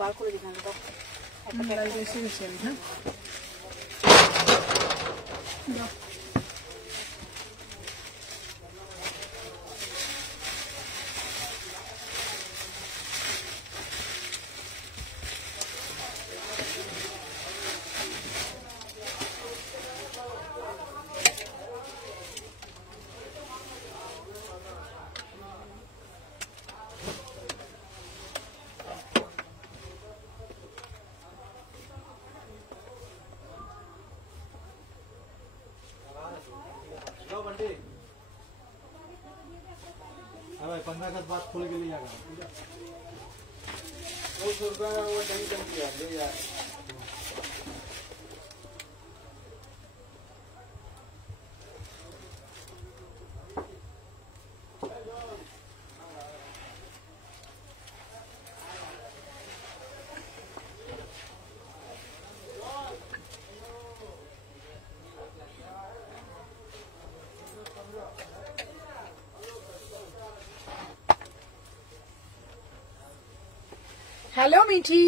বার করে দিলাম বেশি বেশি হ্যাঁ भाई 15 अगस्त बाद खुल के लिए वो रुपया वो नहीं कम किया ले यार हेलो मीठी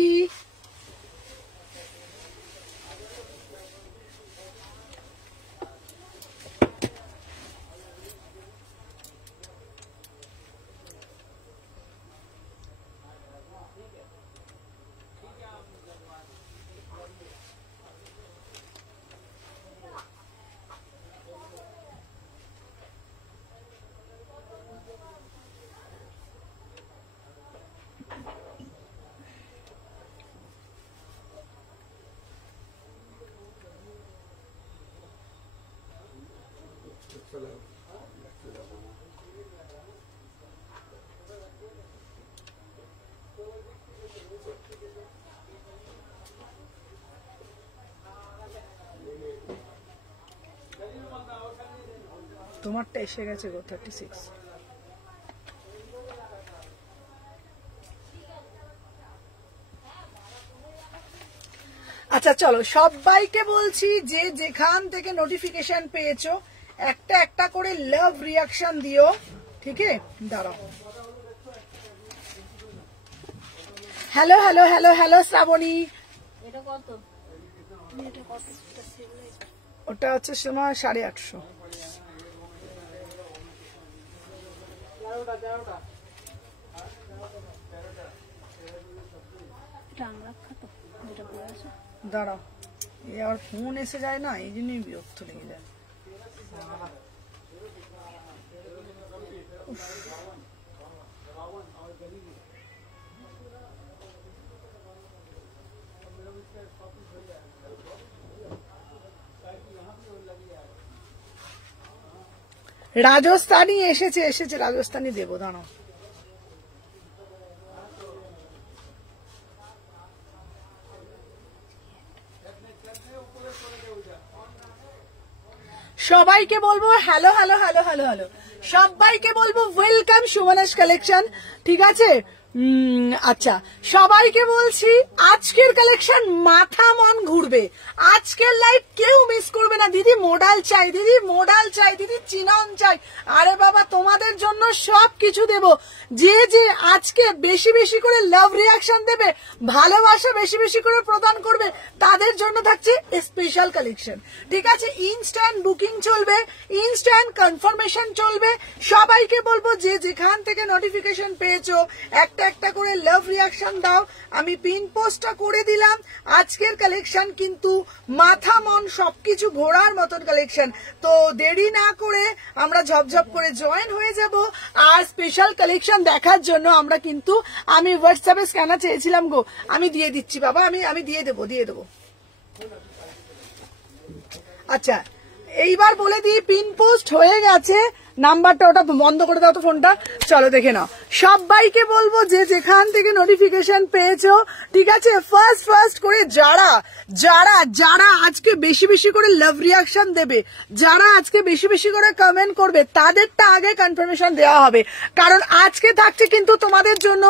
তোমারটা এসে গেছে গো 36 আচ্ছা চলো সবাইকে বলছি যে যেখান থেকে নোটিফিকেশন পেয়েছো একটা একটা করে লাভ রিঅ্যাকশন দিও ঠিক আছে দাঁড়াও hello hello hello hello Srabani এটা কত ওটা হচ্ছে সময় 850 দাঁড়াও এই আর ফোন এসে যায় না এই জন্যই বিরক্ত লেগে যায় রাজস্থানী এসেছে এসেছে রাজস্থানী দেবো দাঁড়াও সবাইকে বলবো hello hello hello hello hello সবাইকে বলবো ওয়েলকাম সুমনাস কালেকশন ঠিক আছে আচ্ছা সবাইকে বলছি আজকের কালেকশন মাথা মন ঘুরবে আজকের লাইভ কেউ মিস করবে না দিদি মোডাল চাই দিদি মোডাল চাই দিদি চিনন চাই আরে বাবা তোমাদের জন্য সবকিছু দেব যে যে আজকে বেশি বেশি করে লাভ রিঅ্যাকশন দেবে ভালোবাসা বেশি বেশি করে প্রদান করবে তাদের জন্য থাকছে স্পেশাল কালেকশন ঠিক আছে ইনস্ট্যান্ট বুকিং চলবে ইনস্ট্যান্ট কনফার্মেশন চলবে সবাইকে বলবো যে যেখান থেকে নোটিফিকেশন পেয়েছো একটা একটা করে লাভ রিঅ্যাকশন দাও আমি পিন পোস্টটা করে দিলাম আজকের কালেকশন কিন্তু মাথা মন সবকিছু ঘোরার মতন কালেকশন তো দেরি না করে আমরা ঝপঝপ করে জয়েন হয়ে যাব আর স্পেশাল কালেকশন দেখার জন্য আমরা কিন্তু আমি হোয়াটসঅ্যাপে স্ক্যানার চেয়েছিলাম গো আমি দিয়ে দিচ্ছি বাবা আমি দিয়ে দেবো আচ্ছা এইবার বলে দিই পিন পোস্ট হয়ে গেছে নাম্বারটা ওটা বন্ধ করে দাও তো ফোনটা চলো দেখে নাও সবাইকে বলবো যে যেখান থেকে নোটিফিকেশন পেয়েছো ঠিক আছে ফার্স্ট করে যারা যারা যারা আজকে বেশি বেশি করে লাভ রিঅ্যাকশন দেবে যারা আজকে বেশি বেশি করে কমেন্ট করবে তাদেরটা আগে কনফার্মেশন দেওয়া হবে কারণ আজকে থাকছে কিন্তু তোমাদের জন্য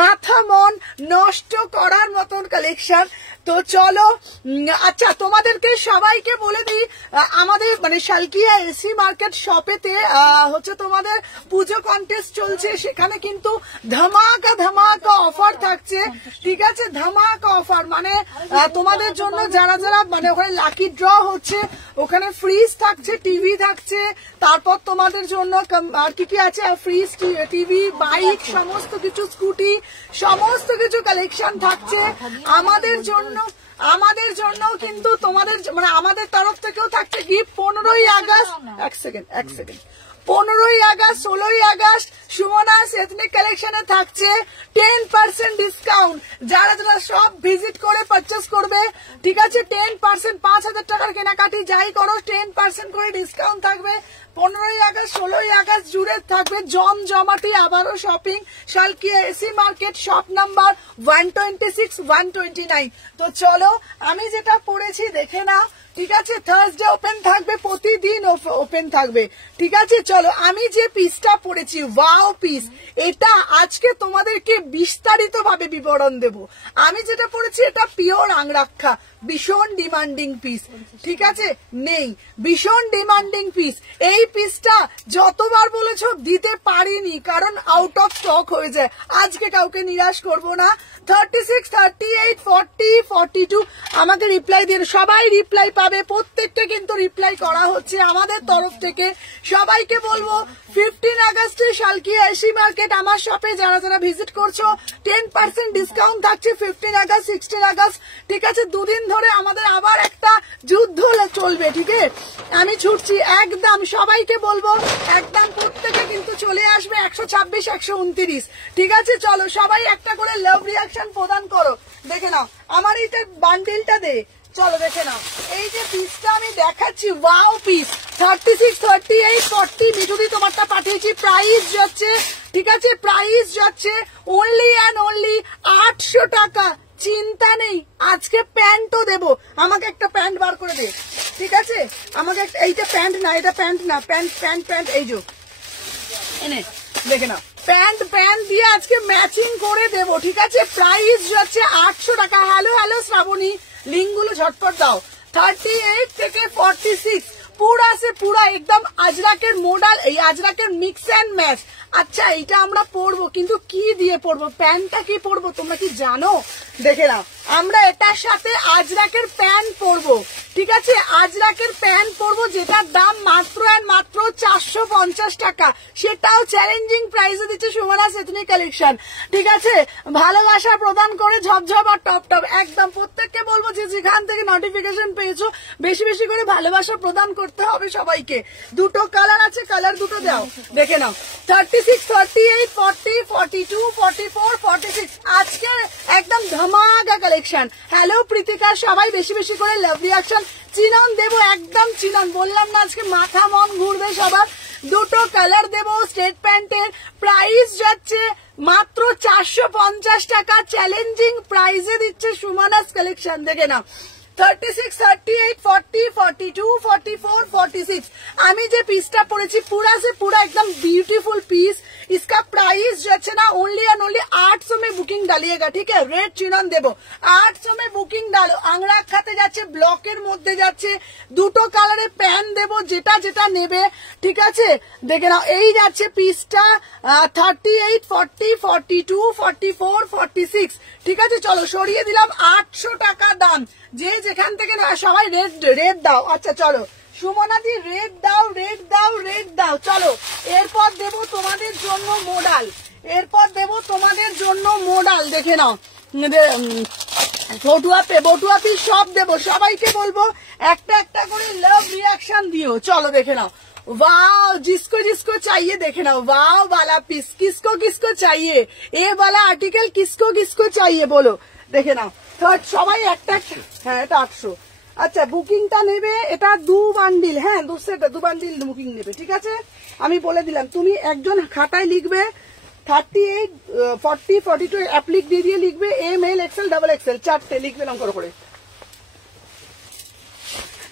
মাথা মন নষ্ট করার মতন কালেকশন তো চলো আচ্ছা তোমাদেরকে সবাইকে বলে দিই আমাদের মানে শালকিয়া এসি মার্কেট শপেতে হচ্ছে তোমাদের পুজো কন্টেস্ট চলছে, সেখানে কিন্তু ধামাকা ধামাকা অফার থাকছে, ঠিক আছে? ধামাকা অফার মানে তোমাদের জন্য যারা যারা মানে ওখানে লাকি ড্র হচ্ছে, ওখানে ফ্রিজ থাকছে, টিভি থাকছে, তারপর তোমাদের জন্য আর কি কি আছে, ফ্রিজ, টিভি, বাইক, সমস্ত কিছু, স্কুটি, সমস্ত কিছু কালেকশন থাকছে আমাদের জন্য কিন্তু তোমাদের মানে আমাদের তরফ থেকেও থাকছে গিফট। 15ই আগস্ট 15ই আগস্ট 16ই আগস্ট সুমনাস এথনিক কালেকশনে থাকছে 10% ডিসকাউন্ট। যারা যারা সব ভিজিট করে পারচেস করবে, ঠিক আছে, 10% 5000 টাকার কেনাকাটি যাই করো 10% করে ডিসকাউন্ট থাকবে। 15ই আগস্ট 16ই আগস্ট জুড়ে থাকবে জমজমাটি আবারও shopping. Salkia AC market shop number 126 129। তো চলো আমি যেটা পড়েছি দেখে নাও, ঠিক আছে? থার্সডে ওপেন থাকবে, প্রতিদিন ওপেন থাকবে, ঠিক আছে? চলো আমি যে পিসটা পড়েছি ওয়াও পিস, এটা আজকে তোমাদেরকে বিস্তারিত ভাবে বিবরণ দেব। আমি যেটা পড়েছি এটা পিওর আংরাক্ষা, ভীষণ ডিমান্ডিং পিস, ঠিক আছে? নেই, ভীষণ ডিমান্ডিং পিস। এই পিসটা যতবার বলেছো দিতে পারিনি, কারণ আউট অফ স্টক হয়ে যায়। আজকে কাউকে নিরাশ করব না। 36, 38, 40, 42 আমাকে রিপ্লাই দিয়ে, সবাই রিপ্লাই পাবে, প্রত্যেকটা কিন্তু রিপ্লাই করা হচ্ছে আমাদের তরফ থেকে। সবাইকে বলবো 15 আগস্টে শালকিয়া এসি মার্কেট আমার শপে যারা যারা ভিজিট করছো 10% ডিসকাউন্ট থাকছে 15 আগস্ট 16 আগস্ট, ঠিক আছে? দুদিন ধরে আমাদের আবার একটা যুদ্ধ চলবে, ঠিক আছে? আমি ছুটছি একদম, সবাইকে বলবো একদম প্রত্যেকে কিন্তু চলে আসবে 126 129, ঠিক আছে? চলো সবাই একটা করে লাভ রিয়াকশন প্রদান করো। দেখে নাও আমার এইটা বান্ডিলটা দে, চলো দেখে নাও এই যে পিসটা আমি দেখাচ্ছি, ওয়াও পিস। 36, 38, 40 মিঠুদি তোমারটা পাঠিয়েছি। প্রাইস যাচ্ছে, ঠিক আছে, প্রাইস যাচ্ছে অনলি অ্যান্ড অনলি 800 টাকা। চিন্তা নেই, আজকে প্যান্টও দেবো। আমাকে একটা প্যান্ট বার করে দে, ঠিক আছে? আমাকে এইটা প্যান্ট না, এটা প্যান্ট না, প্যান্ট প্যান্ট প্যান্ট, এই যে এনে দেখে নাও, প্যান্ট দিয়ে আজকে ম্যাচিং করে দেবো, ঠিক আছে? প্রাইস যাচ্ছে 800 টাকা। হ্যালো হ্যালো শ্রাবণী, লিঙ্কগুলো ঝটপট দাও। 38 থেকে 46 পুরা সে পুরা একদম আজরাকের মডেল, এই আজরাকের মিক্স অ্যান্ড ম্যাচ। আচ্ছা এইটা আমরা পরবো, কিন্তু কি দিয়ে পরবো, প্যান্টটা কি পরবো তোমরা কি জানো? দেখে নাও, আমরা এটার সাথে আজরাকের প্যান্ট পরবো, ঠিক আছে? আজরাকের প্যান্ট পরবো, যেটার দাম মাত্র অ্যান্ড মাত্র 450 টাকা। সেটাও চ্যালেঞ্জিং প্রাইসে দিচ্ছে সুমনাস এথনিক কালেকশন, ঠিক আছে? ভালোবাসা প্রদান করে ঝপঝপ আর টপ টপ একদম। প্রত্যেককে বলবো যে যেখান থেকে নোটিফিকেশন পেয়েছো বেশি বেশি করে ভালোবাসা প্রদান করতে হবে সবাইকে। দুটো কালার আছে, কালার দুটো দাও, দেখে নাও। 36, 38, 40, 42, 44, 46 আজকে একদম ধামাকা কালেকশন। হ্যালো প্রীতিকা, সবাই বেশি বেশি করে লাভ রিয়াকশন। চিনন দেবো, একদম চিনন, বললাম না আজকে মাথা মন ঘুরবে সবার। দুটো কালার দেবো স্ট্রেট প্যান্টের। প্রাইস যাচ্ছে মাত্র 450 টাকা। চ্যালেঞ্জিং প্রাইসে দিচ্ছে সুমনাস কালেকশন, দেখে নাও। 36, 38, 40, 42, 44, 46 আমি যে পিসটা পরেছি पूरा से पूरा एकदम ब्यूटीफुल पीस। इसका प्राइस যাচ্ছে না ओनली एंड ओनली 800 में बुकिंग डालिएगा, ठीक है? रेट চিহ্ন দেবো, 800 में बुकिंग डालो। আংরা খাতে যাচ্ছে, ব্লকের মধ্যে যাচ্ছে, দুটো কালারে প্যান দেবো, যেটা যেটা নেবে, ঠিক আছে? দেখে নাও এই যাচ্ছে পিসটা 38, 40, 42, 44, 46, ঠিক আছে? চলো সরিয়ে দিলাম 800 টাকা দাম। যে যেখান থেকে না সবাই রেড দাও। আচ্ছা চলো সুমনাদি রেড দাও, রেড দাও, রেড দাও। চলো এরপর দেবো তোমাদের জন্য মডাল, এরপর দেবো তোমাদের জন্য মডাল, দেখে নাও। বটুয়া পিস সব দেবো, সবাইকে বলবো একটা একটা করে লাভ রিয়াকশন দিও। চলো দেখে নাও, वाओ जिसको जिसको चाहिए देखे ना, वाओ वाला पीस किसको किसको चाहिए, ये वाला आर्टिकल किसको किसको चाहिए बोलो, দেখে নাও। থার্ড সবাই একটা, হ্যাঁ এটা 800। আচ্ছা বুকিংটা নেবে, এটা 2 বান্ডিল, হ্যাঁ 2 বান্ডিল বুকিং নেবে, ঠিক আছে? আমি বলে দিলাম, তুমি একজন খাতায় লিখবে 38, 40, 42 অ্যাপ্লিক দিয়ে লিখবে ML XL XXL চারটে লিখবে নাম করে।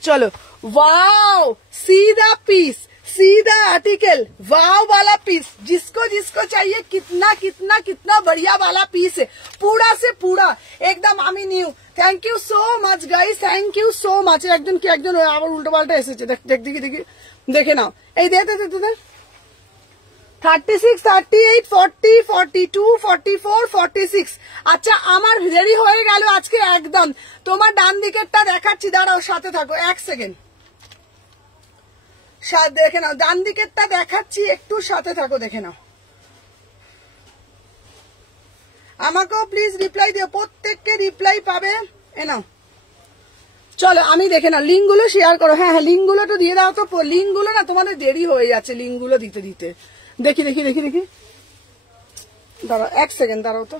চলো वाओ सी द पीस, सीधा आर्टिकल, वाव वाला पीस, जिसको जिसको चाहिए कितना कितना कितना बढ़िया वाला पीस है, पूरा से पूरा एकदम আমি new. Thank you so much guys, thank you so much. একজন কি একজন আবার উল্টো পাল্টা এসেছে, দেখি দেখে নাও। এই দে 36, 38, 40, 42, 44, 46। আচ্ছা আমার দেরি হয়ে গেল আজকে একদম। তোমার ডান দিকেরটা দেখাচ্ছি, দাঁড়াও সাথে থাকো এক সেকেন্ড। দেখে নাও ডান দিকেরটা দেখাচ্ছি, একটু সাথে থাকো দেখে নাও। আমাকেও প্লিজ রিপ্লাই দিও, প্রত্যেককে রিপ্লাই পাবে। এ নাও চলো আমি দেখে নাও, লিঙ্ক গুলো শেয়ার করো। হ্যাঁ হ্যাঁ লিঙ্ক গুলো তো দিয়ে দাও তো, লিঙ্ক গুলো না তোমাদের দেরি হয়ে যাচ্ছে লিঙ্ক গুলো দিতে দিতে। দেখি দেখি দেখি দেখি দাঁড়াও এক সেকেন্ড, দাঁড়াও তো,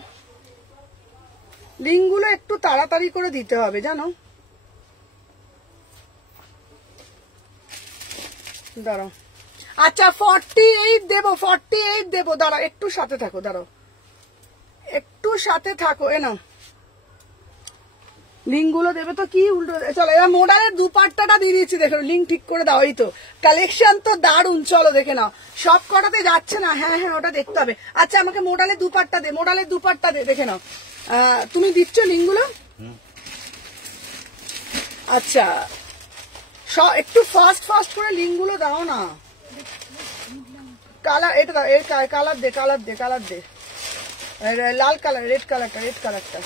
লিঙ্ক গুলো একটু তাড়াতাড়ি করে দিতে হবে জানো। দাঁড়াও আচ্ছা 48 দেবো, 48 দেবো, দাঁড়াও একটু সাথে থাকো, দাঁড়াও একটু সাথে থাকো। এ নাও লিঙ্ক গুলো দেবে তো কি উল্টো। চলো এবার মোডালের দুপাট্টাটা দিয়ে দিচ্ছি, দেখো লিঙ্ক ঠিক করে দাও। এই তো কালেকশন তো দারুন, চলো দেখে নাও। সব কটাতে যাচ্ছে না, হ্যাঁ হ্যাঁ ওটা দেখতে হবে। আচ্ছা আমাকে মোডালের দুপাট্টা দে, মোডালের দুপাট্টা দে, দেখে নাও। তুমি দিচ্ছ লিঙ্ক গুলো? আচ্ছা একটু ফাস্ট ফাস্ট করে লিঙ্ক গুলো দাও না। কালার এটা দাও, এর কালার দে, কালার দে, কালার দে, লাল কালার, রেড কালারটা, রেড কালারটা।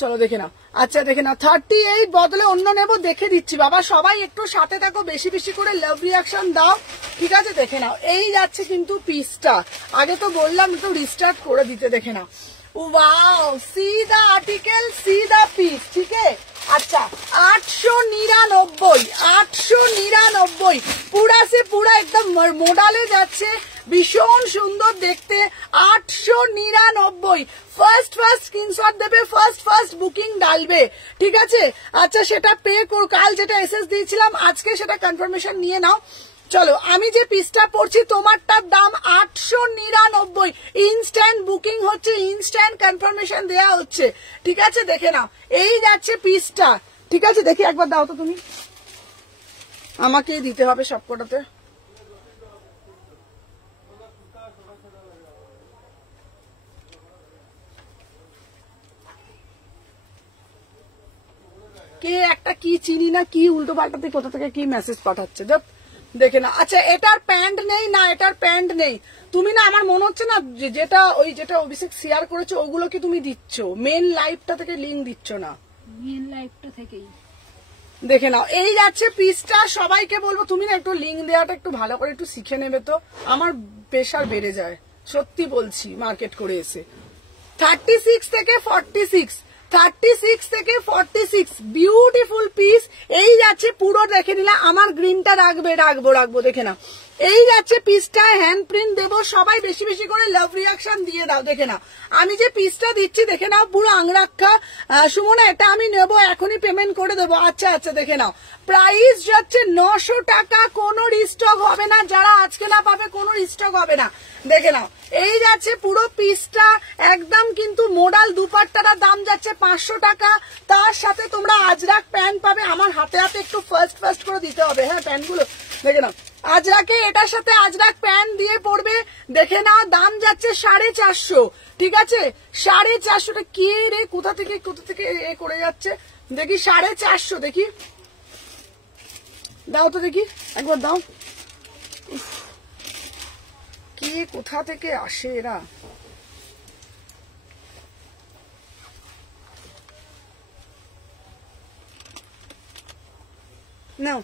চলো দেখে নাও। আচ্ছা দেখে নাও 38 বদলে অন্য নেবো, দেখে দিচ্ছি বাবা। সবাই একটু সাথে থাকো, বেশি বেশি করে লাভ রিয়াকশন দাও, ঠিক আছে? দেখে নাও এই যাচ্ছে কিন্তু পিসটা, আগে তো বললাম একটু রিস্টার্ট করে দিতে। দেখে নাও ওয়াও, সি দা আর্টিকেল, সি দা পিস, ঠিক আছে? আচ্ছা 899, 899 পুরা সে পুরা একদম মোডালে যাচ্ছে, ভীষণ সুন্দর দেখতে। 899 ফার্স্ট স্ক্রিনশট দেবে, ফার্স্ট বুকিং ডালবে, ঠিক আছে? আচ্ছা সেটা পে কর, কাল যেটা এসএস দিয়েছিলাম আজকে সেটা কনফার্মেশন নিয়ে নাও। চলো আমি যে পিসটা পড়ছি তোমারটার দাম 899, ইনস্ট্যান্ট বুকিং হচ্ছে, ইনস্ট্যান্ট কনফার্মেশন দেয়া হচ্ছে, ঠিক আছে? দেখে নাও এই যাচ্ছে পিসটা, ঠিক আছে? দেখি একবার দাও তো তুমি, আমাকে দিতে হবে সবকটাতে। কে একটা কি চিনি না, কি উল্টো পাল্টাতে কোথা থেকে কি মেসেজ পাঠাচ্ছে, দেখে না। আচ্ছা এটার প্যান্ট নেই না, এটার প্যান্ট নেই। তুমি না আমার মনে হচ্ছে না যেটা যেটা অভিষেক শেয়ার করেছে ওগুলো কি তুমি দিচ্ছ, মেন লাইভটা থেকে লিঙ্ক দিচ্ছ না, মেন লাইভটা থেকেই। দেখে নাও এই যাচ্ছে পিসটা। সবাইকে বলবো তুমি না একটু লিঙ্ক দেওয়াটা একটু ভালো করে একটু শিখে নেবে তো, আমার প্রেশার বেড়ে যায় সত্যি বলছি মার্কেট করে এসে। 36 থেকে 46, 36 থেকে 46 বিউটিফুল পিস। এই যাচ্ছে পুরো, দেখে নিলা আমার গ্রিনটা রাখবো দেখে নাও এই যাচ্ছে পিসটা, হ্যান্ড প্রিন্ট দেবো। সবাই বেশি বেশি করে লাভ রিয়াকশন দিয়ে দাও। দেখে নাও আমি যে পিসটা দিচ্ছি, দেখে নাও পুরো আংরাক্ষা। সুমনা এটা আমি নেবো, এখনই পেমেন্ট করে দেবো। আচ্ছা আচ্ছা দেখে নাও প্রাইস যাচ্ছে 900 টাকা, কোনো রিস্টক হবে না, যারা আজকে না পাবে কোনো রিস্টক হবে না। দেখে নাও এই যাচ্ছে পুরো পিসটা একদম, কিন্তু মোডাল দুপাট্টাটার দাম যাচ্ছে 500 টাকা। তার সাথে তোমরা আজরাক প্যান্ট পাবে। আমার হাতে হাতে একটু ফার্স্ট করে দিতে হবে, হ্যাঁ প্যান্টগুলো দেখে নাও। আজরাকে এটার সাথে আজরাক প্যান্ট দিয়ে পড়বে। দেখে নাও দাম যাচ্ছে 450, ঠিক আছে? 450 কে রে, কোথা থেকে এ করে যাচ্ছে দেখি। 450 দেখি, দাও তো দেখি একবার দাও। কে কোথা থেকে আসে এরা? নাও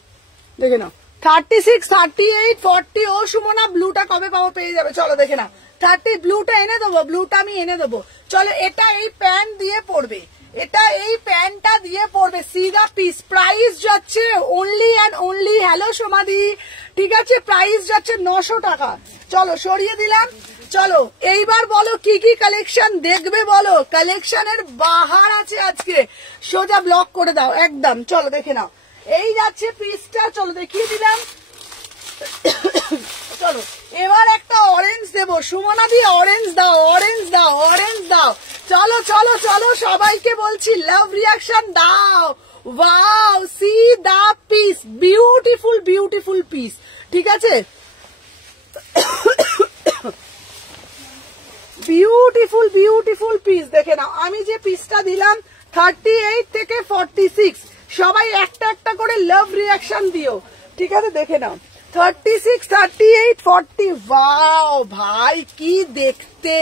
দেখে নাও 36, 38, 40। ও সুমনা ব্লুটা কবে পাবো? পেয়ে যাবে, চলো দেখে নাও। 30 ব্লুটা এনে দেবো, ব্লুটা আমি এনে দেবো। চলো এটা এই প্যান্ট দিয়ে পড়বে, এটা এই প্যান্টটা দিয়ে পড়বে, সিধা পিস। প্রাইস যাচ্ছে অনলি অ্যান্ড অনলি, হ্যালো সমাধি, ঠিক আছে? প্রাইস যাচ্ছে 900 টাকা। চলো সরিয়ে দিলাম। চলো এইবার বলো কি কি কালেকশন দেখবে বলো। কালেকশনের বাহার আছে আজকে, সোজা ব্লক করে দাও একদম। চলো দেখে নাও এই যাচ্ছে পিসটা, চলো দেখিয়ে দিলাম। চলো এবার একটা অরেঞ্জ দেবো, সুমনা দিয়ে অরেঞ্জ দাও, অরেঞ্জ দাও, অরেঞ্জ দাও। চলো চলো চলো সবাইকে বলছি লাভ রিয়াকশন দাও। ওয়াও, সি দা পিস, বিউটিফুল বিউটিফুল পিস, ঠিক আছে? বিউটিফুল বিউটিফুল পিস দেখে নাও। আমি যে পিসটা দিলাম 38 থেকে 46, সবাই একটা একটা করে লাভ রিয়াকশন দিও, ঠিক আছে? দেখে নাও 36, 38, 40। ওয়াও ভাই কি দেখতে,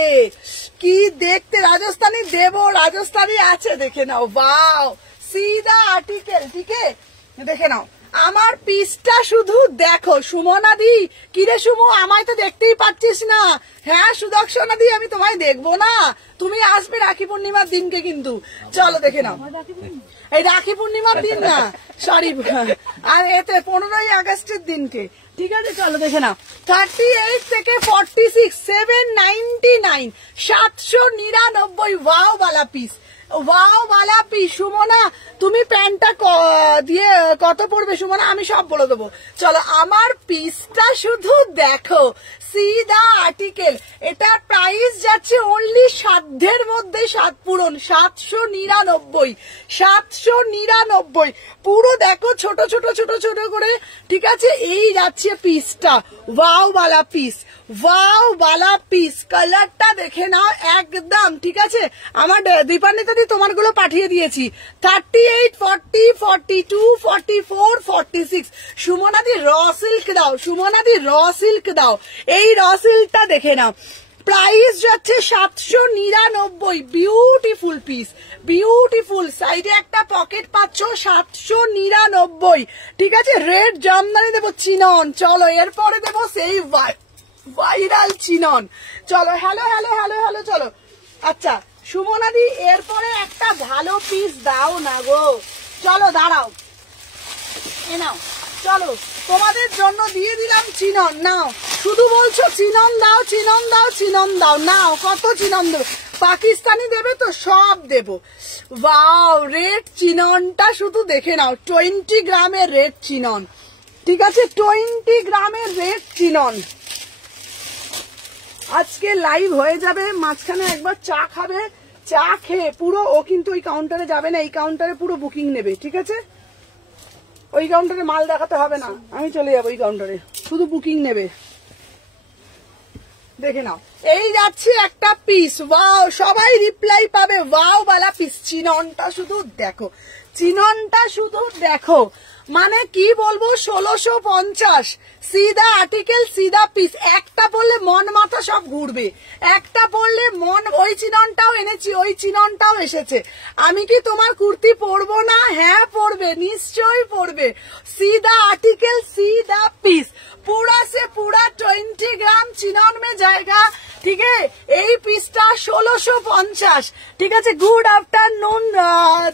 কি দেখতে। রাজস্থানী দেবো, রাজস্থানী আছে, দেখে নাও। ওয়াও সিধা আর্টিকেল, ঠিক আছে? দেখে নাও আমার পিসটা শুধু দেখো। সুমনাদি, কিরে সুমু, আমায় তো দেখতেই পাচ্ছিস না। হ্যাঁ সুদর্শনাদি, আমি তোমায় দেখবো না? তুমি আসবে রাখি পূর্ণিমার দিনকে কিন্তু। চলো দেখে নাও, এই রাখি পূর্ণিমার দিন না, সরি, আর এতে 15ই আগস্টের দিনকে, ঠিক আছে? চলো দেখে নাও 38 থেকে 46, 799, 799। ওয়াও বালা পিস, ওয়াও বালা পিস। সুমনা তুমি প্যান্টটা দিয়ে কত পড়বে সুমনা? আমি সব বলে দেবো। চলো আমার পিসটা শুধু দেখো, সিধা আর্টিকেল। এটার প্রাইস যাচ্ছে অনলি সাধ্যের মধ্যে, 7 পূরণ 799, 799 পুরো দেখো, ছোট ছোট ছোট ছোট করে, ঠিক আছে? এই যাচ্ছে পিসটা। ওয়াও বালা পিস, ওয়াও বালা পিস। কালারটা দেখে নাও একদম, ঠিক আছে? আমার দীপান্বিতাদি তোমার গুলো পাঠিয়ে দিয়েছি। 38, 40, 42, 44, 46। সুমনাদি র সিল্ক দাও, সুমনাদি র সিল্ক দাও। এই র সিল্কটা দেখে নাও, প্রাইস যাচ্ছে 799। Beautiful piece, beautiful. সাইডে একটা পকেট পাচ্ছ, 799, ঠিক আছে? রেড জামদানি দেবো, চিনন। চলো এরপরে দেবো সেই ভাইরাল চিনন। চলো হ্যালো হ্যালো হ্যালো হ্যালো, চলো। আচ্ছা সুমনাদি, এরপরে একটা ভালো পিস দাও না গো। চলো দাঁড়াও, এ নাও, চলো তোমাদের জন্য দিয়ে দিলাম চিনন। নাও, শুধু বলছো চিনন দাও, চিনন দাও, চিনন দাও। নাও, কত চিনন দেবে? পাকিস্তানি দেবে তো? সব দেবো। ওয়াও রেড চিননটা শুধু দেখে নাও, 20 গ্রামের রেড চিনন, ঠিক আছে? 20 গ্রামের রেড চিনন। আজকে লাইভ হয়ে যাবে, মাঝখানে একবার চা খাবে, চা খেয়ে পুরো, ও কিন্তু ওই কাউন্টারে যাবে না, এই কাউন্টারে পুরো বুকিং নেবে, ঠিক আছে? ওই কাউন্টারে মাল দেখাতে হবে না, আমি চলে যাবো ওই কাউন্টারে, শুধু বুকিং নেবে। দেখে নাও এই যাচ্ছে একটা পিস। ওয়াও, সবাই রিপ্লাই পাবে ওয়াও বালা পিস। চিননটা শুধু দেখো, চিননটা শুধু দেখো, মানে কি বলবো, 1650। সিধা আর্টিকেল, সিধা পিস। একটা পড়লে মন মাথা সব ঘুরবে, একটা পড়লে মন। ওই চিননটাও এনেছি, ওই চিননটাও এসেছে। আমি কি তোমার কুর্তি পরবো না? হ্যাঁ পরবে, নিশ্চয়ই পরবে। सीधा आर्टिकल सीधा पीस, पूरा से पूरा 20 ग्राम चिनन में जाएगा। ठीक है, এই পিসটা 1650। ঠিক আছে, গুড আফটারনুন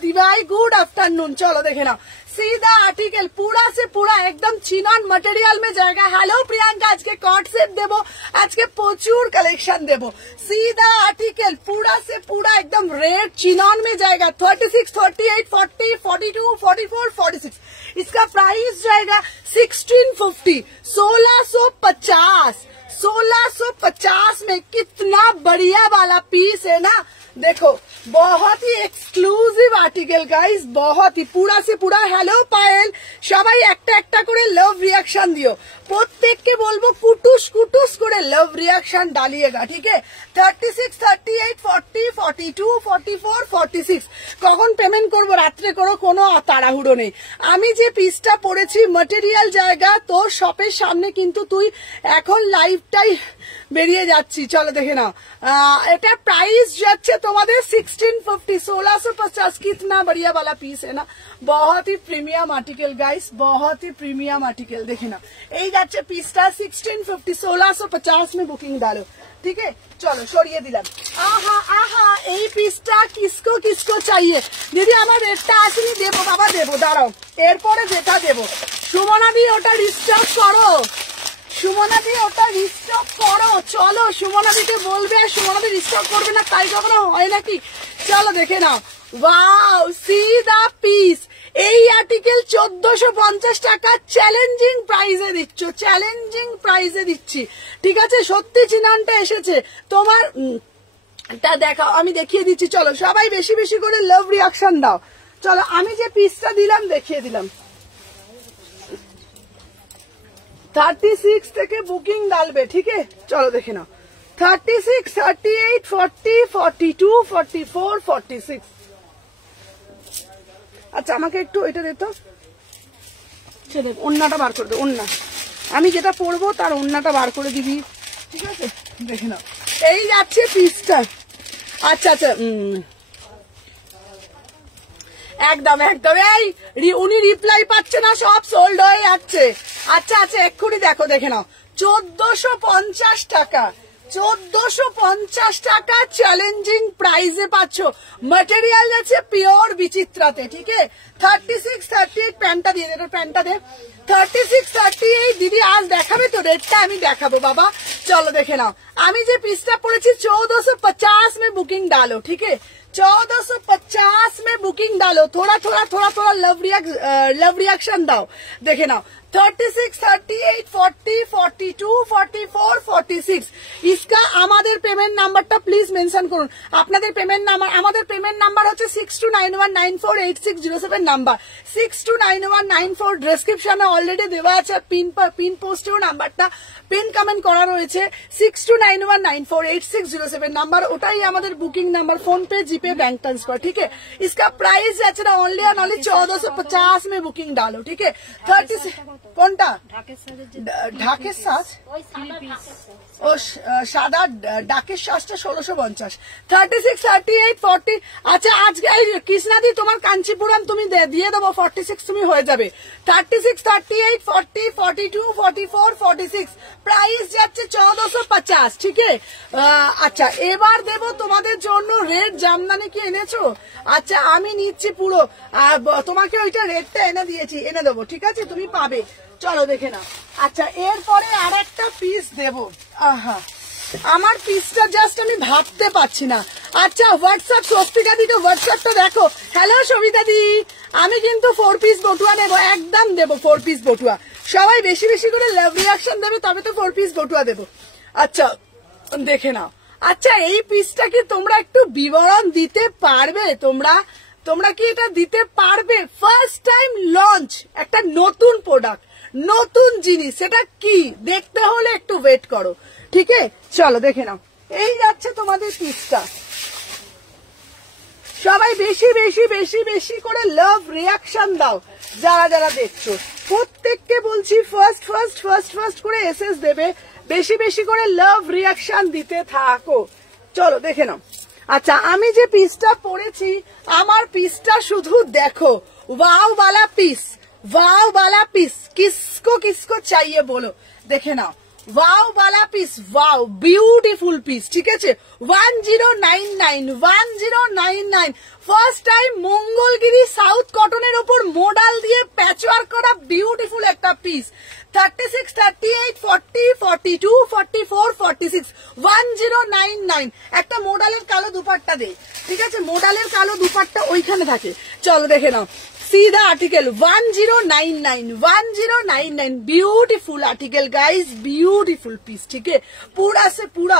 দিবাই, গুড আফটারনুন। চলো দেখে নাও, सीधा आर्टिकल पूरा से पूरा एकदम चिनन मटेरियल में जाएगा। हेलो प्रियंका, आज के कॉट सेट देबो, आज के प्रचुर कलेक्शन देबो। सीधा आर्टिकल पूरा से पूरा एकदम रेड चिनन में जाएगा। 36, 38, 40, 42, 44, 46। इसका प्राइस जाएगा 1650, 1650। 1650 में कितना बढ़िया वाला पीस है ना। देखो बहुत ही एक्सक्लूसिव आर्टिकल गाइस, बहुत ही। पूरा से पूरा हेलो पायल, সবাই একটা একটা করে লাভ রিয়াকশন দিও। প্রত্যেককে বলবো কুটুস কুটুস করে লাভ রিয়াকশন ডালিয়েগা। ঠিক আছে, 36, 38, 40, 42, 44, 46। কখন পেমেন্ট করবো? রাত্রে করো, কোনো তাড়াহুড়ো নেই। আমি যে পিসটা পরেছি ম্যাটেরিয়াল জায়গা তোর শপের সামনে, কিন্তু তুই এখন লাইভটাই বেরিয়ে যাচ্ছি। চলো দেখে নাও, এটা প্রাইস যাচ্ছে তোমাদের 1650, 1650। कितना बढ़िया वाला पीस है ना, बहुत ही प्रीमियम आर्टिकल गाइस, बहुत ही प्रीमियम आर्टिकल। देखे ना, এই যাচ্ছে পিসটা 1650, 1650 में बुकिंग डालो। ठीक है, चलो সরিয়ে দিলাম। আহা আহা, এই পিসটা কিসকো কিসকো চাইয়ে? দিদি আমার রেটটা আসেনি, দেবো বাবা দেবো, দাঁড়াও, এরপরে যেটা দেবো। সুমনাদি ওটা রিস্টক করো, সুমনাদি ওটা রিস্টক করো। চলো সুমনাদিকে বলবে, সুমনাদি রিস্টক করবে না, তাই কখনো হয় নাকি? চলো দেখে নাও, ওয়াও সিধা পিস। এই আর্টিকেল 1450 টাকা চ্যালেঞ্জিং প্রাইসে দিচ্ছ, চ্যালেঞ্জিং প্রাইসে দিচ্ছি। ঠিক আছে, সত্যি চিনানটা এসেছে তোমার, তা দেখাও, আমি দেখিয়ে দিচ্ছি। চলো সবাই বেশি বেশি করে লাভ রিয়াকশন দাও। চলো আমি যে পিসটা দিলাম দেখিয়ে দিলাম। 36 থেকে বুকিং ডালবে, ঠিক আছে? চলো দেখে নাও। 36, 38, 40, 42, 44, 46। আচ্ছা আমাকে একটু এটা দে তো, ছেলে ওন্নাটা বার করে দে। ওন্না আমি যেটা পরবো তার ওন্নাটা বার করে দিবি, ঠিক আছে? দেখে নাও, এই যাচ্ছে পিসটা। আচ্ছা আচ্ছা, একদম একদম। এই উনি রিপ্লাই পাচ্ছে না, সব সোল্ড হয়ে যাচ্ছে। আচ্ছা আচ্ছা, এক্ষুনি দেখো, দেখে নাও, 1450 টাকা, 1450 টাকা চ্যালেঞ্জিং প্রাইসে পাচ্ছ। ম্যাটেরিয়াল আছে পিওর বিচিত্রাতে, ঠিক আছে? 36, 38 প্যান্টটা দিয়ে দে, প্যান্টটা দে। 36, 38 দিদি আজ দেখাবে তো? রেটটা আমি দেখাবো বাবা, চলো দেখে নাও। আমি যে পিসটা পড়েছি 1450 में बुकिंग डालो, ठीक है? 1450 में बुकिंग डालो। थोड़ा थोड़ा थोड़ा थोड़ा लव रिएक्शन दाओ, देखे नाओ। 36, 38, 40, 42, 44, 46 इसका আমাদের পেমেন্ট নাম্বারটা প্লিজ মেনশন করুন। আপনাদের পেমেন্ট নাম্বার, আমাদের পেমেন্ট নাম্বার হচ্ছে 6291948607 নাম্বার। 629194 ডেসক্রিপশনে অলরেডি দেওয়া আছে, পিন পোস্টেও নাম্বারটা পিন কমেন্ট করা রয়েছে। 6291948607 নাম্বার, ওটাই আমাদের বুকিং নাম্বার। फोन पे जीपे बैंक ट्रांसफर, ठीक है? इसका प्राइस আছে না ओनली एंड ओनली 1450 में बुकिंग डालो, ठीक है? 30 কোনটা? ঢাকের সাজ, ও সাদা ডাকের সাজটা 1650। 36, 38, 40। আচ্ছা আজকে কৃষ্ণাদি তোমার কাঞ্চিপুরম তুমি দিয়ে দেবো, 46 তুমি হয়ে যাবে। 36, 38, 40, 42, 44, 46 প্রাইস যাচ্ছে 1450, ঠিক আছে? আচ্ছা এবার দেবো তোমাদের জন্য রেড জামদানি। কি এনেছো? আচ্ছা আমি নিচ্ছি পুরো, তোমাকে ওইটা রেডটা এনে দিয়েছি, এনে দেবো, ঠিক আছে? তুমি পাবে, চলো দেখে নাও। আচ্ছা এরপরে আর একটা পিস দেবো। আহা আমার পিসটা জাস্ট আমি ভাবতে পারছি না। আচ্ছা হোয়াটসঅ্যাপ, স্বস্তিকা দিকে হোয়াটসঅ্যাপটা দেখো। হ্যালো সবিতা দি, আমি কিন্তু 4 পিস বটুয়া নেবো, একদম দেবো 4 পিস বটুয়া। সবাই বেশি বেশি করে লাভ রিয়াকশন দেবে, তবে তো 4 পিস বটুয়া দেবো। আচ্ছা দেখে নাও। আচ্ছা এই পিসটা কি তোমরা একটু বিবরণ দিতে পারবে? তোমরা কি এটা দিতে পারবে? ফার্স্ট টাইম লঞ্চ একটা নতুন প্রোডাক্ট, নতুন জিনিস, সেটা কি দেখতে হলে একটু ওয়েট করো, ঠিক আছে? চলো দেখে নাও, এই যাচ্ছে তোমাদের পিসটা। সবাই বেশি বেশি বেশি বেশি করে লাভ রিয়াকশন দাও, যারা যারা দেখছো প্রত্যেককে বলছি ফার্স্ট ফার্স্ট ফার্স্ট ফার্স্ট করে এসএস দেবে, বেশি বেশি করে লাভ রিয়াকশন দিতে থাকো। চলো দেখে নাও। আচ্ছা আমি যে পিসটা পরেছি, আমার পিসটা শুধু দেখো, ওয়াও वाला পিস, वाव वाला पीस, किसको किसको चाहिए बोलो, देखे ना। वाव वाला पीस, वाव ब्यूटीफुल पीस, ठीक है? 1099, 1099 ফার্স্ট টাইম মঙ্গলগিরি সাউথ কটনের উপর মোডাল দিয়ে প্যাচওয়ার্ক করা বিউটিফুল একটা পিস। 36, 38, 40, 42, 44, 46 1099। একটা মোডালের কালো দুপাট্টা দে, ঠিক আছে? মোডালের কালো দুপাট্টা ওইখানে থাকে, চলো দেখে নাও। सीधा article 1099, 1099 beautiful article guys, beautiful piece, ठीक है? पूरा से पूरा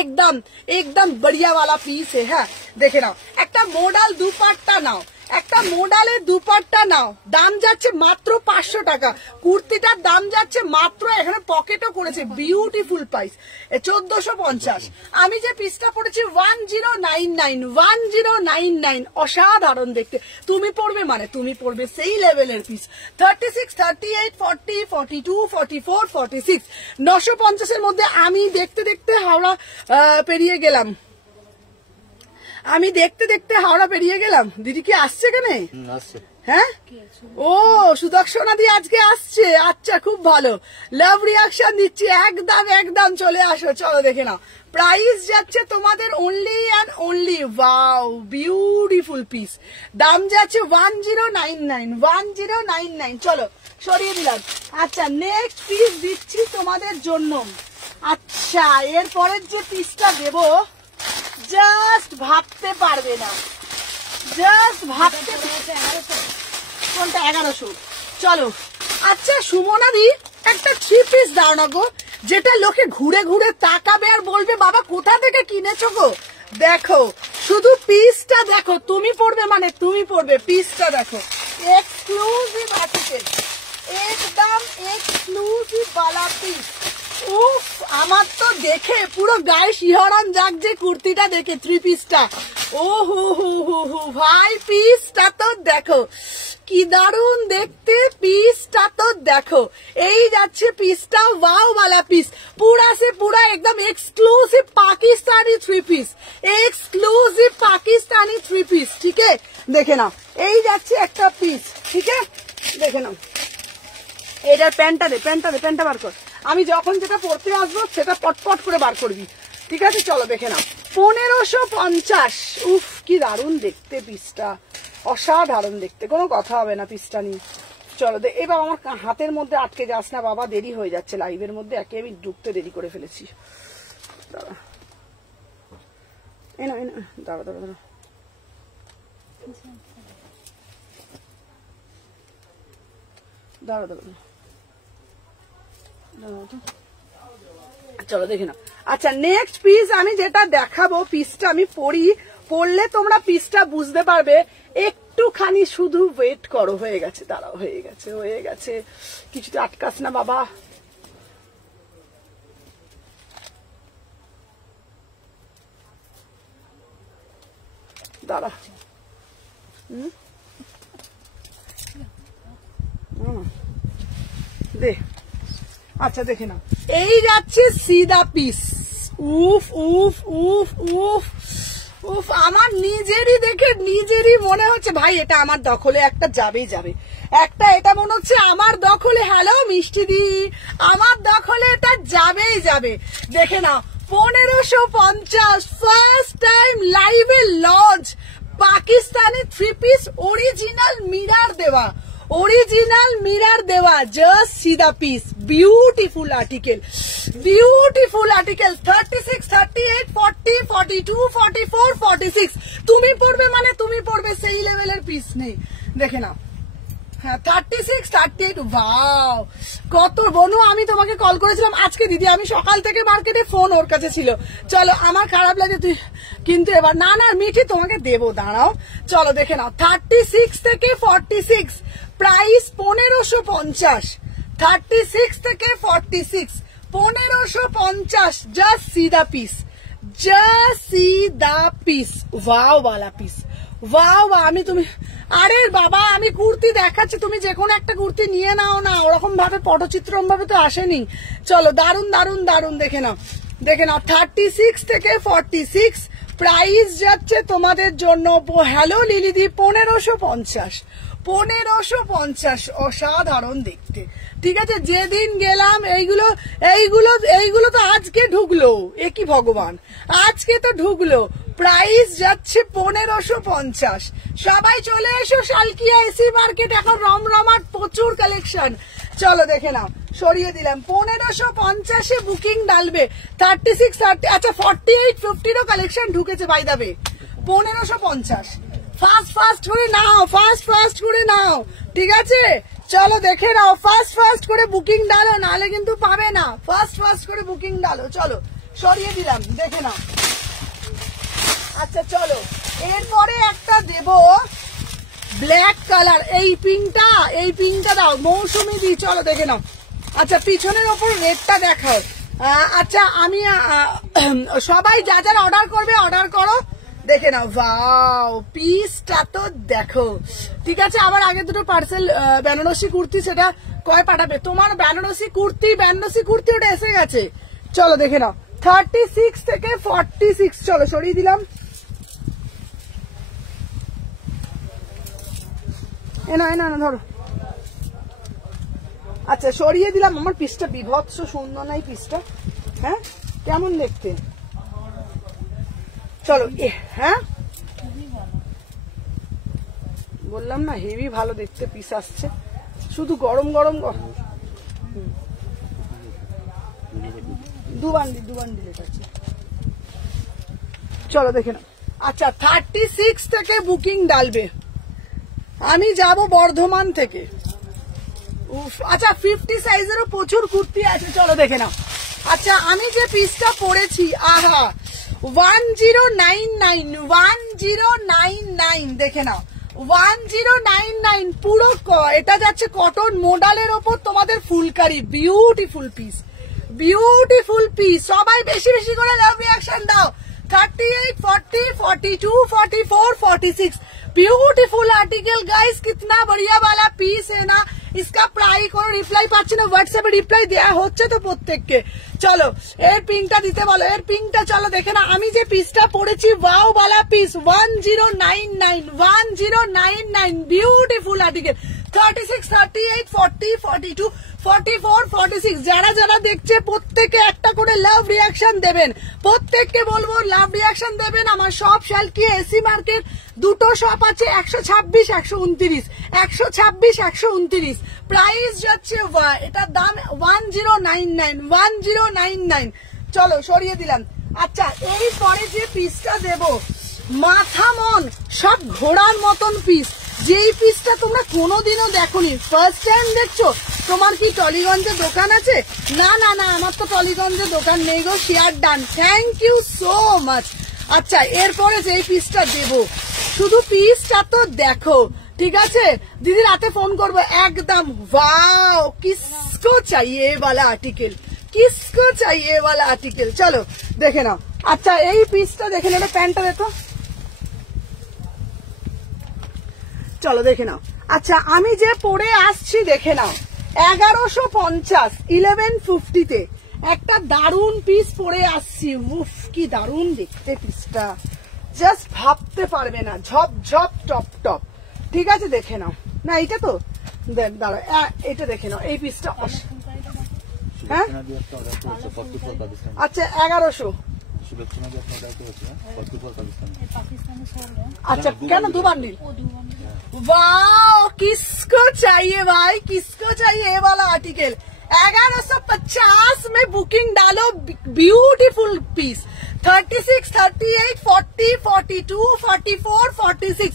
एकदम एकदम बढ़िया वाला पीस है, হ্যাঁ দেখে নাও। একটা মোডাল দুপাট্টা নাও, একটা মোডালের দুপাট্টা নাও, দাম যাচ্ছে মাত্র 500 টাকা। কুর্তিটার দাম যাচ্ছে মাত্র, এখানে পকেটও করেছে, বিউটিফুল প্রাইস 1450। আমি যে পিসটা পড়েছি 1099, 1099 অসাধারণ দেখতে। তুমি পড়বে মানে তুমি পড়বে সেই লেভেলের পিস। 36, 38, 40, 42, 44, 46 950 এর মধ্যে আমি দেখতে দেখতে হাওড়া পেরিয়ে গেলাম। আমি দেখতে দেখতে হাওড়া পেরিয়ে গেলাম। দিদি কি আসছে কেনে? হ্যাঁ ও সুদর্শনা দি আজকে আসছে, আচ্ছা খুব ভালো। লাভ রিয়াকশন দিচ্ছি, একদম একদম চলে আসো। চলো দেখে নাও, প্রাইস যাচ্ছে তোমাদের only and only, wow beautiful piece, দাম যাচ্ছে 1099, 1099। চলো সরিয়ে দিলাম। আচ্ছা নেক্সট পিস দিচ্ছি তোমাদের জন্য। আচ্ছা এরপরের যে পিসটা দেবো জাস্ট ভাবতে পারবে না, জাস্ট ভাবতে। কোনটা? 1100। চলো আচ্ছা সুমনা দি একটা 3 পিস দাও না গো, যেটা লোকে ঘুরে ঘুরে তাকাবে আর বলবে বাবা কোথা থেকে কিনেছো গো। দেখো শুধু পিসটা দেখো, তুমি পড়বে মানে তুমি পড়বে, পিসটা দেখো, এক্সক্লুসিভ আর্টিকেল, একদম এক্সক্লুসিভ বালা পিস। উফ, আমার তো দেখে পুরো গায়ে শিহরণ জাগছে কুর্তিটা দেখে, 3 পিসটা। ও হু হু হু হু ভাই, পিসটা তো দেখো কি দারুণ দেখতে, পিসটা তো দেখো। এই যাচ্ছে পিসটা, ওয়াও वाला পিস, पूरा से पूरा एकदम exclusive Pakistani 3 piece, exclusive Pakistani 3 piece. ঠিক আছে, দেখে নাও। এই যাচ্ছে একটা পিস, ঠিক আছে, দেখে নাও। এটার প্যান্টটা দে, প্যান্টটা বার কর। আমি যখন যেটা পড়তে আসবো সেটা পটপট করে বার করবি, ঠিক আছে? চলো দেখে নাও। 1550। উফ, কি দারুণ দেখতে পিসটা, অসাধারণ দেখতে, কোনো কথা হবে না পিসটা নিয়ে। চলো এবার আমার হাতের মধ্যে আটকে যাস না বাবা, দেরি হয়ে যাচ্ছে লাইভের মধ্যে, একে আমি ঢুকতে দেরি করে ফেলেছি। দাঁড়া দাঁড়া দাঁড়া দাঁড়া, দাঁড়া দাঁড়া, চলো দেখে নাও। আচ্ছা, নেক্সট পিস আমি যেটা দেখাবো, পিসটা আমি পড়লে তোমরা পিসটা বুঝতে পারবে। একটুখানি শুধু ওয়েট করো, হয়ে গেছে, দাঁড়াও, হয়ে গেছে, কিছুতে আটকাস না বাবা। দাঁড়া, দে। আচ্ছা দেখে নাও, এই যাচ্ছে সিদা পিস। উফ উফ উফ উফ উফ, আমার নিজেরই মনে হচ্ছে ভাই এটা আমার দখলে একটা যাবেই যাবে, একটা এটা মনে হচ্ছে আমার দখলে। হ্যালো মিষ্টি দি, আমার দখলে এটা যাবেই যাবে। দেখে নাও, 1550, ফার্স্ট টাইম লাইভে launch Pakistani 3 piece, original mirror দেওয়া, জাস্ট সিদা পিস। Beautiful article, 36, 38, 40, 42, 44, 46। তুমি পড়বে মানে তুমি পড়বে, সেই লেভেলের পিস নেই। দেখে নাও, হ্যাঁ 36, 38। ওয়াও, কত বনু, আমি তোমাকে কল করেছিলাম আজকে দিদি, আমি সকাল থেকে মার্কেটে, ফোন ওর কাছে ছিল। চলো, আমার খারাপ লাগে তুই, কিন্তু এবার না মিঠি তোমাকে দেবো, দাঁড়াও। চলো দেখে নাও, 36 থেকে 46, প্রাইস 1550। 36 থেকে 46, 1550, জাস্ট সিদা পিস, ওয়াও वाला পিস, ওয়াও। আমি তুমি, আরে বাবা আমি কুর্তি দেখাচ্ছি, তুমি যে কোনো একটা কুর্তি নিয়ে নাও না, ওরকম ভাবে পটচিত্রম ভাবে তো আসেনি। চলো, দারুন দারুন দারুন, দেখে নাও 36 থেকে 46, প্রাইস যাচ্ছে তোমাদের জন্য, হ্যালো লিলিদি, 1550, অসাধারণ দেখতে। ঠিক আছে, যেদিন গেলাম এইগুলো তো আজকে ঢুকলো, এ কি ভগবান, আজকে তো ঢুকলো। প্রাইস যাচ্ছে 1550। সবাই চলে এসো শালকিয়া এসি মার্কেট, এখন রমরমাট প্রচুর কালেকশন। চলো দেখে নাও, সরিয়ে দিলাম, 1550-এ বুকিং ডালবে। 36, 30, আচ্ছা 48, 50-রও কালেকশন ঢুকেছে বাই দা ওয়ে। 1550, ফাস্ট করে নাও, ঠিক আছে? চলো দেখে নাও, ফাস্ট করে বুকিং ডালো, নালে কিন্তু পাবে না। ফাস্ট করে বুকিং ডালো। চলো, সরিয়ে দিলাম, দেখে নাও। আচ্ছা চলো, এরপরে একটা দেব ব্ল্যাক কালার, এই পিঙ্কটা দাও মৌসুমি দি, চলো দেখে নাও। আচ্ছা, পিছনের ওপর রেডটা দেখাও। আচ্ছা, আমি সবাই যা যারা অর্ডার করবে অর্ডার করো, দেখে নাও। ওয়াও, পিসটা তো দেখো, ঠিক আছে? আবার আগে দুটো পার্সেল বেনারসি কুর্তি, সেটা কয় পাঠাবে? তোমার বেনারসি কুর্তি ওটা এসে গেছে। চলো দেখে নাও, 36 থেকে 46, চলো সরিয়ে দিলাম। এনা ধরো। আচ্ছা, সরিয়ে দিলাম। আমার পিসটা বিভৎস সুন্দর, নাই পিসটা? হ্যাঁ, কেমন দেখতে? চলো, হ্যাঁ বললাম না, হেভি ভালো দেখতে পিস আসছে, শুধু গরম দু বান্ডিল এটা আছে। চলো দেখে নাও। আচ্ছা, 36 থেকে বুকিং ডালবে, আমি যাব বর্ধমান থেকে। আচ্ছা, 50 সাইজেরও প্রচুর কুর্তি আছে, চলো দেখে নাও। আচ্ছা, আমি যে পিসটা পরেছি, আহা, 1099, দেখে নাও, 1099 পুরো এটা যাচ্ছে কটন মোডালের ওপর তোমাদের phulkari, beautiful piece, beautiful piece. সবাই বেশি বেশি করে লাভ রিঅ্যাকশন দাও। 38, 40, 42, 44, 46 ब्यूटीफुल आर्टिकल गाइस, कितना बढ़िया वाला पीस है ना। इसका प्राइस কোনো রিপ্লাই পাচ্ছি না, হোয়াটসঅ্যাপে রিপ্লাই দেয়া হচ্ছে তো প্রত্যেককে। চলো এর পিঙ্কটা দিতে বলো, এর পিঙ্কটা চলো দেখে না। আমি যে পিসটা পরেছি ওয়াও वाला পিস 1099, 1099 বিউটিফুল আর্টিকেল। 36, 38, 40, 42, 44, 46 যারা যারা দেখছে প্রত্যেকে একটা করে লাভ রিঅ্যাকশন দেবেন, প্রত্যেককে বলবো লাভ রিঅ্যাকশন দেবেন। আমার সব শালকি এসি মার্কেট দুটো শপ আছে, 126, 129, 126, 129 প্রাইস যাচ্ছে। এটার দাম 1099, 1099। চলো সরিয়ে দিলাম। আচ্ছা এই পরে যে পিসটা দেব, মাথা মন সব ঘোড়ার মতন পিস, যেই পিসটা তোমরা কোনোদিনও দেখোনি, ফার্স্ট টাইম দেখছো। তোমার কি টলিগঞ্জে দোকান আছে? না না না, আমার তো টলিগঞ্জে দোকান নেই গো। Share done, thank you so much. আচ্ছা এরপরে যেই পিসটা দেব, শুধু পিসটা তো দেখো, ঠিক আছে দিদি রাতে ফোন করবো একদম। वाओ किसको चाहिए वाला आर्टिकल, किसको चाहिए वाला आर्टिकल, चलो দেখে নাও। আচ্ছা এই পিসটা দেখে নাও, প্যান্টটা দেখো, চলো দেখে নাও। আচ্ছা আমি যে পরে আসছি দেখে নাও, 1150, 1150 তে একটা দারুন পিস পরে আসছি। উফ কি দারুন দেখতে পিসটা, জাস্ট ভাবতে পারবে না, ঝপ ঝপ টপ টপ। ঠিক আছে দেখে নাও। না এটা তো দাঁড়ো, এটা দেখে নাও এই পিসটা। হ্যাঁ আচ্ছা 1100। अच्छा क्या ना 2 बांडिल। वाओ किसको चाहिए भाई, किसको चाहिए ये वाला आर्टिकल। 1150 में बुकिंग डालो, ब्यूटीफुल पीस। 36, 38, 40, 42, 44, 46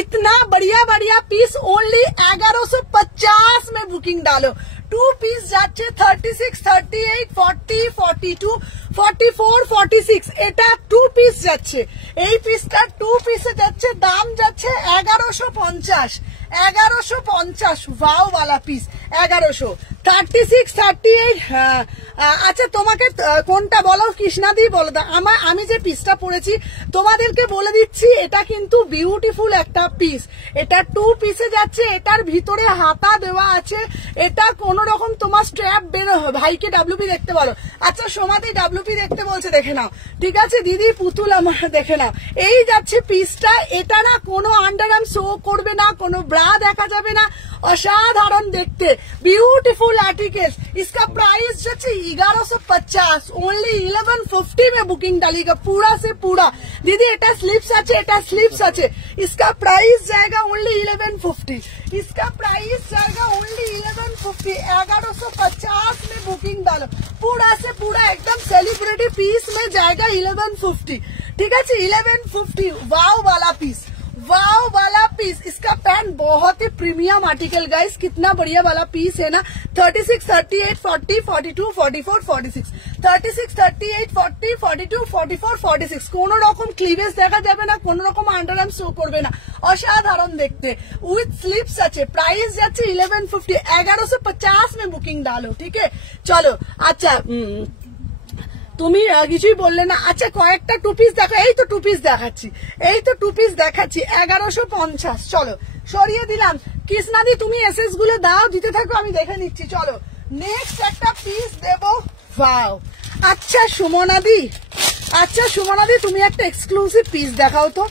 इतना बढ़िया बढ़िया पीस ओनली 1150 में बुकिंग डालो। 2 পিস যাচ্ছে 36, 38, 40, 42, 44, 46 এটা 2 পিস যাচ্ছে। এই পিসটা 2 পিসে যাচ্ছে, দাম যাচ্ছে 1150, 1150 वाओ वाला পিস 1100। 36, 38 আচ্ছা তোমাকে কোনটা বলো কৃষ্ণাদি বলো দা। আমি যে পিসটা পরেছি তোমাদেরকে বলে দিচ্ছি, এটা কিন্তু বিউটিফুল একটা পিস। এটা 2 পিসে যাচ্ছে, এটার ভিতরে হাতা দেওয়া আছে, এটা কোন রকম তোমার স্ট্র্যাপ বেরো। ভাইকে ডাব্লিউপি দেখতে বলো। আচ্ছা সোমাদি ডাব্লিউপি দেখতে বলছে, দেখে নাও। ঠিক আছে দিদি পুতুল আমার দেখে নাও। এই যাচ্ছে পিসটা, এটা না কোনো আন্ডারআর্ম শো করবে না, কোনো ব্রা দেখা যাবে না, অসাধারণ দেখতে বিউটিফুল आर्टिकल। इसका प्राइस যাচ্ছে 1150, ओनली 1150 में बुकिंग डालेगा पूरा से पूरा। दीदी এটা স্লিপস আছে, এটা স্লিপস আছে। इसका प्राइस जाएगा ओनली 1150, इसका प्राइस जाएगा ओनली 1150। 1150 में बुकिंग डालो, पूरा से पूरा एकदम सेलिब्रिटी पीस में जाएगा 1150। ठीक है 1150 वाओ वाला पीस, वाओ वाला पीस। इसका पैंट बहुत ही प्रीमियम आर्टिकल गाइस, कितना बढ़िया वाला पीस है ना। 36, 38, 40, 42, 44, 46 36, 38, 40, 42, 44, 46 কোন রকম ক্লিভেজ দেখা যাবে না, কোন রকম আন্ডারআর্ম শো করবে না, অসাধারণ দেখতে উইথ স্লিপস আছে। প্রাইস যাচ্ছে 1150, 1150 में बुकिंग डालो। ठीक है চলো। আচ্ছা তুমি কিছুই বললে না। আচ্ছা কয়েকটা 2 পিস দেখো, এই তো 2 পিস দেখাচ্ছি, এই তো 2 পিস দেখাচ্ছি 1150। চলো সরিয়ে দিলাম। কৃষ্ণাদি তুমি এসএস গুলো দাও, দিতে থাকো আমি দেখে নিচ্ছি। চলো নেক্সট একটা পিস দেব। ওয়াও আচ্ছা সুমনাদি, আচ্ছা সুমনাদি তুমি একটা এক্সক্লুসিভ পিস দেখাও তো।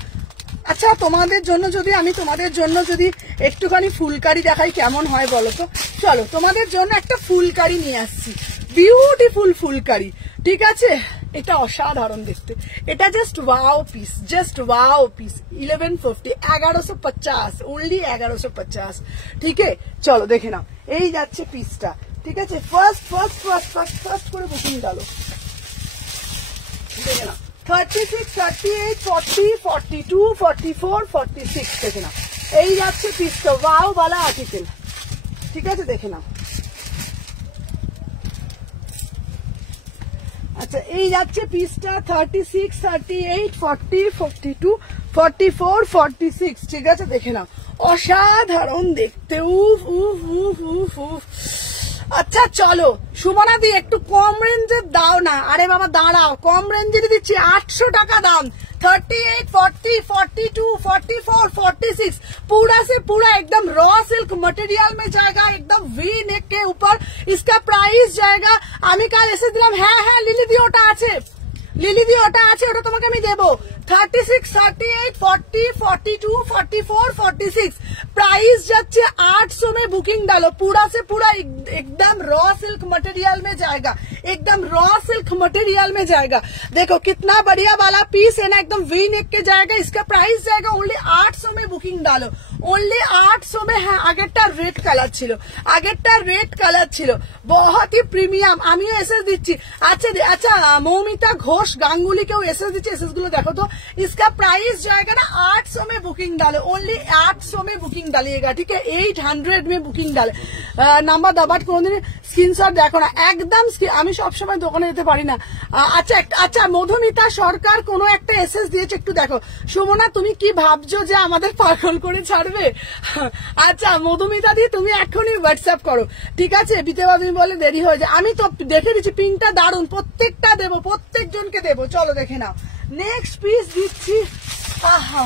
আচ্ছা তোমাদের জন্য যদি আমি তোমাদের জন্য যদি একটুখানি ফুলকারি দেখাই কেমন হয় বলো তো। চলো তোমাদের জন্য একটা ফুলকারি নিয়ে আসছি, বিউটিফুল ফুলকারি। ঠিক আছে এটা অসাধারণ দেখতে, এটা just wow piece, just wow piece. 1150, 1150 only 1150। ঠিক আছে চলো দেখে নাও। এই যাচ্ছে পিসটা। ঠিক আছে ফার্স্ট করে বুকিং ডালো, দেখে নাও। 36, 38, 40, 42, 44, 46 দেখে নাও। এই যাচ্ছে পিসটা ওয়াও वाला आर्टिकल। ঠিক আছে দেখে নাও। আচ্ছা এই যাচ্ছে পিসটা 36, 38, 40, 42, 44, 46, ঠিক আছে দেখে নাও, অসাধারণ দেখতে। উফ উফ উফ উফ উফ। আচ্ছা চলো সুমনা দি একটু কম রেঞ্জের দাও না। আরে বাবা দাঁড়াও, কম রেঞ্জের দিচ্ছি, 800 টাকা দাম। 38, 40, 42, 44, 46 पूरा से पूरा एकदम रॉ सिल्क मटेरियल में जाएगा, एकदम वी नेक के ऊपर इसका प्राइस जाएगा। আমি কাল এসে দিলাম, হ্যাঁ হ্যাঁ লিলি দি ওটা আছে, লিলি দি ওটা আছে, ওটা তোমাকে আমি দেবো। 36, 38, 40, 42, 44, 46 प्राइस যাচ্ছে 800 में बुकिंग डालो। पूरा से पूरा एकदम रॉ सिल्क मटेरियल में जाएगा, एकदम रॉ सिल्क मटेरियल में जाएगा। देखो कितना बढ़िया वाला पीस है ना, एकदम वी नेक के जाएगा। इसका प्राइस जाएगा ओनली 800 में बुकिंग डालो, ओनली 800 में। হ্যাঁ আগেরটা রেড কালার ছিল, আগেরটা রেড কালার ছিল, बहुत ही প্রিমিয়াম। আমিও এসএস দিচ্ছি। আচ্ছা আচ্ছা মৌমিতা ঘোষ গাঙ্গুলি কেউ এসএস দিচ্ছে, এসএস গুলো দেখো তো। इसका प्राइस जाएगा ना 800 में बुकिंग डालो, ओनली 800 में बुकिंग डालिएगा, ठीक है। 800 में बुकिंग डाले নাম্বার দাবাট কোনদিন স্ক্রিনশট দেখো না, একদম আমি সবসময় দোকানে যেতে পারি না। আচ্ছা আচ্ছা মধুমিতা সরকার কোনো একটা এসএস দিয়েছে, একটু দেখো। সুমনা তুমি কি ভাবছো যে আমাদের পাগল করে ছাড়বে? আচ্ছা মধুমিতা দি তুমি এখনই হোয়াটসঅ্যাপ করো, ঠিক আছে। বিতেবা তুমি বলে দেরি হয়ে যায়, আমি তো দেখে দিচ্ছি পিঙ্কটা দারুন, প্রত্যেকটা দেবো, প্রত্যেকজনকে দেবো। চলো দেখে নাও नेक्स्ट पीस दीची। आहा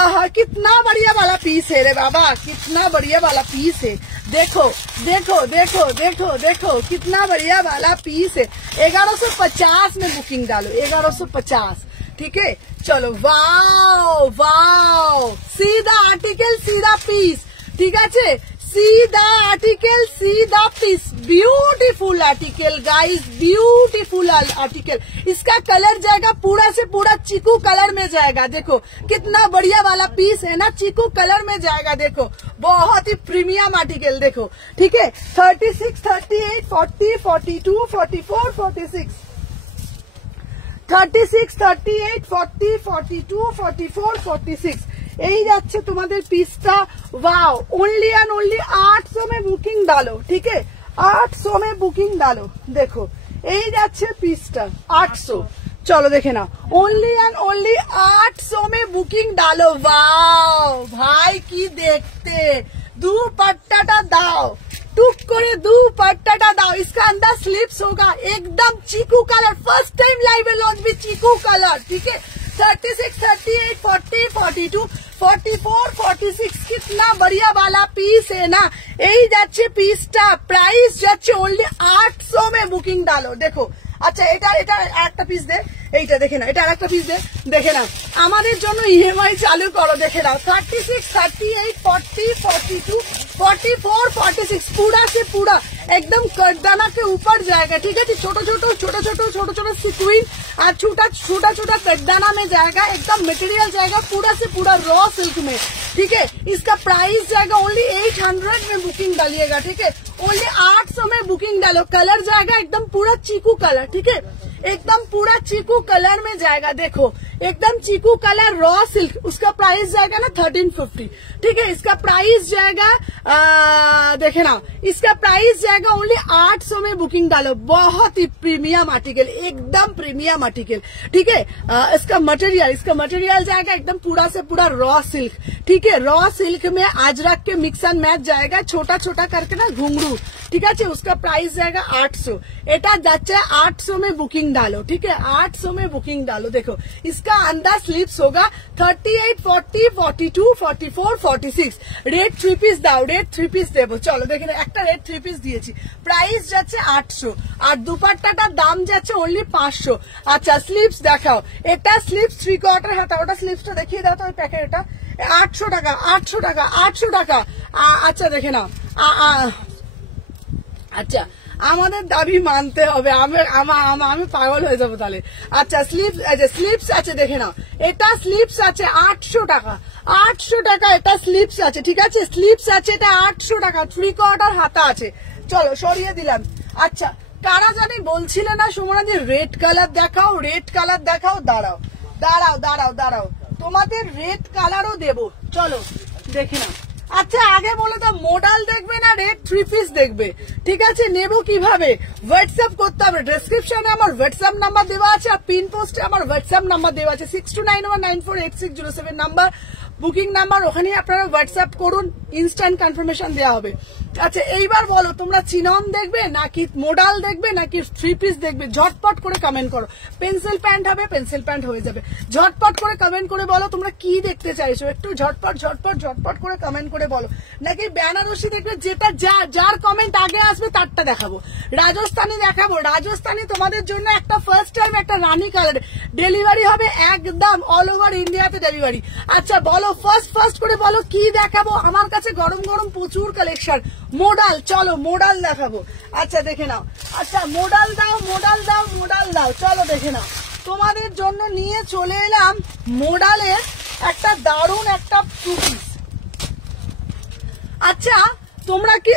आहा कितना बढ़िया वाला पीस है रे बाबा, कितना बढ़िया वाला पीस है। देखो देखो देखो देखो देखो कितना बढ़िया वाला पीस है। 1150 में बुकिंग डालो, 1150, ठीक है। चलो वाओ वाओ, सीधा आर्टिकल सीधा पीस, ठीक है। सीधा आर्टिकल सीधा piece, beautiful article guys, beautiful article. इसका कलर जाएगा पूरा से पूरा चीकू कलर में जाएगा। देखो कितना बढ़िया वाला पीस है ना, चीकू कलर में जाएगा। देखो बहुत ही प्रीमियम आर्टिकल, देखो ठीक है। 36, 38, 40, 42, 44, 46, 36, 38, 40, 42, 44, 46 এই যাচ্ছে তোমাদের পিসটা। वाओ ओनली एंड ओनली 800 में बुकिंग डालो, ठीक है। 800 में बुकिंग डालो, देखो এই যাচ্ছে পিসটা 800। চলো দেখে নাও, ओनली एंड ओनली 800 में बुकिंग डालो। वाओ ভাই কি দেখতে, দুপাট্টাটা দাও, टुक करे दुपट्टा दाओ। इसका अंदर स्लिप्स होगा, एकदम chikoo colour, first time live launch भी चीकू कलर, ठीक है। 36, 38, 40, 42, 44, 46 कितना बढ़िया वाला पीस है ना। यही যাচ্ছে পিসটা, প্রাইস যাচ্ছে ओनली 800 में बुकिंग डालो। देखो আচ্ছা এটা এটা একটা পিস দে, এইটা দেখে নাও, এটা আরেকটা পিস দে, দেখে নাও। আমাদের জন্য ইএমআই চালু করো, দেখে নাও। 36, 38, 40, 42, 44, 46 पूरा से पूरा एकदम करदाना के ऊपर जाएगा, ठीक है। छोटा छोटा सिक्विन और छोटा छोटा करदाना में जाएगा, एकदम मटेरियल जाएगा पूरा से पूरा रॉ सिल्क में, ठीक है। इसका प्राइस जाएगा ओनली 800 में बुकिंग डालिएगा, ठीक है। ओनली 800 में बुकिंग डालो। कलर जाएगा एकदम पूरा चीकू कलर, ठीक है, एकदम पूरा चीकू कलर में जाएगा। देखो एकदम चीकू कलर रॉ सिल्क, उसका प्राइस जाएगा ना 1350, ठीक है। इसका प्राइस जाएगा देखे ना, इसका प्राइस जाएगा ओनली 800 में बुकिंग डालो। बहुत ही प्रीमियम आर्टिकल, एकदम प्रीमियम आर्टिकल, ठीक है। इसका मटेरियल जाएगा एकदम पूरा से पूरा रॉ सिल्क, ठीक है। रॉ सिल्क में अजरक के मिक्स एंड मैच जाएगा, छोटा छोटा करके ना घुंघरू, ठीक है। उसका प्राइस जाएगा 800। এটা যাচ্ছে 800 में बुकिंग डालो, ठीक है। 800 में बुकिंग डालो। देखो इसका अंदर स्लीव्स होगा 38, 40, 42, 44, 46। रेड 3 পিস দাও, रेड 3 পিস দেবো। চলো দেখে নাও, একটা রেড 3 পিস দিয়েছি, প্রাইস যাচ্ছে 800 আর দুপাট্টাটার দাম যাচ্ছে ओनली 500। আচ্ছা স্লিভস দেখাও, এটা স্লিভস 3/4 হাতা, ওটা স্লিভসটা দেখিয়ে দাও তো ওই প্যাকেট। এটা 800 টাকা, 800 টাকা, 800 টাকা। আচ্ছা দেখে নাও। আচ্ছা আমাদের দাবি মানতে হবে, আমি পাগল হয়ে যাবো তাহলে। আচ্ছা স্লিপস আছে দেখে নাও, এটা স্লিপস আছে 800 টাকা, 800 টাকা এটা স্লিপস আছে, ঠিক আছে। স্লিপস আছে এটা 800 টাকা, 3/4 হাতা আছে। চলো সরিয়ে দিলাম। আচ্ছা কারা জানি বলছিলে না সুমনা দি রেড কালার দেখাও, রেড কালার দেখাও। দাঁড়াও দাঁড়াও দাঁড়াও দাঁড়াও, তোমাদের রেড কালারও দেবো, চলো দেখে নাও। আচ্ছা আগে বলো তো মোডাল দেখবে না রেড 3 পিস দেখবে? ঠিক আছে, নেবো কিভাবে? হোয়াটসঅ্যাপ করতে হবে, ডেসক্রিপশনে আমার হোয়াটসঅ্যাপ নাম্বার দেওয়া আছে আর পিন পোস্টে আমার হোয়াটসঅ্যাপ নাম্বার দেওয়া আছে 6291948607 নাম্বার, বুকিং নাম্বার, ওখানে আপনারা হোয়াটসঅ্যাপ করুন, ইনস্ট্যান্ট কনফার্মেশন দেওয়া হবে। আচ্ছা এইবার বলো তোমরা চিনম দেখবে নাকি মোডাল দেখবে নাকি 3 পিস দেখবে? ঝটপট করে কমেন্ট করো। পেন্সিল প্যান্ট হবে, পেন্সিল প্যান্ট হয়ে যাবে। ঝটপট করে কমেন্ট করে বলো তোমরা কি দেখতে চাইছো, একটু ঝটপট ঝটপট ঝটপট করে কমেন্ট করে বলো। নাকি বেনারসি দেখবে? যেটা যার কমেন্ট আগে আসবে তারটা দেখাবো। রাজস্থানি দেখাবো, রাজস্থানি তোমাদের জন্য একটা ফার্স্ট টাইম একটা রানী কালার ডেলিভারি হবে, একদম অল ওভার ইন্ডিয়াতে ডেলিভারি। আচ্ছা বলো ফার্স্ট করে বলো কি দেখাবো? আমার কাছে গরম গরম প্রচুর কালেকশন। মোডাল, চলো মোডাল দেখাবো। আচ্ছা দেখে নাও। আচ্ছা মোডাল দাও, মোডাল দাও, মোডাল দাও, চলো দেখে নাও। তোমাদের জন্য নিয়ে চলে এলাম মোডালের একটা দারুণ একটা 2 পিস। আচ্ছা তোমরা কি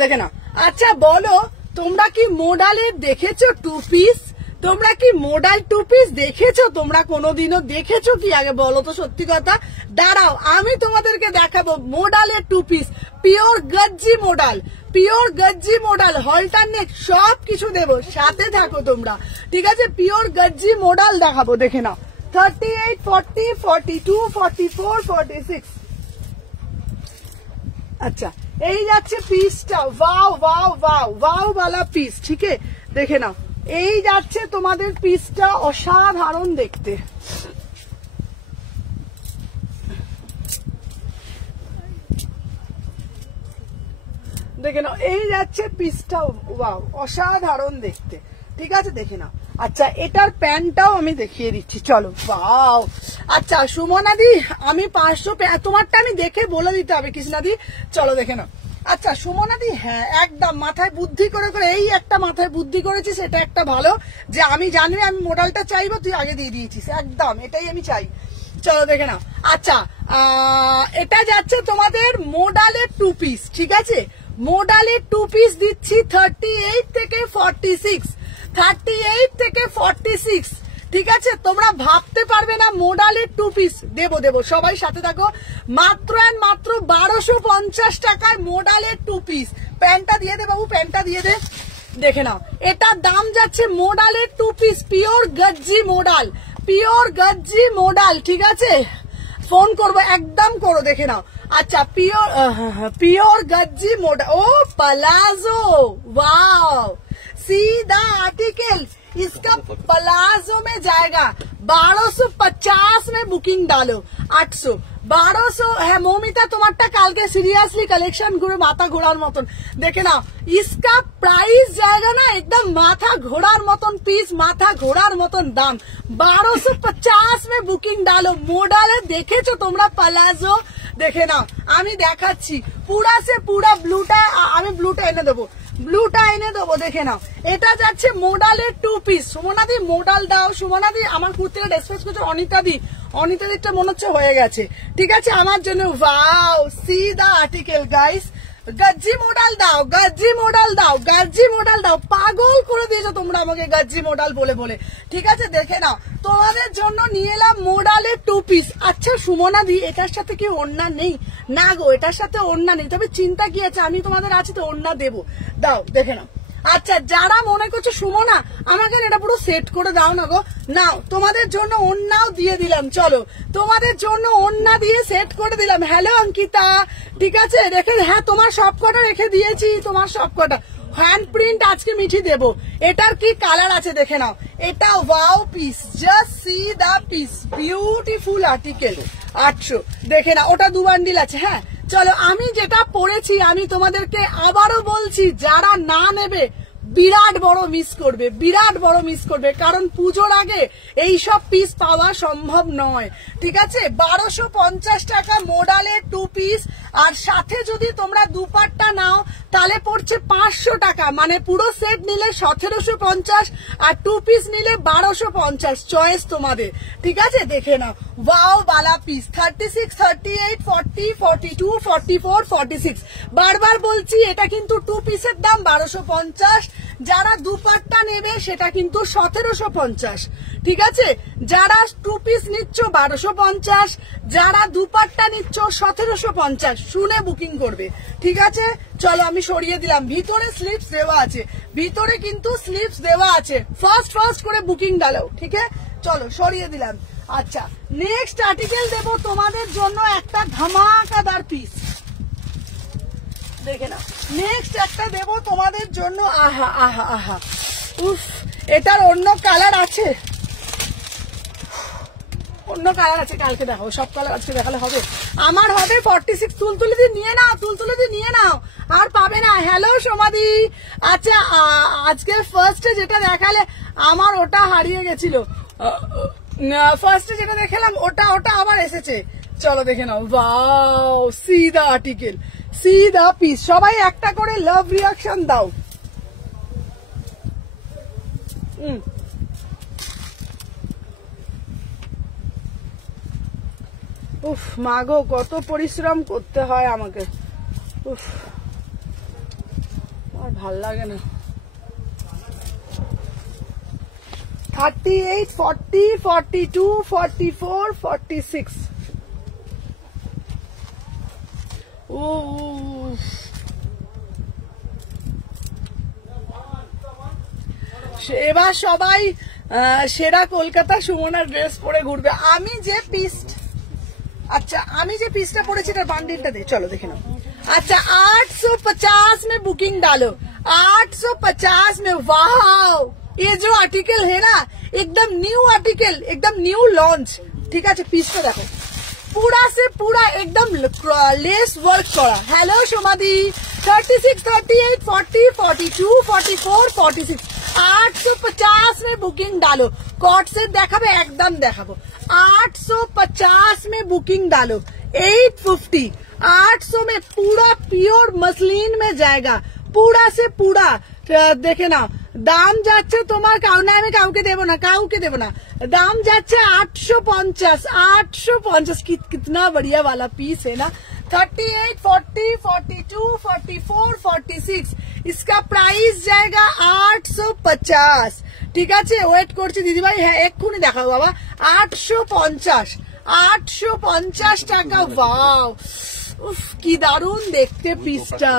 দেখে নাও। আচ্ছা বলো তোমরা কি মোডালের দেখেছো 2 পিস? তোমরা কি মোডাল 2 পিস দেখেছো? তোমরা কোনোদিনও দেখেছো কি? আগে বলো তো সত্যি কথা। দাঁড়াও আমি তোমাদেরকে দেখাবো মোডালের 2 পিস, pure gajji modal, pure gajji modal, halter neck সব কিছু দেবো, সাথে থাকো তোমরা। ঠিক আছে, পিওর গজ্জি মোডাল দেখাবো, দেখে নাও। 38, 40, 42, 44, 46। আচ্ছা এই যাচ্ছে পিসটা, ওয়াও ওয়াও ওয়াও ওয়াও वाला পিস। ঠিক আছে দেখে নাও, এই যাচ্ছে তোমাদের পিসটা, অসাধারণ দেখতে। দেখে নাও এই যাচ্ছে পিসটা, ওয়াও অসাধারণ দেখতে। ঠিক আছে দেখে নাও। আচ্ছা এটার প্যান্টটাও আমি দেখিয়ে দিচ্ছি, চলো। ওয়াও। আচ্ছা সুমনাদি আমি 500, তোমারটা আমি দেখে বলে দিতে হবে কৃষ্ণাদি, চলো দেখে নাও। আচ্ছা সুমনাদি, হ্যাঁ একদম মাথায় বুদ্ধি করে করে, এই একটা মাথায় বুদ্ধি করেছিস, এটা একটা ভালো যে আমি জানি আমি মোডালটা চাইবো, তুই আগে দিয়ে দিয়েছিস, একদম এটাই আমি চাই। চলো দেখে নাও। আচ্ছা এটা যাচ্ছে তোমাদের মোডালের 2 পিস। ঠিক আছে, মোডালের 2 পিস দিচ্ছি 38 থেকে 46, 38 থেকে 46। ঠিক আছে, তোমরা ভাবতে পারবে না মোডালের 2 পিস দেবো, সবাই সাথে থাকো। মাত্র 1250 টাকায় মোডালের 2 পিস। প্যান্টটা দিয়ে দে বাবু, প্যান্টটা দিয়ে দে। দেখে নাও এটার দাম যাচ্ছে মোডালের 2 পিস, pure gajji modal, pure gajji modal. ঠিক আছে, ফোন করবো একদম করো, দেখে নাও। अच्छा प्योर गज्जी मोडा, ओ पलाजो, वाओ सीधा आर्टिकल, इसका पलाजो में जाएगा 1250 में बुकिंग डालो, 800 1200 है। मोमिता तुम्हारा काल के सीरियसली कलेक्शन घुरे माथा घोड़ार मतन, देखे ना इसका प्राइस जाएगा ना एकदम माथा घोड़ार मतन पीस, माथा घोड़ार मतन दाम, 1250 में बुकिंग डालो। मोडाले देखेছো তোমরা প্লাজো? দেখে নাও আমি দেখাচ্ছি পুরা সে পুরা ব্লুটা, আমি ব্লুটা এনে দেবো, ব্লুটা এনে দেবো। দেখে নাও এটা যাচ্ছে মোডালের 2 পিস। সুমনাদি মোডাল দাও, সুমনাদি আমার কুর্তিটা ডিসপ্যাচ করছে, অনিতাদিটা মনে হচ্ছে হয়ে গেছে। ঠিক আছে আমার জন্য, ওয়াও সি দা আর্টিকেল গাইস, গজ্জি মোডাল দাও, গজ্জি মোডাল দাও, গজ্জি মোডাল দাও। পাগল করে দিয়েছো তোমরা আমাকে গজ্জি মোডাল বলে বলে। ঠিক আছে দেখে নাও তোমাদের জন্য নিয়ে এলাম মোডালের 2 পিস। আচ্ছা সুমনাদি এটার সাথে কি ওড়না নেই? না গো এটার সাথে ওড়না নেই, তবে চিন্তা কি আছে, আমি তোমাদের আছে তো ওড়না দেবো, দাও দেখে নাও। আচ্ছা যারা মনে করছো সুমনা আমাকে এটা পুরো সেট করে দাও না গো, নাও তোমাদের জন্য ওড়নাও দিয়ে দিলাম, চলো তোমাদের জন্য ওড়না দিয়ে সেট করে দিলাম। হ্যালো অঙ্কিতা, ঠিক আছে রেখে, হ্যাঁ তোমার সবকটা রেখে দিয়েছি, তোমার সবকটা হ্যান্ড প্রিন্ট আজকে মিঠি দেবো। এটার কি কালার আছে দেখে নাও, এটা ওয়াও পিস, জাস্ট সি দা পিস, বিউটিফুল আর্টিকেল, 800 দেখে না, ওটা 2 বান্ডিল আছে। হ্যাঁ চলো আমি যেটা পড়েছি আমি তোমাদেরকে আবারও বলছি, যারা না নেবে বিরাট বড় মিস করবে, বিরাট বড় মিস করবে, কারণ পুজোর আগে এইসব পিস পাওয়া সম্ভব নয়। ঠিক আছে 1250 টাকা মোডালের 2 পিস, আর সাথে যদি তোমরা দুপাট্টা নাও তাহলে পড়ছে 500 টাকা, মানে পুরো সেট নিলে 1750 আর 2 পিস নিলে 1250, চয়েস তোমাদের। ঠিক আছে দেখে নাও, ওয়াও বালা পিস, 36, 38, 40, 42, 44, 46। বারবার বলছি এটা কিন্তু 2 পিসের দাম 1250, যারা দুপাট্টা নেবে সেটা কিন্তু 1750। ঠিক আছে, যারা 2 পিস নিচ্ছ 1250, যারা দুপাট্টা নিচ্ছ 1750, শুনে বুকিং করবে। ঠিক আছে, চলো আমি সরিয়ে দিলাম। ভিতরে স্লিপস দেওয়া আছে, ভিতরে কিন্তু স্লিপস দেওয়া আছে। ফার্স্ট করে বুকিং ডালো। ঠিক আছে, চলো সরিয়ে দিলাম। আচ্ছা, নেক্সট আর্টিকেল দেবো তোমাদের জন্য একটা ধামাকাদার পিস, দেখে না। নেক্সট একটা দেবো তোমাদের জন্য, আহা আহা আহা, উফ, এটার অন্য কালার আছে, অন্য কালার আছে, কালকে দেখাবো। সব কালার আজকে দেখালে হবে? আমার হবে 46। তুলতুলি দিয়ে নিয়ে নাও, তুলতুলি দিয়ে নিয়ে নাও, আর পাবে না। হ্যালো সমাধি। আচ্ছা, আজকে ফার্স্টে যেটা দেখালে আমার ওটা হারিয়ে গেছিল, ফার্স্টে যেটা দেখালাম ওটা আবার এসেছে। চলো দেখে নাও। ওয়াও, সি দা আর্টিকেল, সি দা পিস। সবাই একটা করে লাভ রিয়াকশন দাও। উফ মাগো, কত পরিশ্রম করতে হয় আমাকে। উফ, আর ভাল লাগে না। 38, 40, 42, 44, 46। এবার সবাই সেরা কলকাতা সুমনার ড্রেস পরে ঘুরবে। আমি যে পিসটা পরেছি তার বান্ডিলটা দে, চলো দেখে নাও। अच्छा 850 में बुकिंग डालो, 850 में। वाह, ये जो आर्टिकल है ना एकदम न्यू आर्टिकल, एकदम न्यू लॉन्च। ठीक है, पीस को देखो पूरा से पूरा एकदम लेस वर्क करा। हेलो सोमादी 36, 38, 40, 42, 44, 46 850 में बुकिंग डालो। कॉट से देखाबे एकदम देखाबो 850 में बुकिंग डालो। 850 800 में पूरा प्योर मसलिन में जाएगा, पूरा से पूरा। देखे ना दाम যাচ্ছে তোমার কাউনে আমি কাউকে দেব না, কাউকে দেব না। दाम যাচ্ছে 850 850। कितना बढ़िया वाला पीस है ना। 38, 40, 42, 44, 46 इसका प्राइस जाएगा 850। ঠিক আছে, ওয়েট করছি দিদিভাই। হ্যাঁ এক্ষুনি দেখাবো বাবা। 850 850 টাকা। ওয়াও, উফ কি দারুণ দেখতে পিসটা।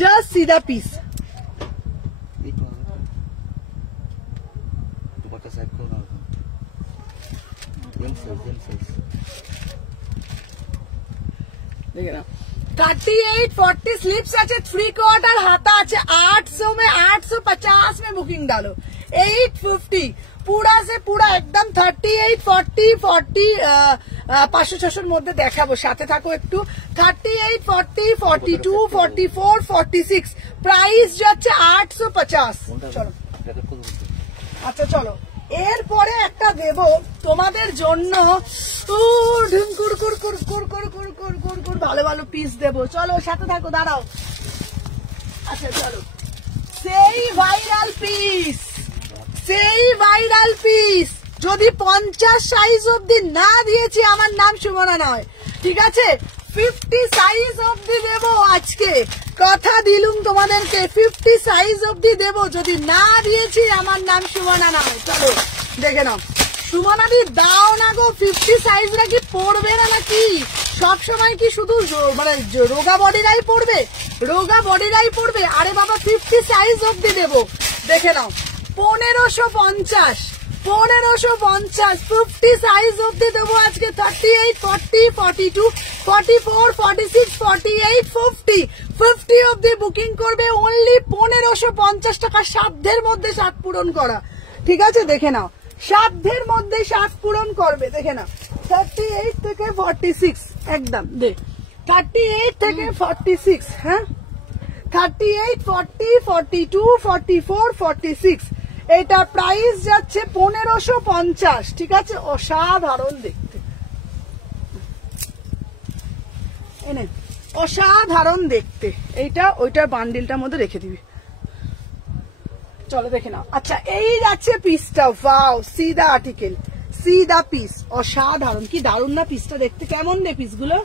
জাস্ট সি দা পিস। দেখে না 38, 40 स्लीप्स আছে, 3/4 हाथा আছে। 800 में 850 में बुकिंग डालो। 850 पूरा से पूरा एकदम। 38, 40, 40 500-600 মধ্যে দেখাবো, সাথে থাকো একটু। 38, 40, 42, 44, 46 প্রাইস যাচ্ছে 850। চলো আচ্ছা চলো, এরপরে একটা দেব তোমাদের জন্য। ভালো ভালো পিস দেবো, চলো সাথে থাকো, দাঁড়াও। আচ্ছা চলো, সেই ভাইরাল পিস, সেই ভাইরাল পিস যদি 50 সাইজ অব্দি না দিয়েছি আমার নাম সুমনা নয়। ঠিক আছে, 50 সাইজ অব্দি দেবো আজকে, কথা দিলুম তোমাদেরকে। 50 সাইজ অব্দি দেবো, যদি না দিয়েছি আমার নাম সুমনা নয়। চলো দেখে নাও। সুমনা দি দাও না গো, 50 সাইজরা কি পড়বে না নাকি? সব সময় কি শুধু মানে রোগা বডিরাই পড়বে? রোগা বডিরাই পড়বে? আরে বাবা 50 সাইজ অব্দি দেবো। দেখে নাও 1550 1550 50 সাইজ অব্দি দেবো আজকে। 38, 40, 42, 44, 46, 48, 50 50 অব্দি বুকিং করবে। অনলি 1550 টাকা, সাধ্যের মধ্যে সাত পূরণ করা। ঠিক আছে, দেখে নাও, সাধ্যের মধ্যে সাত পূরণ করবে। দেখে নাও 38 থেকে 46 একদম দে। 38 থেকে 46, হ্যাঁ 38, 40, 42, 44, 46 এটা প্রাইস যাচ্ছে 1550। ঠিক আছে, অসাধারণ দেখতে, এনে অসাধারণ দেখতে। এইটা ওইটার বান্ডিলটার মধ্যে রেখে দিবি। চলো দেখে নাও। আচ্ছা এই যাচ্ছে পিসটা। ওয়াও, সি দা আর্টিকেল, সি দা পিস। অসাধারণ, কি দারুণ না পিসটা দেখতে। কেমন রে পিসগুলো,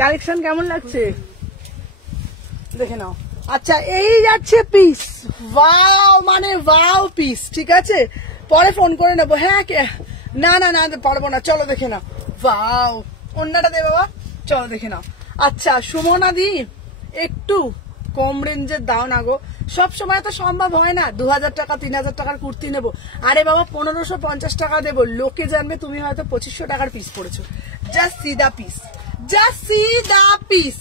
কালেকশন কেমন লাগছে দেখে নাও। আচ্ছা এই যাচ্ছে পিস। ওয়াও মানে ওয়াও পিস। ঠিক আছে, পরে ফোন করে নেবো। হ্যাঁ না না না পারবো না, চলো দেখে নাও। ওয়াও, অন্যটা দে বাবা, চলো দেখে নাও। আচ্ছা সুমনা দি একটু কম রেঞ্জের দাও না গো, সব সময় তো সম্ভব হয় না। 2000 টাকা 3000 টাকার কুর্তি নেবো, আরে বাবা 1550 টাকা দেবো, লোকে জানবে তুমি হয়তো 2500 টাকার পিস পড়েছো। জাস্ট সি দা পিস, জাস্ট সি দা পিস,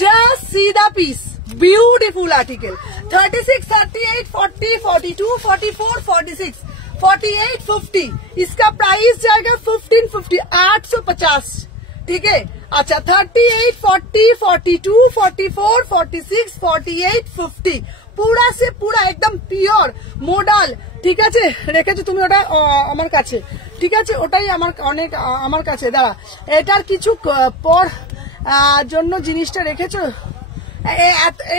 জাস্ট সি দা পিস। Beautiful article 36, 38, 40, 42, 44, 46, 48, 50। इसका प्राइस जाएगा 1550, 850। ठीक है। अच्छा 38, 40, 42, 44, 46, 48, 50 পুরা সে পুরা একদম পিওর মডাল। ঠিক আছে, রেখেছো তুমি ওটা আমার কাছে, ঠিক আছে, ওটাই আমার অনেক আমার কাছে। দাঁড়া, এটার কিছু পর জন্য জিনিসটা রেখেছো।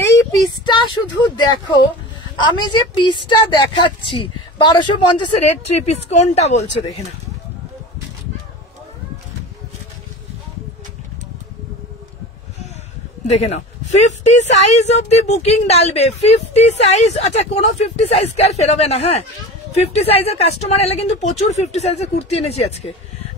এই পিসটা শুধু দেখো, আমি যে পিসটা দেখাচ্ছি 1250 রেড 3 পিস, কোনটা বলছো দেখে না। দেখে নাও 50 সাইজ অব্দি বুকিং ডালবে, 50 সাইজ। আচ্ছা কোনো 50 সাইজ কে আর ফেরোবে না। হ্যাঁ 50 সাইজের কাস্টমার এলে কিন্তু প্রচুর 50 সাইজের কুর্তি এনেছি আজকে।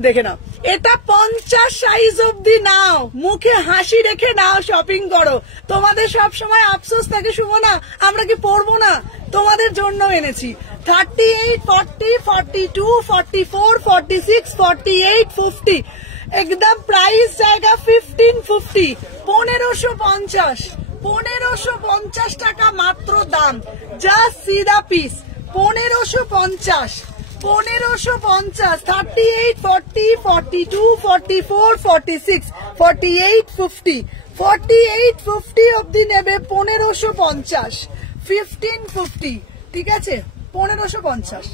দেখে নাও, এটা 50 সাইজ অব্দি নাও, মুখে হাসি রেখে নাও, শপিং করো। তোমাদের সব সময় আফসোস থাকে সুমনা আমরা কি পরবো না, তোমাদের জন্য এনেছি। 38, 40, 42, 44, 46, 48, 50 एकदम प्राइस जाएगा 1550, 1550, 1550 টাকা মাত্র দাম। জাস্ট সিধা পিস 1550, 1550, 38, 40, 42, 44, 46, 48, 50, 48, 50 অব্দি নেবে 1550, 1550। ঠিক আছে 1550।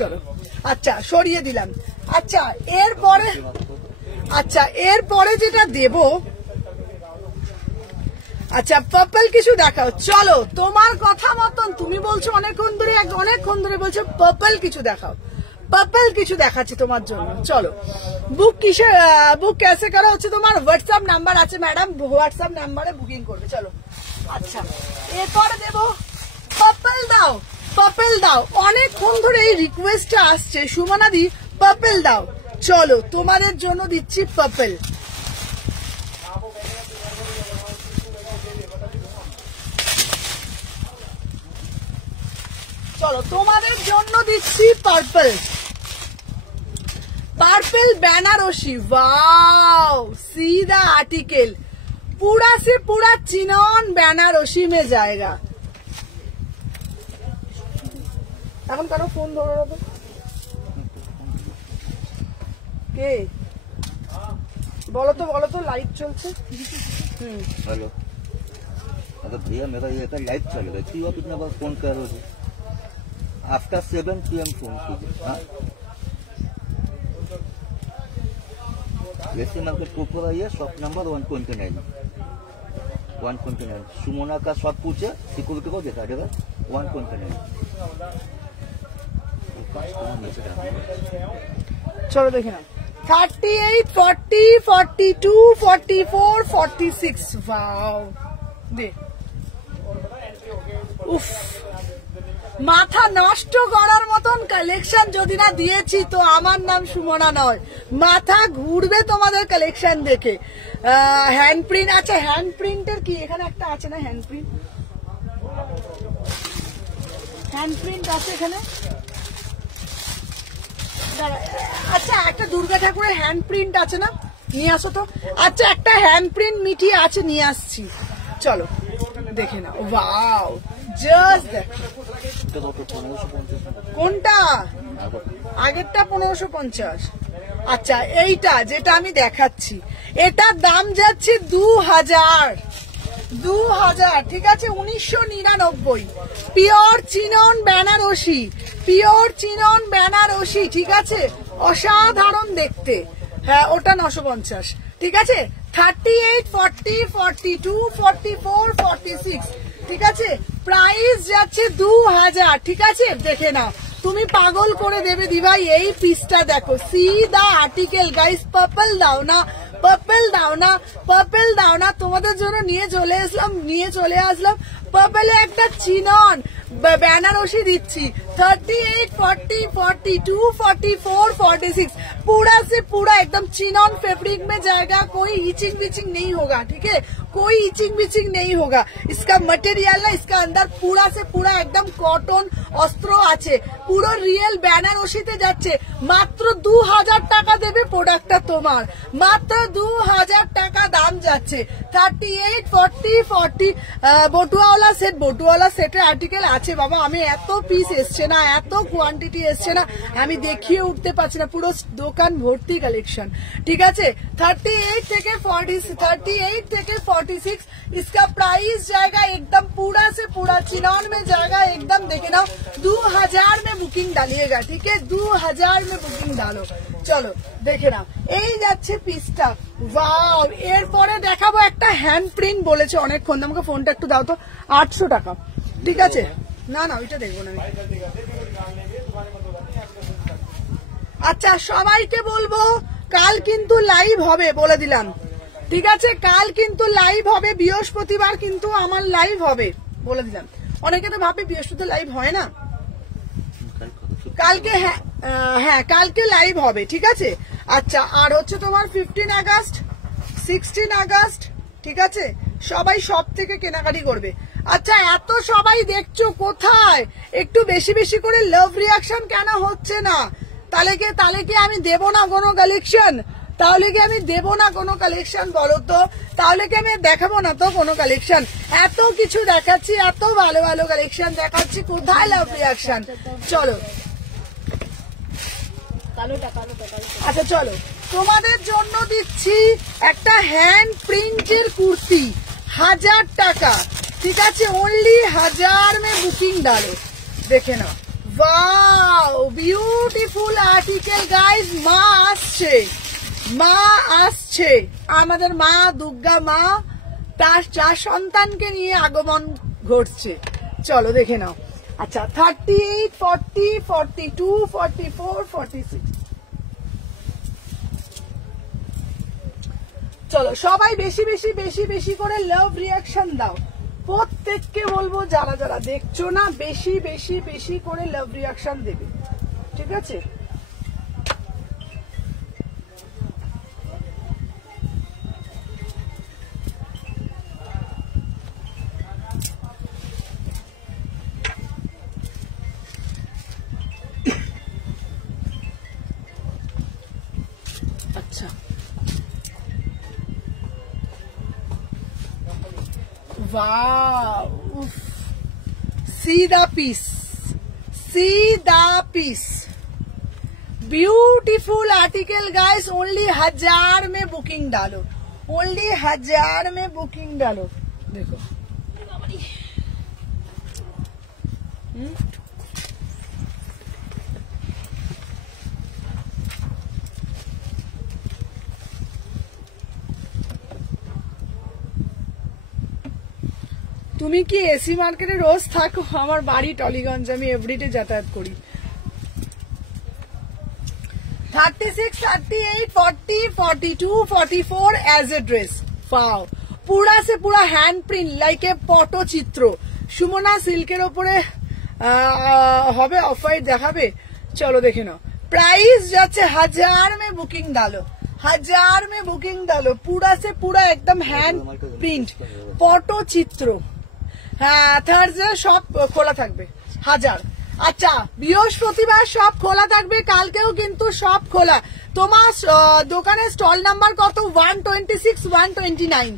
চলো আচ্ছা সরিয়ে দিলাম। আচ্ছা এরপরে যেটা দেব, আচ্ছা পার্পল কিছু দেখাও। চলো তোমার কথা মতন, তুমি বলছো অনেকক্ষণ ধরে বলছো পার্পল কিছু দেখাও, পার্পল কিছু দেখাচ্ছি তোমার জন্য। চলো বুক कैसे করা হচ্ছে, তোমার হোয়াটসঅ্যাপ নাম্বার আছে ম্যাডাম, হোয়াটসঅ্যাপ নাম্বারে বুকিং করবে। চলো আচ্ছা এরপরে দেব পার্পল দাও, পার্পল দাও। অনেকক্ষণ ধরে এই রিকোয়েস্টটা আসছে সুমনা দি পার্পল দাও। চলো তোমাদের জন্য দিচ্ছি পার্পল। চলো তোমাদের জন্য দিচ্ছি পার্পল, পার্পল বেনারসি। वाओ सीधा आर्टिकल, पूरा से पूरा चिनॉन बेनारसी में जाएगा। এখন কারো ফোন ধরো তো, কে বলো তো লাইভ চলছে। हेलो, अगर भैया मेरा ये लाइव चलेगा, क्यों आप इतना बार फोन कर रहे हो? आफ्टर 7 PM फोन कीजिए। हाँ वैसे मार्केट ऊपर आइए, शॉप नंबर 129, 129 सुमोना का शॉप पूछे, सिक्योरिटी को देखा देगा 129। চলো দেখে নাও 38, 40, 42, 44, 46। वाओ দে, উফ মাথা নষ্ট করার মতন কালেকশন যদি না দিয়েছি তো আমার নাম সুমনা নয়। মাথা ঘুরবে তোমাদের কালেকশন দেখে। হ্যান্ড প্রিন্ট, আচ্ছা হ্যান্ড প্রিন্টের কি এখানে একটা আছে না, হ্যান্ড প্রিন্ট, হ্যান্ড প্রিন্ট আছে এখানে। আচ্ছা একটা দুর্গা ঠাকুরের হ্যান্ড প্রিন্ট আছে না, নিয়ে আসো তো। আচ্ছা একটা হ্যান্ড প্রিন্ট মিঠি আছে, নিয়ে আসছি। চলো দেখে নাও। ওয়াও জাস্ট দেখো, কোনটা আগেরটা 1550। আচ্ছা এইটা যেটা আমি দেখাচ্ছি এটার দাম যাচ্ছে 2000, ঠিক আছে 1999। Pure chinon Banarasi, pure chinon Banarasi, ঠিক আছে অসাধারণ দেখতে। হ্যাঁ ওটা 950, ঠিক আছে 38, 40, 42, 44, 46, ঠিক আছে প্রাইস যাচ্ছে 2000। ঠিক আছে দেখে নাও, তুমি পাগল করে দেবে দিভাই। এই পিসটা দেখো, সিধা আর্টিকেল গাইস, পার্পল দাও না পার্পল দাও না তোমাদের জন্য নিয়ে চলে আসলাম পার্পলে একটা চিনন বেনারসি দিচ্ছি 38, 40, 42, 44, 46 पूरा से पूरा एकदम चिनॉन फैब्रिक में जाएगा। कोई इचिंग बिचिंग नहीं होगा, ठीक है, कोई इचिंग बिचिंग नहीं होगा। इसका मटेरियल ना, इसका अंदर पूरा से पूरा एकदम कॉटन अस्त्र আছে, পুরো রিয়েল বেনারসিতে যাচ্ছে। মাত্র 2000 টাকা দেবে প্রোডাক্টটা তোমার, মাত্র 2000 টাকা দাম যাচ্ছে। 38, 40, 40 বটুয়াওয়ালা সেটের আর্টিকেল আছে বাবা। আমি এত পিস এসছে না, এত কোয়ান্টিটি এসছে না, আমি দেখিয়ে উঠতে পারছি না, পুরো দোকান ভর্তি কালেকশন, ঠিক আছে। 38 থেকে 46 इसका प्राइस जाएगा एकदम पूरा से पूरा चिनॉन में जाएगा एकदम। देखे ना 2000 में बुकिंग डालिएगा, ठीक है, 2000 में बुकिंग डालो। চলো দেখে নাও, এই যাচ্ছে পিসটা। ওয়াও, এরপরে দেখাবো একটা হ্যান্ড প্রিন্ট বলেছে অনেকক্ষণ। আমাকে ফোনটা একটু দাও তো। 800 টাকা, ঠিক আছে। না ওইটা দেখবো না। আচ্ছা, সবাইকে বলবো কাল কিন্তু লাইভ হবে, বলে দিলাম, ঠিক আছে। কাল কিন্তু লাইভ হবে, বৃহস্পতিবার কিন্তু আমার লাইভ হবে, বলে দিলাম। অনেকে তো ভাবে বৃহস্পতিবার লাইভ হয় না, কালকে হ্যাঁ কালকে লাইভ হবে, ঠিক আছে। আচ্ছা, আর হচ্ছে তোমার 15 আগস্ট, 16 আগস্ট, ঠিক আছে। সবাই সব থেকে কেনাকাটি করবে। আচ্ছা, এত সবাই দেখছো কোথায়? একটু বেশি বেশি করে লাভ রিয়াকশন কেন হচ্ছে না? তাহলে কি আমি দেবো না কোনো কালেকশন? তাহলে কি আমি দেবো না কোনো কালেকশন বলো তো? তাহলে কি আমি দেখাবো না তো কোনো কালেকশন? এত কিছু দেখাচ্ছি, এত ভালো ভালো কালেকশন দেখাচ্ছি, কোথায় লাভ রিয়াকশন? চলো আচ্ছা চলো, তোমাদের জন্য দিচ্ছি একটা হ্যান্ড প্রিন্টের কুর্তি, 1000 টাকা, ঠিক আছে। অনলি 1000 में বুকিং ডালো, দেখে নাও। Wow, beautiful article guys. মা আসছে, আমাদের মা দুর্গা মা তার 4 সন্তানকে নিয়ে আগমন ঘটছে। চলো দেখে নাও। আচ্ছা, 38, 40, 42, 44, 46। চলো সবাই বেশি বেশি বেশি বেশি করে লাভ রিয়াকশন দাও। প্রত্যেককে বলবো যারা যারা দেখছো না, বেশি বেশি বেশি করে লাভ রিয়াকশন দেবে, ঠিক আছে। আচ্ছা, वाह, सीधा piece, beautiful article guys. Only 1000 में बुकिंग डालो, ओनली 1000 में बुकिंग डालो। देखो তুমি কি এসি মার্কেটে রোজ থাকো? আমার বাড়ি টলিগঞ্জ, আমি এভরিডে যাতায়াত করি। 36, 38, 40, 42, 44 एज ए ड्रेस। वाओ, पूरा से पूरा हैंड प्रिंट लाइक ए পটচিত্র। সুমনা সিল্কের উপরে হবে, অফ হোয়াইট দেখাবে। চলো দেখে নাও। प्राइस যাচ্ছে 1000 में बुकिंग डालो, 1000 में बुकिंग डालो। पूरा से पूरा एकदम हैंड प्रिंट পটচিত্র। হ্যাঁ, থার্সডে সব খোলা থাকবে। 1000। আচ্ছা, বৃহস্পতিবার সব খোলা থাকবে, কালকেও কিন্তু সব খোলা। তোমার দোকানের স্টল নাম্বার কত? 126, 129।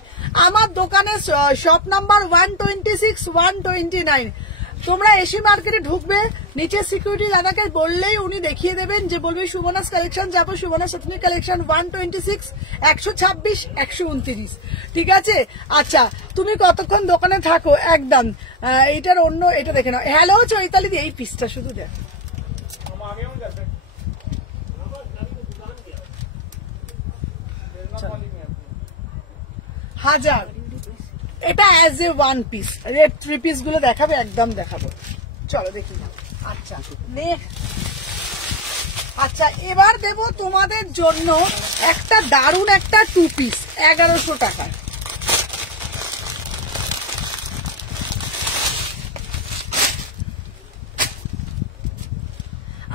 আমার দোকানের শপ নাম্বার 126, 129। তোমরা এসি মার্কেটে ঢুকবে, নিচে সিকিউরিটি দাদাকে বললেই উনি দেখিয়ে দেবেন, যে বলবে সুমনাস কালেকশন যাবো, সুমনাস এথনিক কালেকশন 126, 126, 129, ঠিক আছে। আচ্ছা, তুমি কতক্ষণ দোকানে থাকো একদম। এইটার অন্য এটা দেখে নাও। হ্যালো চৈতালি দি, এই পিসটা শুধু দেখ। হাজার, এটা অ্যাজ এ 1 পিস। 3 পিস গুলো দেখাবে, একদম দেখাবো। চলো দেখি। আচ্ছা, আচ্ছা এবার দেব তোমাদের জন্য একটা দারুণ একটা 2 পিস 1100 টাকা।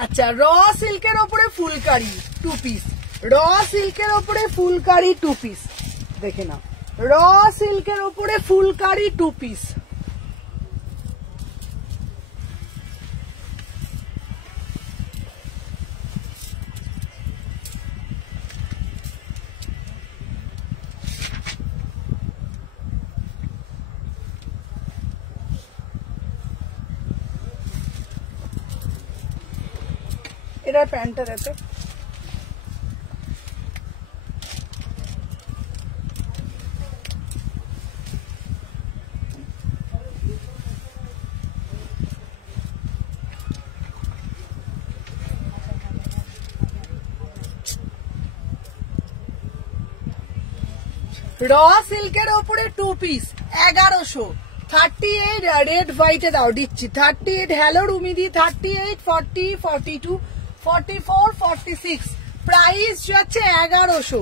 আচ্ছা র সিল্কের ওপরে ফুলকারি 2 পিস, র সিল্কের ওপরে ফুলকারি 2 পিস, দেখে নাও র সিল্কের ওপরে ফুলকারি 2 পিস। এটার প্যান্টটা দেখো, র সিল্কের ওপরে 2 পিস 1100, 38 রেড হোয়াইটে দাও দিচ্ছি 38। হ্যালো রুমিদি 38 40 42 44 46, প্রাইস যাচ্ছে 1100,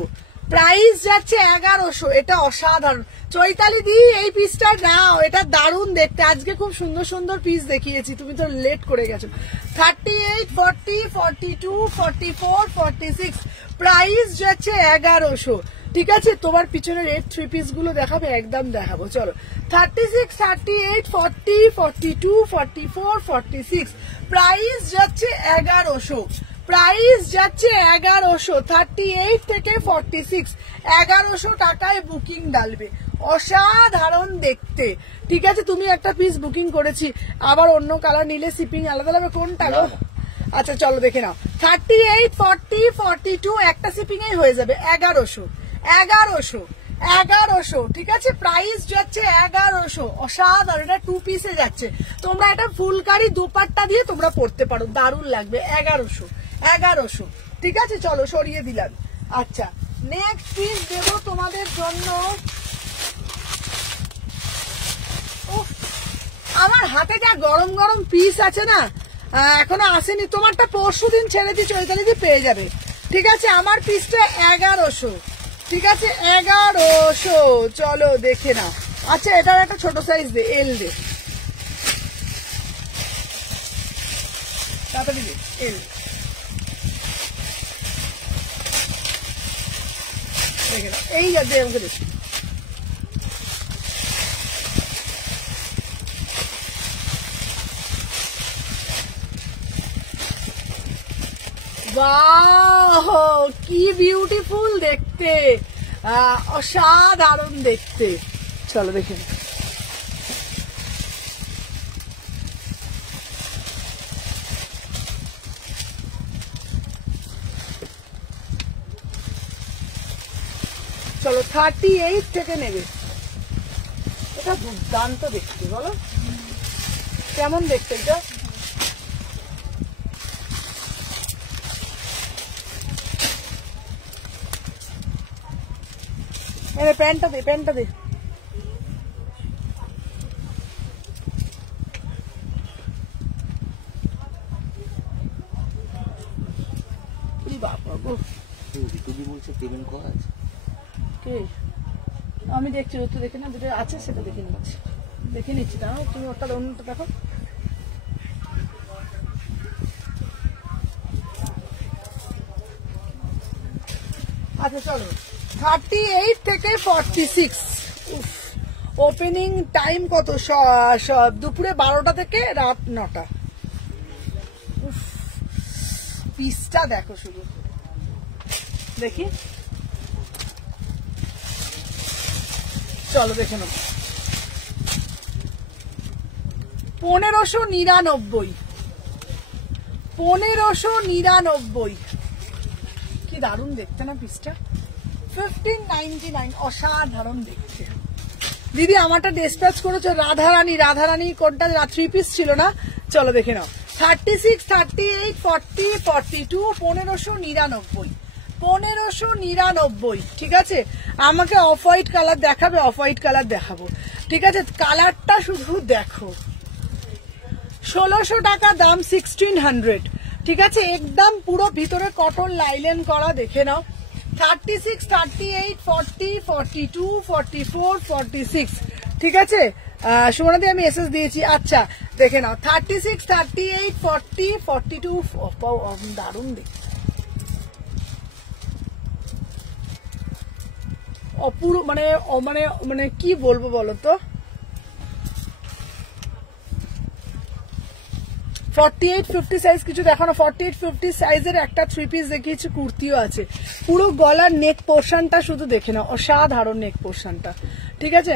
প্রাইস যাচ্ছে 1100। এটা অসাধারণ। চৈতালি দি এই পিসটা নাও, এটা দারুণ দেখতে। আজকে খুব সুন্দর সুন্দর পিস দেখিয়েছি, তুমি তো লেট করে গেছো। 38 40 42 44 46, প্রাইস যাচ্ছে 1100। ঠিক আছে, তোমার পিছনে রেড 3 পিস গুলো দেখাবে, একদম দেখাবো। চলো 36 38 40 42 44 46, প্রাইস যাচ্ছে 1100, প্রাইস যাচ্ছে 1100। 38 থেকে 46 1100 টাকায় বুকিং ডালবে, অসাধারণ দেখতে। ঠিক আছে, তুমি একটা পিস বুকিং করেছি, আবার অন্য কালার নিলে শিপিং আলাদা লাগবে। কোনটা গো? আচ্ছা চলো দেখে নাও। 38 40 42 একটা শিপিং এই হয়ে যাবে 1100, 1100 1100। ঠিক আছে, প্রাইস যাচ্ছে 1100, অসাধারণ। এটা 2 পিসে যাচ্ছে, তোমরা এটা ফুলকারি দুপাট্টা দিয়ে তোমরা পড়তে পারো, দারুণ লাগবে। 1100 1100। ঠিক আছে, চলো সরিয়ে দিলাম। আচ্ছা নেক্সট পিস দেবো তোমাদের জন্য। আমার হাতে যা গরম গরম পিস আছে না, এখনো আসেনি। তোমারটা পরশু দিন ছেড়ে দিচ্ছি, চৈতালি দি পেয়ে যাবে। ঠিক আছে, আমার পিসটা 1100। ঠিক আছে 1100, চলো দেখে নাও। আচ্ছা এটার একটা ছোট সাইজ দে, এল দে, তাড়াতাড়ি দে, এল। দেখে নাও, এই দে আমাকে দে। বাহ কি বিউটিফুল দেখতে, অসাধারণ দেখতে। চলো দেখে চলো 38 থেকে নেবে। এটা দুর্দান্ত দেখতে, বলো কেমন দেখতে এটা? প্যান্টটা দে, প্যান্টটা দে। আমি দেখছি, ওর তো দেখে না, যেটা আছে সেটা দেখে নিচ্ছি, দেখে নিচ্ছি। না তুমি ওটা অন্যটা দেখো। আচ্ছা চলো 38 থেকে 46। ওপেনিং টাইম কত? দুপুরে 12টা থেকে রাত 9টা। পিসটা দেখো শুধু, দেখি। চলো দেখে নেব। 1599, 1599। কি দারুণ দেখতে না পিসটা। 1599, অসাধারণ দেখতে। দিদি আমারটা ডিসপ্যাচ করেছো রাধারানী, রাধারানী কোনটা? 3 পিস ছিল না? চলো দেখে নাও। 36 38 40 42, 1599, 1599। ঠিক আছে, আমাকে অফ হোয়াইট কালার দেখাবে, অফ হোয়াইট কালার দেখাবো। ঠিক আছে, কালারটা শুধু দেখো। 1600 টাকা দাম, 1600। ঠিক আছে, একদম পুরো ভিতরে কটন লাইলেন করা, দেখে নাও। 36, 38, 40, 42, 44, 46, ঠিক আছে। সুমনাদি আমি এসএস দিয়েছি। আচ্ছা দেখে নাও, 36, 38, 40, 42, দারুণ দেখি, অপুরো, মানে মানে মানে কি বলবো বলো তো। 48, 50 সাইজ কিছু দেখানো। 48, 50 সাইজের একটা 3 পিস দেখিয়েছি, কুর্তিও আছে। পুরো গলার নেক পোর্শনটা শুধু দেখে নাও, অসাধারণ নেক পোর্শনটা, ঠিক আছে।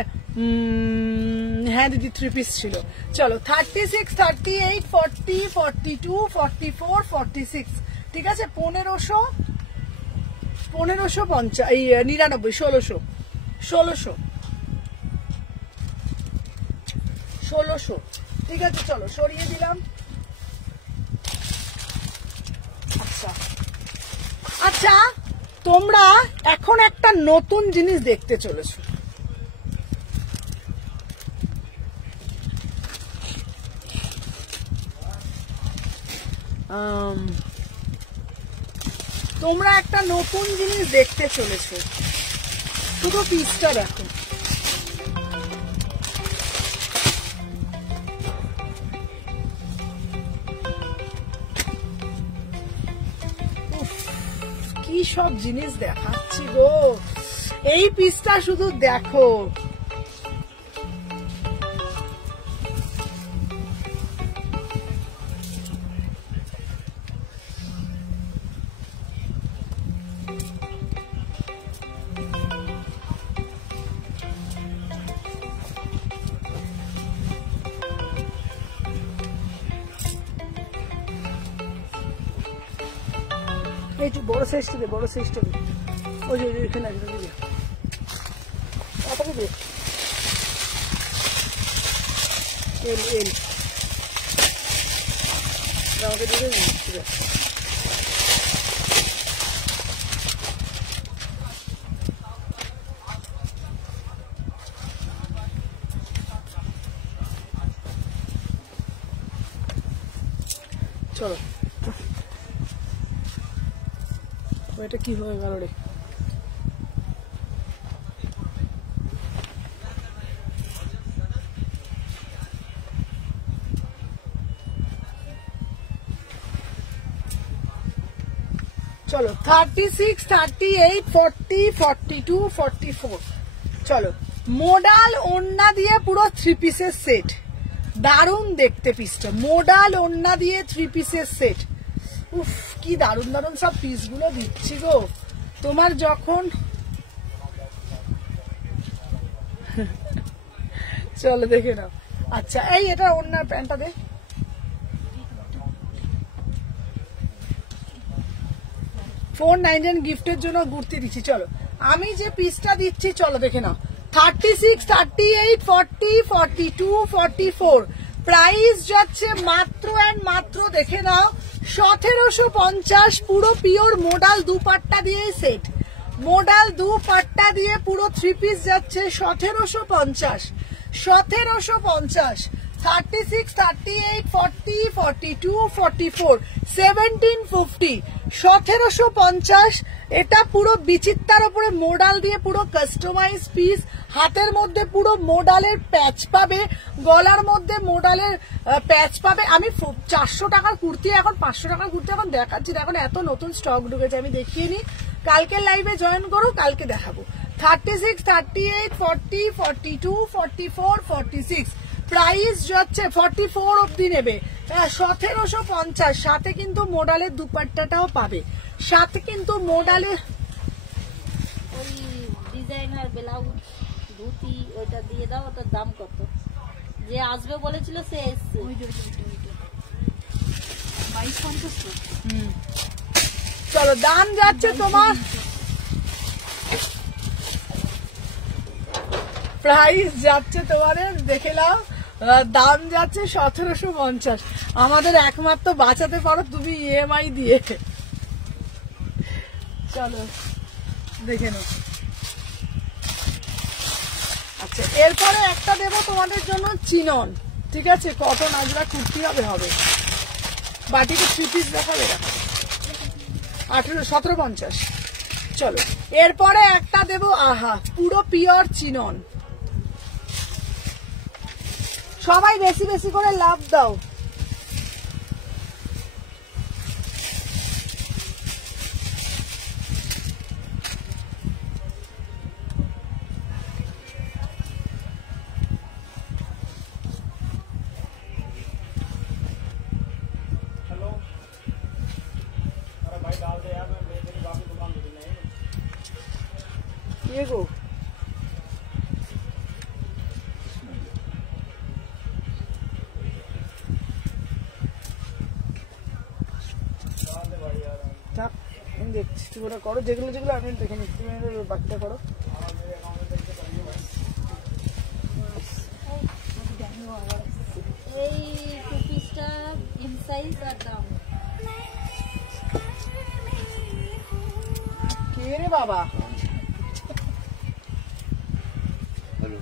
হ্যাঁ দিদি 3 পিস ছিল। চলো 36, 38, 40, 42, 44, 46, ঠিক আছে। 1550, এই 99, 1600, ঠিক আছে। চলো সরিয়ে দিলাম। আচ্ছা তোমরা এখন একটা নতুন জিনিস দেখতে চলেছো। তোমরা একটা নতুন জিনিস দেখতে চলেছো, শুধু পিসটা দেখো। কি সব জিনিস দেখাচ্ছি গো, এই পিসটা শুধু দেখো। একটু বড় সাইজটা দে, বড় সাইজটা দে, ওই যে এখানে আছে, আপনাকে দে। এল এল আমাকে দিয়ে দে। চলো এটা কি হয়ে গেল রে। চলো 36, 38, 40, 42, 44, চলো। মোডাল ওন্না দিয়ে পুরো 3 পিসের সেট, দারুণ দেখতে পিসটা। মোডাল ওন্না দিয়ে 3 পিসের সেট। উফ কি দারুণ দারুণ সব পিস গুলো দিচ্ছি গো তোমার যখন। চলো দেখে নাও। আচ্ছা এই এটা ওন্নার প্যান্টটা দে। ফোন 99 গিফটের জন্য ঘুরতে দিচ্ছি। চলো আমি যে পিসটা দিচ্ছি চলো দেখে নাও। 36, 38, 40, 42, 44, প্রাইস যাচ্ছে মাত্র এন্ড মাত্র দেখে নাও 1750। পুরো পিওর মোডাল দুপাট্টা দিয়ে সেট, মোডাল দুপাট্টা দিয়ে পুরো 3 পিস যাচ্ছে 1750। 36, 38, 40, 42, 44, 1750, 1750। এটা পুরো বিচিত্রার উপরে মোডাল দিয়ে পুরো কাস্টমাইজ পিস। হাতের মধ্যে পুরো মোডালের প্যাচ পাবে, গলার মধ্যে মোডালের প্যাচ পাবে। আমি 400 টাকার কুর্তি এখন 500 টাকার কুর্তি এখন দেখাচ্ছি, এখন এত নতুন স্টক ঢুকেছে আমি দেখিয়ে নি। কালকে লাইভে জয়েন করো, কালকে দেখাবো। 36, 38, 40, 42, 44, 46, প্রাইস যাচ্ছে 44 অব্দি নেবে 1750। সাথে কিন্তু মোডালের দুপাট্টাটাও পাবে, সাথে কিন্তু মোডালের ওই ডিজাইনার ব্লাউজ ধুতি ওইটা দিয়ে দাও। ওটার দাম কত? যে আসবে বলেছিল সে এসছে। 2250। চলো দাম যাচ্ছে তোমার, প্রাইস যাচ্ছে তোমাদের দেখে নাও, দাম যাচ্ছে 1750। আমাদের একমাত্র বাঁচাতে পারো তুমি ইএমআই দিয়ে। চলো দেখে নাও। আচ্ছা এরপরে একটা দেবো তোমাদের জন্য চিনন, ঠিক আছে। কটন আজরা কুর্তি হবে হবে বাটিকে 3 পিস দেখাবে, 1750। চলো এরপরে একটা দেবো, আহা পুরো পিওর চিনন। সবাই বেশি বেশি করে লাভ দাও। ये गो আমি দেখছি, তুমি ওটা করো, যেগুলো যেগুলো আমি দেখে নিচ্ছি, তুমি বাকিটা করো। এই টু পিসটা ইন সাইজ আর দাম কে রে বাবা? हेलो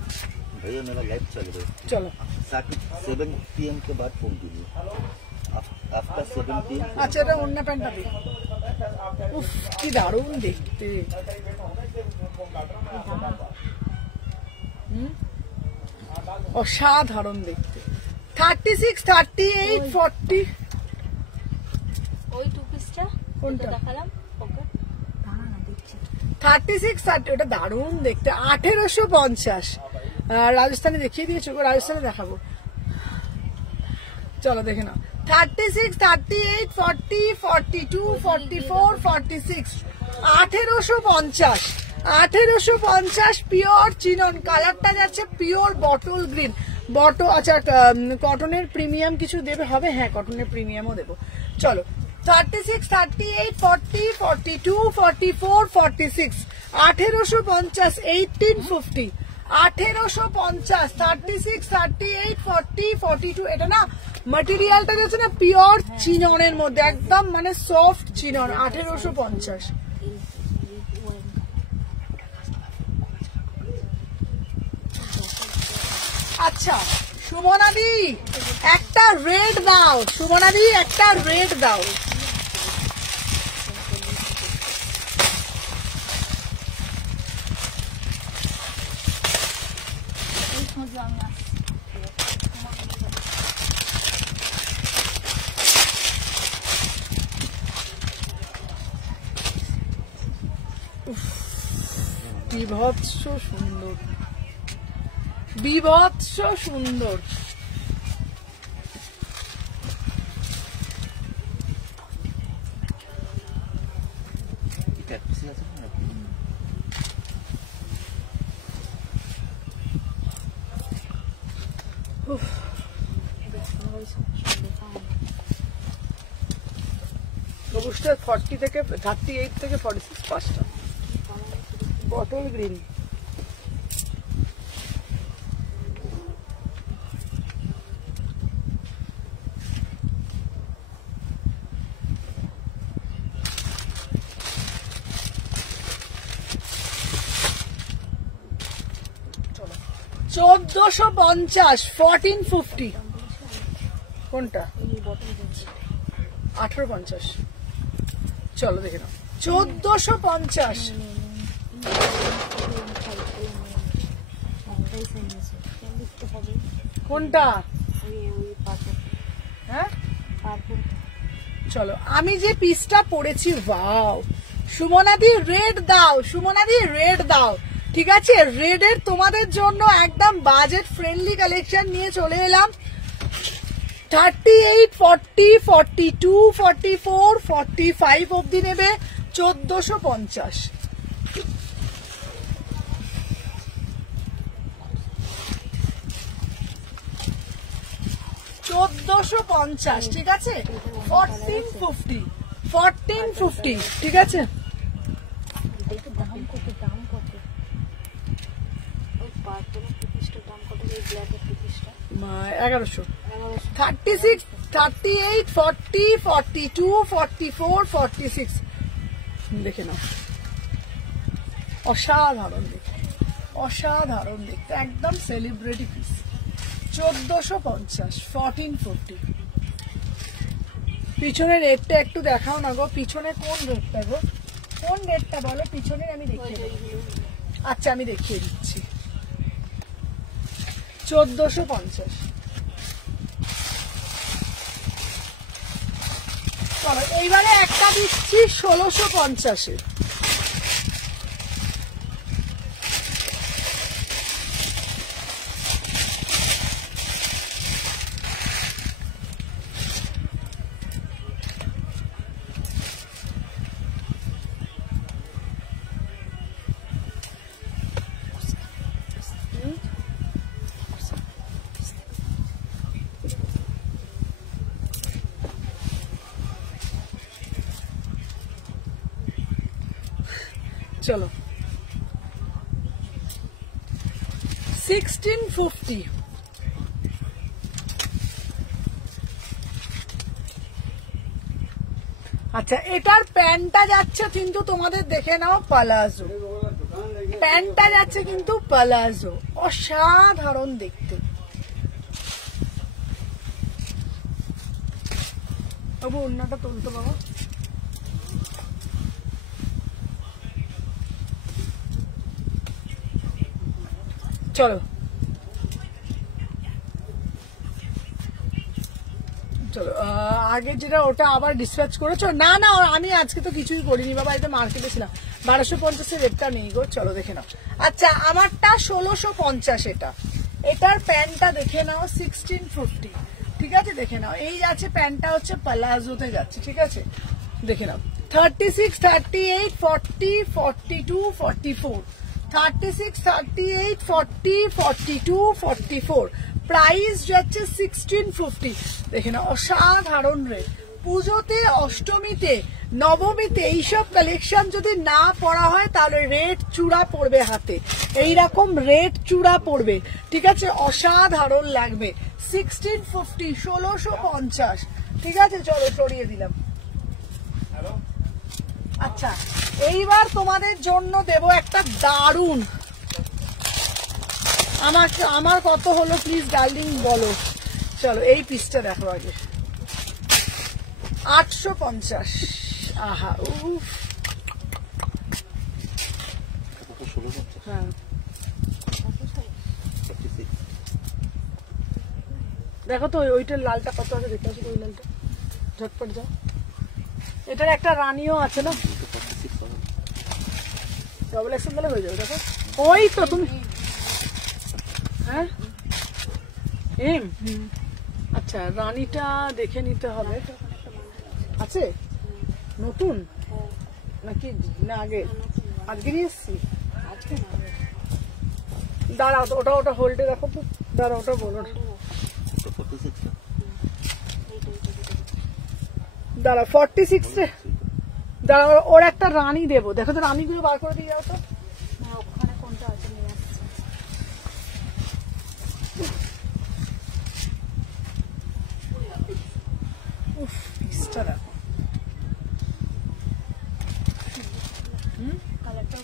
भैया, मेरा लाइव चल रहा है। চলো 7 PM के बाद फोन कीजिए। After 7 PM। আচ্ছা, এটা অন্য প্যান্টটা দিই। উফ কি দারুণ দেখতে। অসাধারণ দেখতে। 36, 38, 40। ওই টু পিসটা কোনটা? দেখালাম ওকে, দাঁড়া না দেখছি। 36, 30, ওটা দারুণ দেখতে। 1850। রাজস্থানে দেখিয়ে দিয়েছো, রাজস্থানে দেখাবো। চলো দেখে নাও। 36, 38, 40, 42, 44, 46। 1850। 1850 পিওর চিনন। কালারটা যাচ্ছে পিওর বটল গ্রিন। আচ্ছা, কটনের প্রিমিয়াম কিছু দেবে হবে? হ্যাঁ, কটনের প্রিমিয়ামও দেবো। চলো 36, 38, 40, 42, 44, 46। 1850, 1850। 1850, 36, 38, 40, 42। এটা না ম্যাটেরিয়ালটা যাচ্ছে না পিওর চিননের মধ্যে, একদম মানে সফট চিনন। 1850। আচ্ছা সুমনাদি একটা রেড দাও, সুমনাদি একটা রেড দাও। বিভৎস সুন্দর, বিভৎস সুন্দর। टैक्सी আছে না? সবুজটা 40 থেকে 38 থেকে 46 পাঁচটা বটল গ্রিন। চলো 1450, 1450। কোনটা? 1850। চলো দেখে নাও। 1450। কোনটা? হ্যাঁ চলো, আমি যে পিসটা পরেছি, ওয়াও। সুমনাদি রেড দাও, সুমনাদি রেড দাও। ঠিক আছে, রেডের তোমাদের জন্য একদম বাজেট ফ্রেন্ডলি কালেকশন নিয়ে চলে এলাম। 38, 40, 42, 44, 45 অব্দি নেবে 1450। ঠিক আছে, 1450, 1450। ঠিক আছে, দাম কত? দাম কত? ওই পার্পলের পিসটার দাম কত? এই ব্ল্যাকের পিসটা 1100। 36, 38, 40, 42, 44, 46 দেখে নাও। অসাধারণ দেখতে, অসাধারণ দেখতে, একদম সেলিব্রিটি পিস। 1450, 1450। পিছনে রেটটা একটু দেখাও না গো, পিছনে কোন রেটটা গো, কোন রেটটা বলো পিছনে, আমি দেখিয়ে দেবো। আচ্ছা আমি দেখিয়ে দিচ্ছি, 1450। চলো এইবারে একটা দিচ্ছি 1650-এ। চলো 1650। আচ্ছা এটার প্যান্টটা যাচ্ছে কিন্তু তোমাদের দেখে নাও পালাজো, প্যান্টটা যাচ্ছে কিন্তু পালাজো, অসাধারণ দেখতে। বাবু অন্যটা তুলতো বাবা। চলো চলো আগে যেটা ওটা আবার ডিসপ্যাচ করেছো? না না আমি আজকে তো কিছুই করিনি বাবা, এটা মার্কেটে ছিলাম। 1250-এর রেটটা নেই গো, চলো দেখে নাও। আচ্ছা আমারটা 1650, এটা এটার প্যান্টটা দেখে নাও 1650, ঠিক আছে দেখে নাও। এই যাচ্ছে প্যান্টটা হচ্ছে পালাজোতে যাচ্ছে, ঠিক আছে দেখে নাও। 36, 38, 40, 42, 44, 36, 38, 40, 42, 44, প্রাইস যাচ্ছে 1650। দেখে না অসাধারণ রেট। পুজোতে, অষ্টমীতে, নবমীতে এইসব কালেকশন যদি না পড়া হয় তাহলে রেট চূড়া পড়বে হাতে, এইরকম রেট চূড়া পড়বে, ঠিক আছে অসাধারণ লাগবে। 1650, 1650, ঠিক আছে চলো সরিয়ে দিলাম। আচ্ছা এইবার তোমাদের জন্য দেব একটা দারুন, আমার কত হলো প্লিজ ডার্লিং বলো। চলো এই পিসটা দেখো আগে, 850। আহা উফ, হ্যাঁ দেখো তো ওইটার লালটা কত আছে, দেখতে পাচ্ছি ওই লালটা, ঝটপট যাও। এটার একটা রানিও আছে না, ডবল এক্সেল বলে হয়ে যাবে। দেখো ওই তো তুমি, হ্যাঁ আচ্ছা রানীটা দেখে নিতে হবে, আছে নতুন নাকি না আগে, আজকে নিয়ে এসছি। দাঁড়াও তো ওটা ওটা হোল্ডে রাখো তো, দাঁড়াও ওটা বলো না, দাঁড়া 46-এ দাঁড়া, ওর একটা রানী দেবো, দেখো তো রানীগুলো বার করে দিয়ে যাও তো। ওখানে কোনটা আছে নিয়ে আসছে। উফ পিসটা দেখো, কালারটাও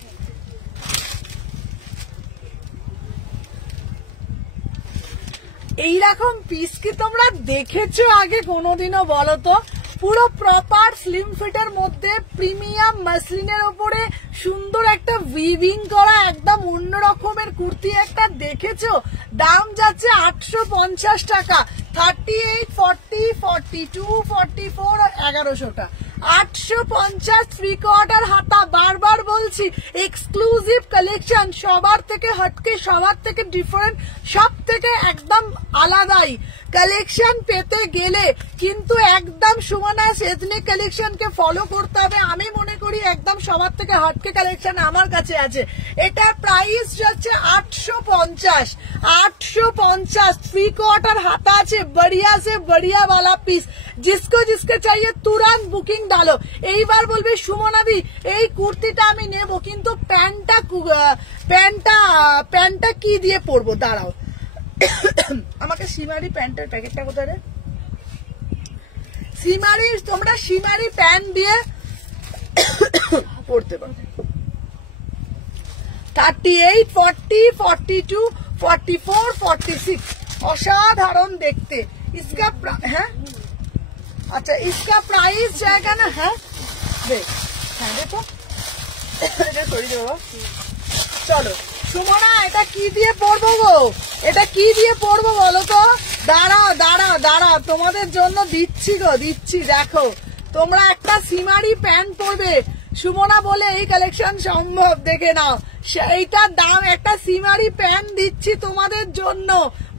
এইরকম পিস কি তোমরা দেখেছো আগে কোনোদিনও বলো তো? পুরো প্রপার স্লিম ফিটের মধ্যে প্রিমিয়াম মাসলিনের উপরে সুন্দর একটা উইভিং করা একদম অন্য রকমের কুর্তি একটা দেখেছো? দাম যাচ্ছে 850 টাকা, 38, 40, 42, 44 আর 1100টা। 850 3/4 হাতা, বারবার বলছি এক্সক্লুসিভ কালেকশন, সবার থেকে হটকে, সবার থেকে ডিফারেন্ট, সব থেকে একদম আলাদাই কালেকশন পেতে গেলে কিন্তু একদম সুমনা এথনিক কালেকশনকে ফলো করতে হবে। আমি মনে করি একদম সবার থেকে হটকে কালেকশন আমার কাছে আছে। এটার প্রাইস যাচ্ছে 850, 850 3/4 হাতা আছে, बढ़िया से बढ़िया वाला पीस, जिसको जिसको चाहिए तुरंत बुकिंग डालो। এইবার বলবে সুমনাদি এই কুর্তিটা আমি নেব কিন্তু প্যান্টটা কি দিয়ে পরবো, দাঁড়াও আমাকে সীমারি প্যান্টের প্যাকেটটা কোথায় রে? সীমারি, তোমরা সীমারি প্যান্ট দিয়ে পরতে পারো। 38, 40, 42, 44, 46 অসাধারণ দেখতে। इसका হ্যাঁ अच्छा इसका प्राइस जाएगा ना, है देख, হ্যাঁ দেখো এটা সরিয়ে দেবো বাবা। চলো সুমনা এটা কি দিয়ে পরবো গো, এটা কি দিয়ে পরবো বলো তো? দাঁড়াও দাঁড়াও দাঁড়াও, তোমাদের জন্য দিচ্ছি গো, দিচ্ছি। দেখো তোমরা একটা সিমারি প্যান্ট পরবে, সুমনা বলে এই কালেকশন সম্ভব, দেখে নাও। সেইটার দাম একটা সিমারি প্যান্ট দিচ্ছি তোমাদের জন্য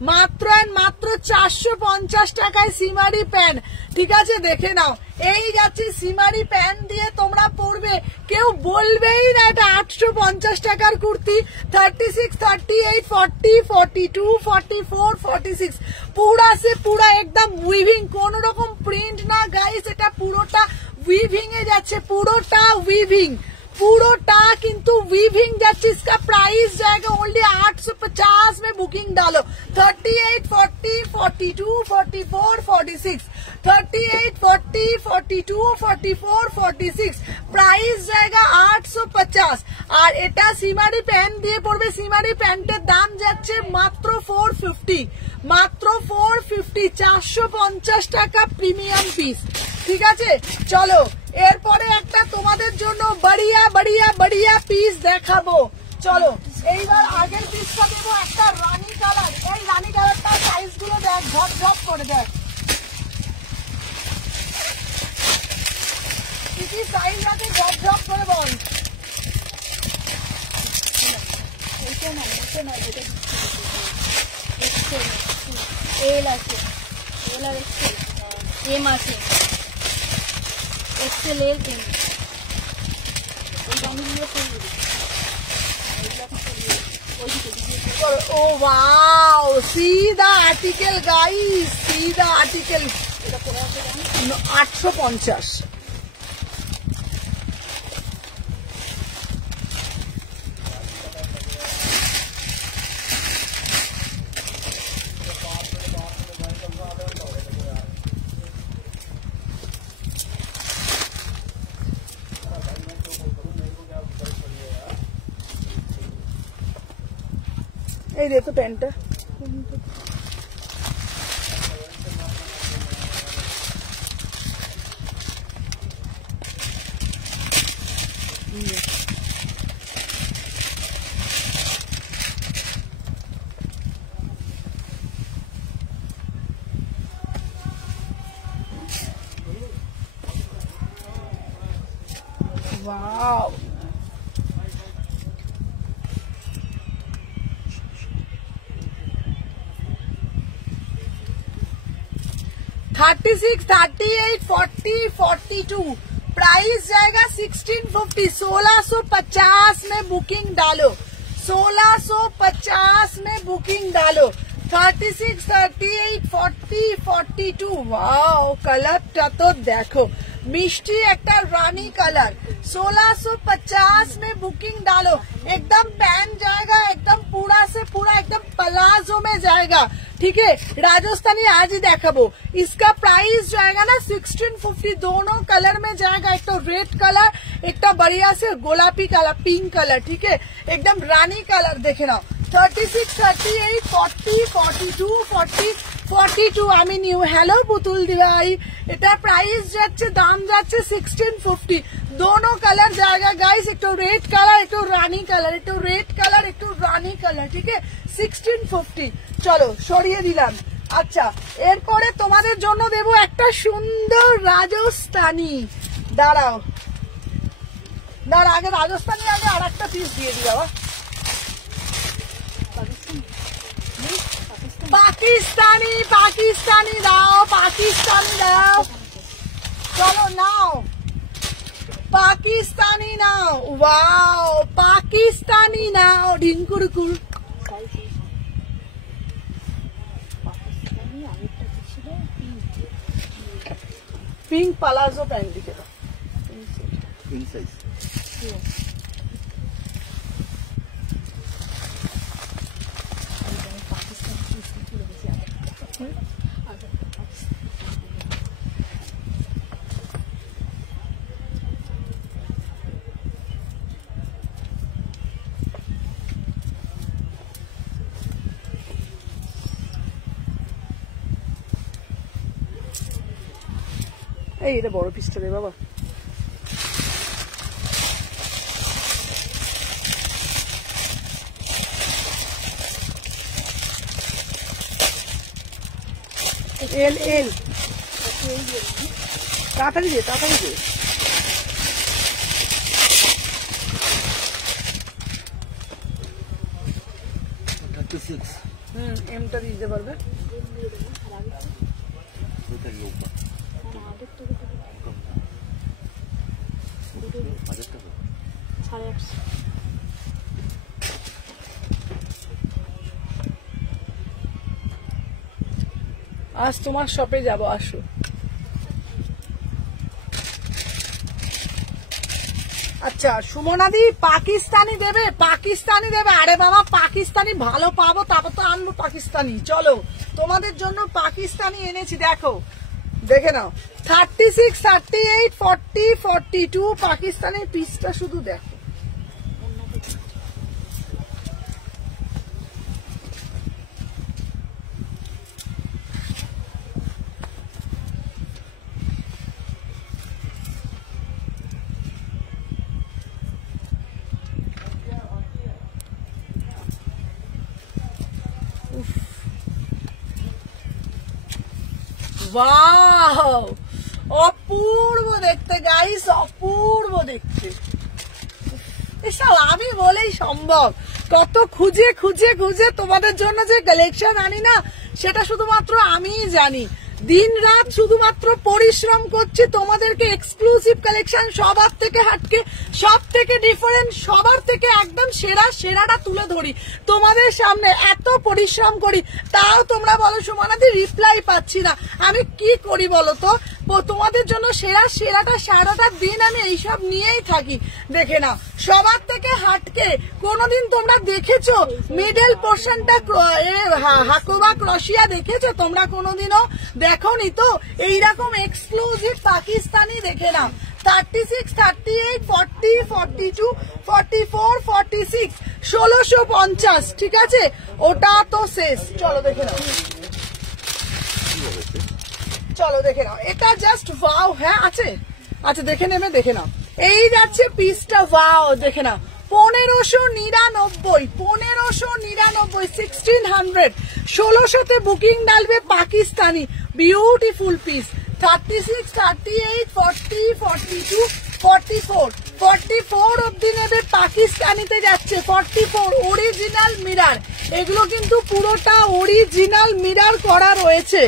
মাত্র মাত্র 450 টাকায় সিমারি প্যান্ট, ঠিক আছে? দেখে নাও, এই যাচ্ছে সিমারি প্যান্ট দিয়ে তোমরা পরবে, কেউ বলবেই না এটা 850 টাকার কুর্তি। 36, 38, 40, 42, 44, 46 পুরা সে পুরা একদম উইভিং, কোন রকম প্রিন্ট না গাইস, এটা পুরোটা উইভিং এ যাচ্ছে, পুরোটা উইভিং, পুরোটা কিন্তু वीविंग जाচ্ছে। इसका प्राइस जाएगा ओनली 850 में बुकिंग डालो। 38, 40, 42, 44, 46, 38, 40, 42, 44, 46 प्राइस जाएगा 850। আর এটা সিমারি প্যান্ট দিয়ে পড়বে, সিমারি প্যান্টের দাম যাচ্ছে মাত্র 450, মাত্র 450, 450 টাকা প্রিমিয়াম পিস, ঠিক আছে? চলো এরপরে একটা তোমাদের জন্য বড়িয়া বড়িয়া বড়িয়া পিস দেখাবো। চলো এইবার আগের পিসটা দেবো একটা রানী কালার। এই রানী কালারটা সাইজ গুলো দেখ, ঝপ ঝপ করে দেখ, কি সাইজ আছে ঝপ ঝপ করে বল। এল আছে, এল আর এক্সেল, এম আছে, এক্সেল এল এম, ওই দামগুলো করে দিবি। Oh wow, see the article guys, see the article. 850। এই দেখো প্যান্টটা, वाओ। थर्टी 38, 40, 42 प्राइस जाएगा 1650। 1650 में बुकिंग डालो, 1650 में बुकिंग डालो। 36, 38, 40, 42 वाओ, कलरটা তো দেখো, মিষ্টি একটা রানী কালার। 1650 में बुकिंग डालो, एकदम पैन जाएगा, एकदम पूरा से पूरा एकदम पलाजो में जाएगा, ठीक है? राजस्थानी आज ही देखाबो। इसका प्राइस जाएगा ना 1650, दोनों कलर में जाएगा, एक तो रेड कलर, एक तो बढ़िया से गोलापी कलर, पिंक कलर, ठीक है? एकदम रानी कलर देखे ना। 36, 38, 40, 42, 40, 42 আমি নিউ। হ্যালো পুতুল দিভাই, এটা প্রাইস যাচ্ছে, দাম যাচ্ছে 1650। दोनों कलर जाएगा गाइस, एक तो रेड कलर, एक तो रानी कलर, एक तो रेड कलर, एक तो रानी कलर, ठीक है? 1650। চলো সরিয়ে দিলাম। আচ্ছা এরপরে তোমাদের জন্য দেবো একটা সুন্দর রাজস্থানি। দাঁড়াও দাঁড়া, আগে রাজস্থানি, আগে আর একটা পিস দিয়ে দিই বাবা। পাকিস্তানি, পাকিস্তানি দাও, পাকিস্তানি দাও, চলো নাও পাকিস্তানি নাও। ওয়াও, পাকিস্তানি নাও, ঢিঙ্কুরকুর। পিঙ্ক পালাজো প্যান্ট দিকে দাও, इन साइज এই এটা বড় পিসটা দে বাবা। এল এল তাড়াতাড়ি দে, তাড়াতাড়ি দে। এমটা দিতে পারবে। আজ তোমার শপে যাব, আসো। আচ্ছা সুমনাদি পাকিস্তানি দেবে, পাকিস্তানি দেবে। আরে বাবা পাকিস্তানি ভালো পাবো, তারপর তো আনবো পাকিস্তানি। চলো তোমাদের জন্য পাকিস্তানি এনেছি, দেখো দেখে নাও। 36, 38, 40, 42 পাকিস্তানের পিসটা শুধু দেখো। ওয়াও অপূর্ব দেখতে গাইস, অপূর্ব দেখতে। এসব আমি বলেই সম্ভব, কত খুঁজে খুঁজে খুঁজে তোমাদের জন্য যে কালেকশন আনি না, সেটা শুধুমাত্র আমিই জানি। দিন রাত শুধুমাত্র পরিশ্রম করছি তোমাদেরকে এক্সক্লুসিভ কালেকশন সবার থেকে হাটকে, সব থেকে ডিফারেন্ট, সবার থেকে একদম সেরাটা তুলে ধরি তোমাদের সামনে। এত পরিশ্রম করি, তাও তোমরা বলো সুমনাদি রিপ্লাই পাচ্ছি না। আমি কি করি বলো তো? তোমাদের জন্য সেরাটা সারাটা দিন আমি এইসব নিয়েই থাকি। দেখে নাও সবার থেকে হাটকে। কোনোদিন তোমরা দেখেছো মিডল পোর্শনটা হাকোবা ক্রোশিয়া দেখেছো তোমরা কোনোদিনও? দেখোনি তো? এইরকম এক্সক্লুসিভ পাকিস্তানি দেখে নাও। 36, 38, 40, 42, 44, 46, 1650। ঠিক আছে, ওটা তো শেষ। চলো দেখে নাও, চলো দেখে নাও। এটা জাস্ট ওয়াও। হ্যাঁ আছে, আচ্ছা দেখে নেবে, দেখে নাও। এই যাচ্ছে পিসটা, ওয়াও দেখে নাও। 1599, 1599, 1600, 1600-তে বুকিং ডালবে পাকিস্তানি। Beautiful piece. 36, 38, 40, 42, 44, 44 অব্দি নেবে পাকিস্তানিতে যাচ্ছে। 44 অরিজিনাল মিরার, এগুলো কিন্তু পুরোটা অরিজিনাল মিরার করা রয়েছে।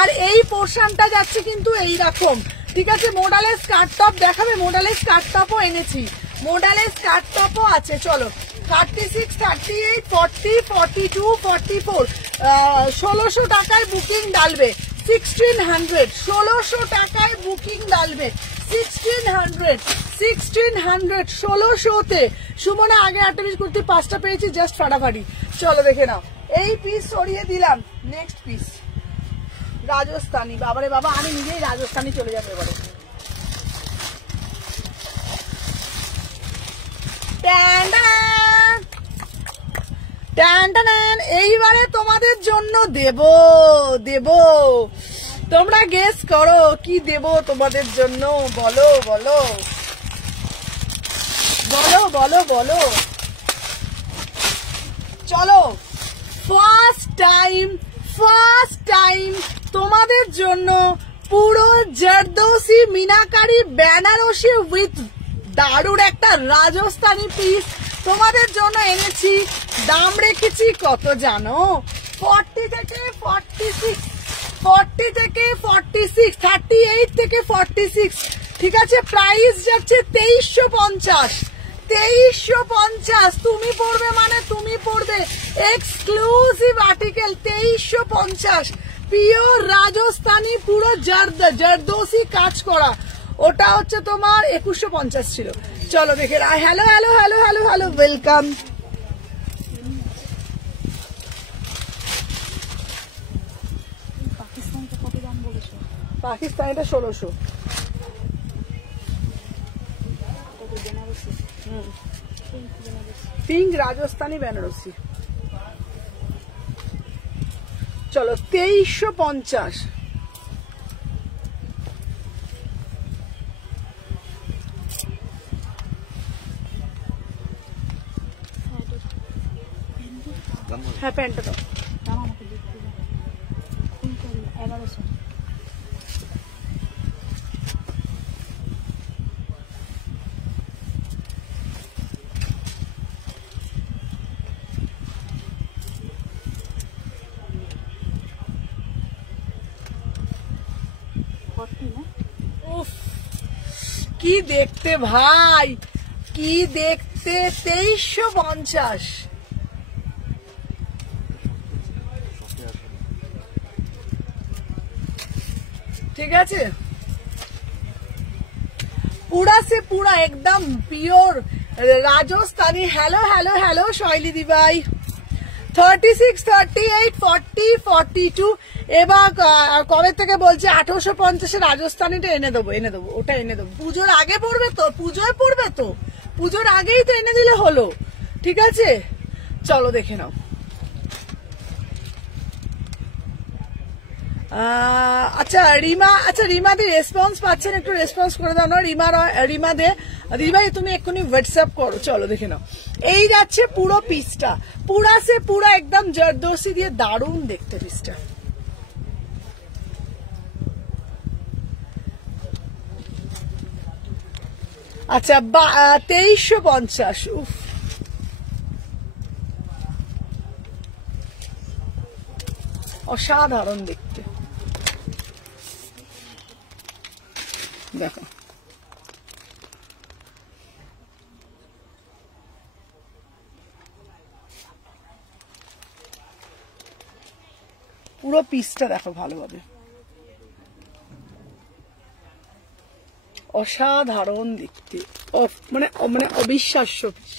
আর এই পোর্শনটা যাচ্ছে কিন্তু এইরকম। ঠিক আছে, মডালের স্কার্ট টপ দেখাবে? মডালের স্কার্ট টপও এনেছি, মডালের স্কার্ট টপও আছে। চলো 36, 38, 40, 42, 44, 1600 টাকায় বুকিং ডালবে। 1600, 1600 টাকায় বুকিং ডালবে। 1600, 1600তে। সুমনা আগে 38 কুর্তি 5টা পেয়েছি, জাস্ট ফাটাফাটি। চলো দেখে নাও। এই পিস সরিয়ে দিলাম, নেক্সট পিস রাজস্থানি। বাবারে বাবা, আমি নিজেই রাজস্থানি চলে যাবো এবারে। এইবারে তোমাদের জন্য দেব, তোমরা গেস করো কি দেব তোমাদের জন্য। বলো বলো বলো বলো বলো। চলো ফার্স্ট টাইম তোমাদের জন্য পুরো জারদোসি মিনাকারি বেনারসি উইথ দারুণ একটা রাজস্থানি পিস তোমাদের জন্য এনেছি। দাম রেখেছি কত জানো? 40 থেকে 46, 40 থেকে 46, 38 থেকে 46। ঠিক আছে, প্রাইস যাচ্ছে 2350। 2350 তুমি পড়বে মানে তুমি পড়বে। এক্সক্লুসিভ আর্টিকেল 2350, পিওর রাজস্থানি, পুরো জারদোসি কাজ করা। ওটা হচ্ছে তোমার 2150 ছিল। চলো দেখে hello hello hello hello hello, welcome. পাকিস্তানিটা 1600। পিঙ্ক রাজস্থানি বেনারসি। চলো 2350। দাম বলো। হ্যাঁ প্যান্টটা দাও। দাম আমাকে দেখতে দাও। 1100 40 না? উফ কি দেখতে ভাই, কি দেখতে। 2350। ঠিক আছে, पूरा से पूरा एकदम pure Rajasthani. Hello hello hello शैली दी भाई। 36, 38, 40, 42 এবার কবে থেকে বলছে 1850 রাজস্থানীটা এনে দেবো, ওটা এনে দেবো। পুজোর আগে পড়বে তো, পুজোয় পড়বে তো, পুজোর আগেই তো এনে দিলে হলো। ঠিক আছে চলো দেখে নাও। আচ্ছা রিমা দি রেসপন্স পাচ্ছেন, একটু রেসপন্স করে দাও না রিমা দে। রিমা তুমি এক্ষুনি হোয়াটসঅ্যাপ করো। চলো দেখে নাও, এই যাচ্ছে পুরো পিসটা, পুরা সে পুরা একদম জরদোসি দিয়ে, দারুণ দেখতে পিসটা। আচ্ছা 2350। উফ অসাধারণ দেখতে। দেখো পুরো পিসটা দেখো ভালোভাবে, অসাধারণ দেখতে। মানে অবিশ্বাস্য পিস,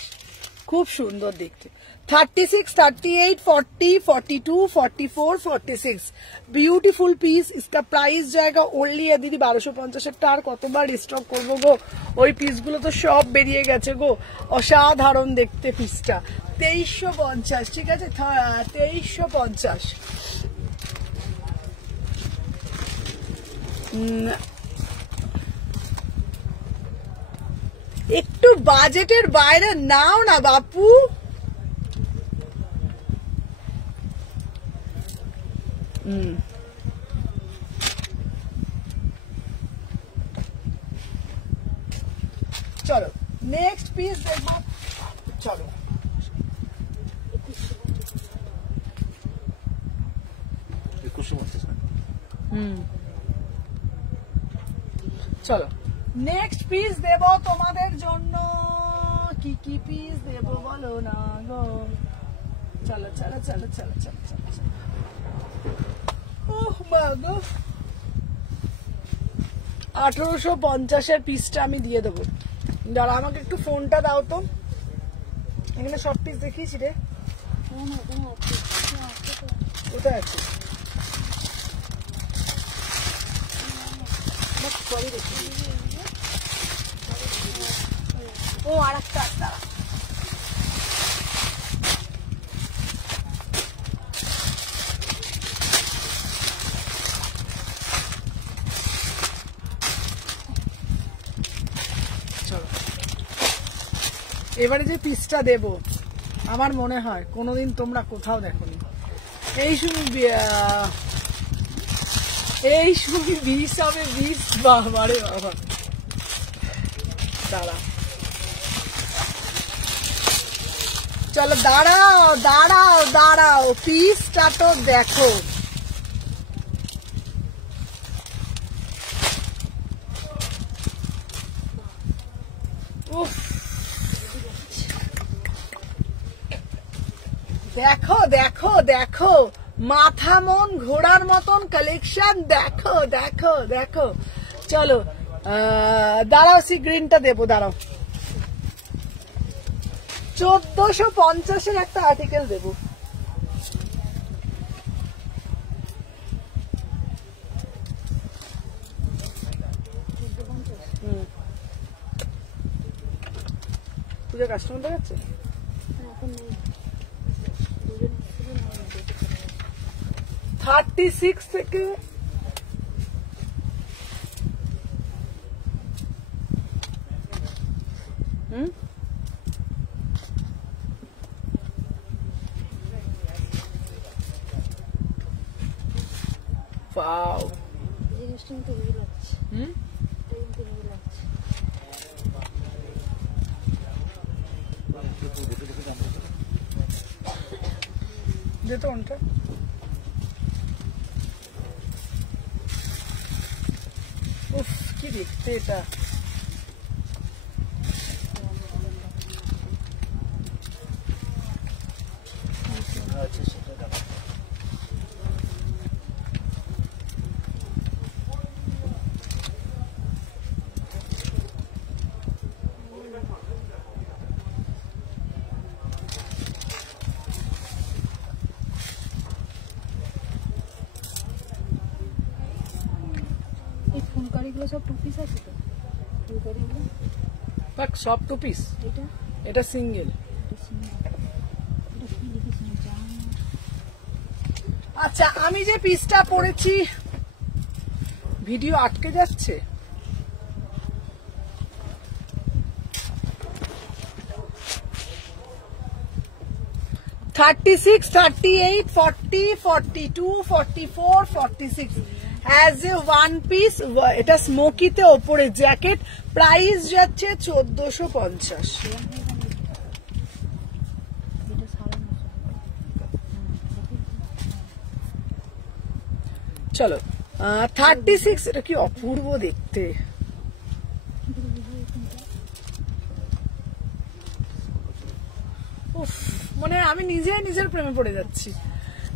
খুব সুন্দর দেখতে। 36, 38, 40, 42, 44, 46 ब्यूटीफुल पीस। इसका प्राइस जाएगा ओनली दीदी 1250 টাকা। কতবার স্টক করবো গো, ওই পিসগুলো তো সব বেরিয়ে গেছে গো। অসাধারণ দেখতে পিসটা। 2350। ঠিক আছে 2350। একটু বাজেটের বাইরে নাও না বাপু। চলো নেক্সট পিস দেখবো। চলো 2150 না। চলো নেক্সট পিস দেব তোমাদের জন্য। কি কি পিস দেব বলো না গো। চলো চলো চলো চলো চলো চলো চলো। ওহ মা গো, 1850 পিসটা আমি দিয়ে দেবো। যারা আমাকে একটু ফোনটা দাও তো, এখানে সব পিস দেখিয়েছি রে। কোথায় আছে? ও আর একটা এবারে যে পিসটা দেব, আমার মনে হয় কোনোদিন তোমরা কোথাও দেখোনি। এই সময় 20 হবে 20। বাবারে বাবা, দাঁড়া চলো দাঁড়াও দাঁড়াও দাঁড়াও, পিসটা তো দেখো। দেখো দেখো দেখো, মাথা মন ঘোড়ার মতন কালেকশন। দেখো দেখো দেখো। চলো দাঁড়াও, সি গ্রিনটা দেবো, দাঁড়াও। 1450 একটা আর্টিকেল দেবো। পুজোর কাস্টমার দেখাচ্ছে। 36 থেকে ওয়াও জিনিসটা কিন্তু হেভি লাগছে, হুম এটা কিন্তু হেভি লাগছে। দে তো কোনটা উফ কি দেখতে এটা এই ফুলকারিগুলো সব টু পিস আছে তো, ফুলকারিগুলো বাট সব টু পিস এটা এটা সিঙ্গেল এটা single। এটা কি লিখেছে আমি জানি না। আচ্ছা আমি যে পিসটা পরেছি ভিডিও আটকে যাচ্ছে $36, $38, $40, $42, $44, $46 as a one piece। এটা স্মোকিতে ওপরে জ্যাকেট, প্রাইস যাচ্ছে 1450। এটা 950। চলো 36, এটা কি অপূর্ব দেখতে। উফ, মানে আমি নিজের প্রেমে পড়ে যাচ্ছি।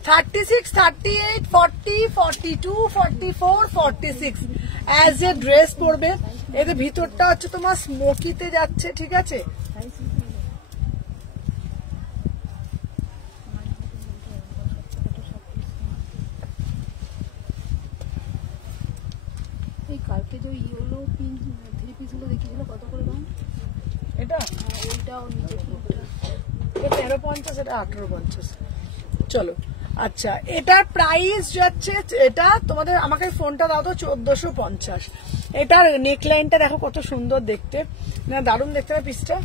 36, 38, 40, 42, 44, 46 অ্যাজ এ ড্রেস পরবে। এতে ভিতরটা হচ্ছে তোমার স্মোকিতে যাচ্ছে, ঠিক আছে। এই কালকে যে ইয়েলো পিঙ্ক থ্রি পিস গুলো দেখিয়েছিল কত করে দাম? এটা ওইটাও নিচে পিঙ্কটা 1350, এটা 1850। চলো আচ্ছা, এটার প্রাইস যাচ্ছে, এটা তোমাদের আমাকে ফোনটা দাও তো, 1450। এটার নেকলাইনটা দেখো কত সুন্দর দেখতে, না দারুণ দেখতে না পিসটা।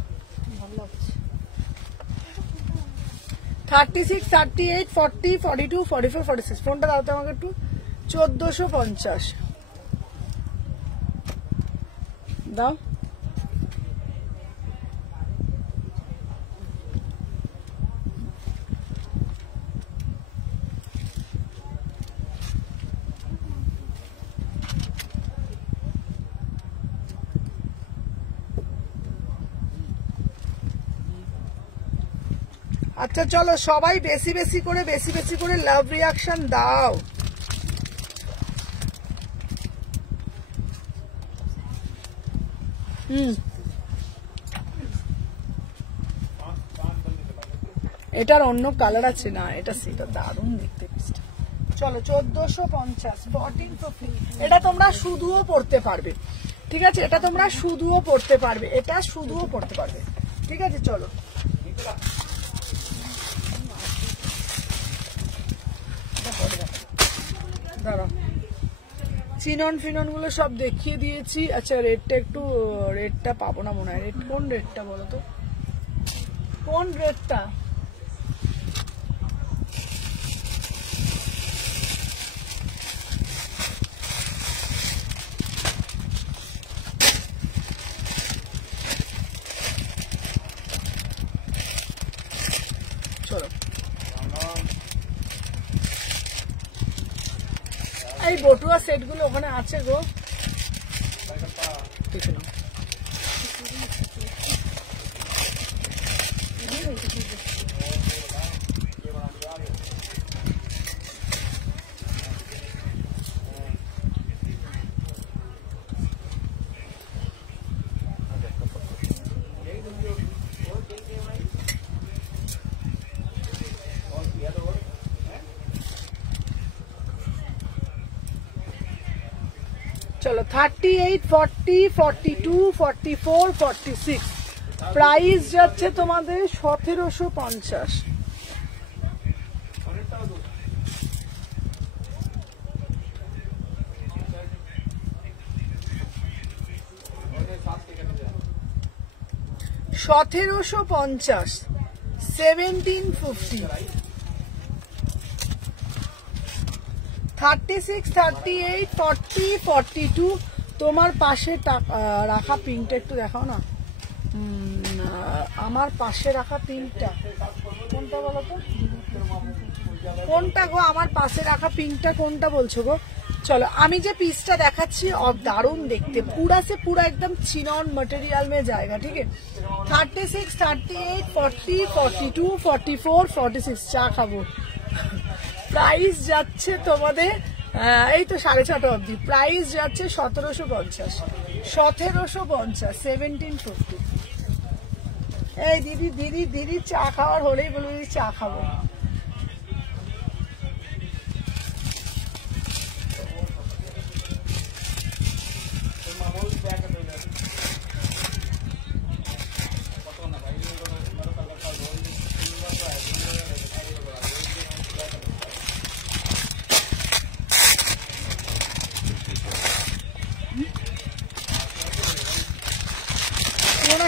ভালো লাগছে। 36, 38, 40, 42, 44, 46 ফোনটা দাও তো আমাকে একটু। 1450 দাও। আচ্ছা চলো সবাই বেশি বেশি করে লাভ রিয়াকশন দাও। এটার অন্য কালার আছে না, এটা সেটা দারুণ দেখতে পিসটা। চলো 1450, 1450। এটা তোমরা শুধুও পড়তে পারবে, ঠিক আছে, এটা তোমরা শুধুও পড়তে পারবে, এটা শুধুও পড়তে পারবে, ঠিক আছে। চলো দাঁড়াও, চিনন ফিনন গুলো সব দেখিয়ে দিয়েছি। আচ্ছা রেটটা পাবো না মনে হয়। রেট কোন রেটটা বলো তো, কোন রেটটা? চলো এই বটুয়া সেট গুলো ওখানে আছে গো, দেখে নাও। চলো 38, 40, 42, 44, 46 প্রাইস যাচ্ছে তোমাদের 1750। $1750, 1750। 36, 38, 40, 42 তোমার পাশে রাখা পিনটা একটু দেখাও না। আমার পাশে রাখা পিনটা কোনটা বলো তো, কোনটা গো? আমার পাশে রাখা পিনটা কোনটা বলছো গো? চলো আমি যে পিসটা দেখাচ্ছি দারুণ দেখতে, পুরা একদম চিনন মटेरियल में जाएगा, ठीक है। 36, 38, 40, 42, 44, 46 চা খাবো। প্রাইস যাচ্ছে তোমাদের এই তো 6:30 অবধি, প্রাইস যাচ্ছে 1750, 1750, 1750। এই দিদি চা খাওয়ার হলেই বলবো দিদি চা খাবো।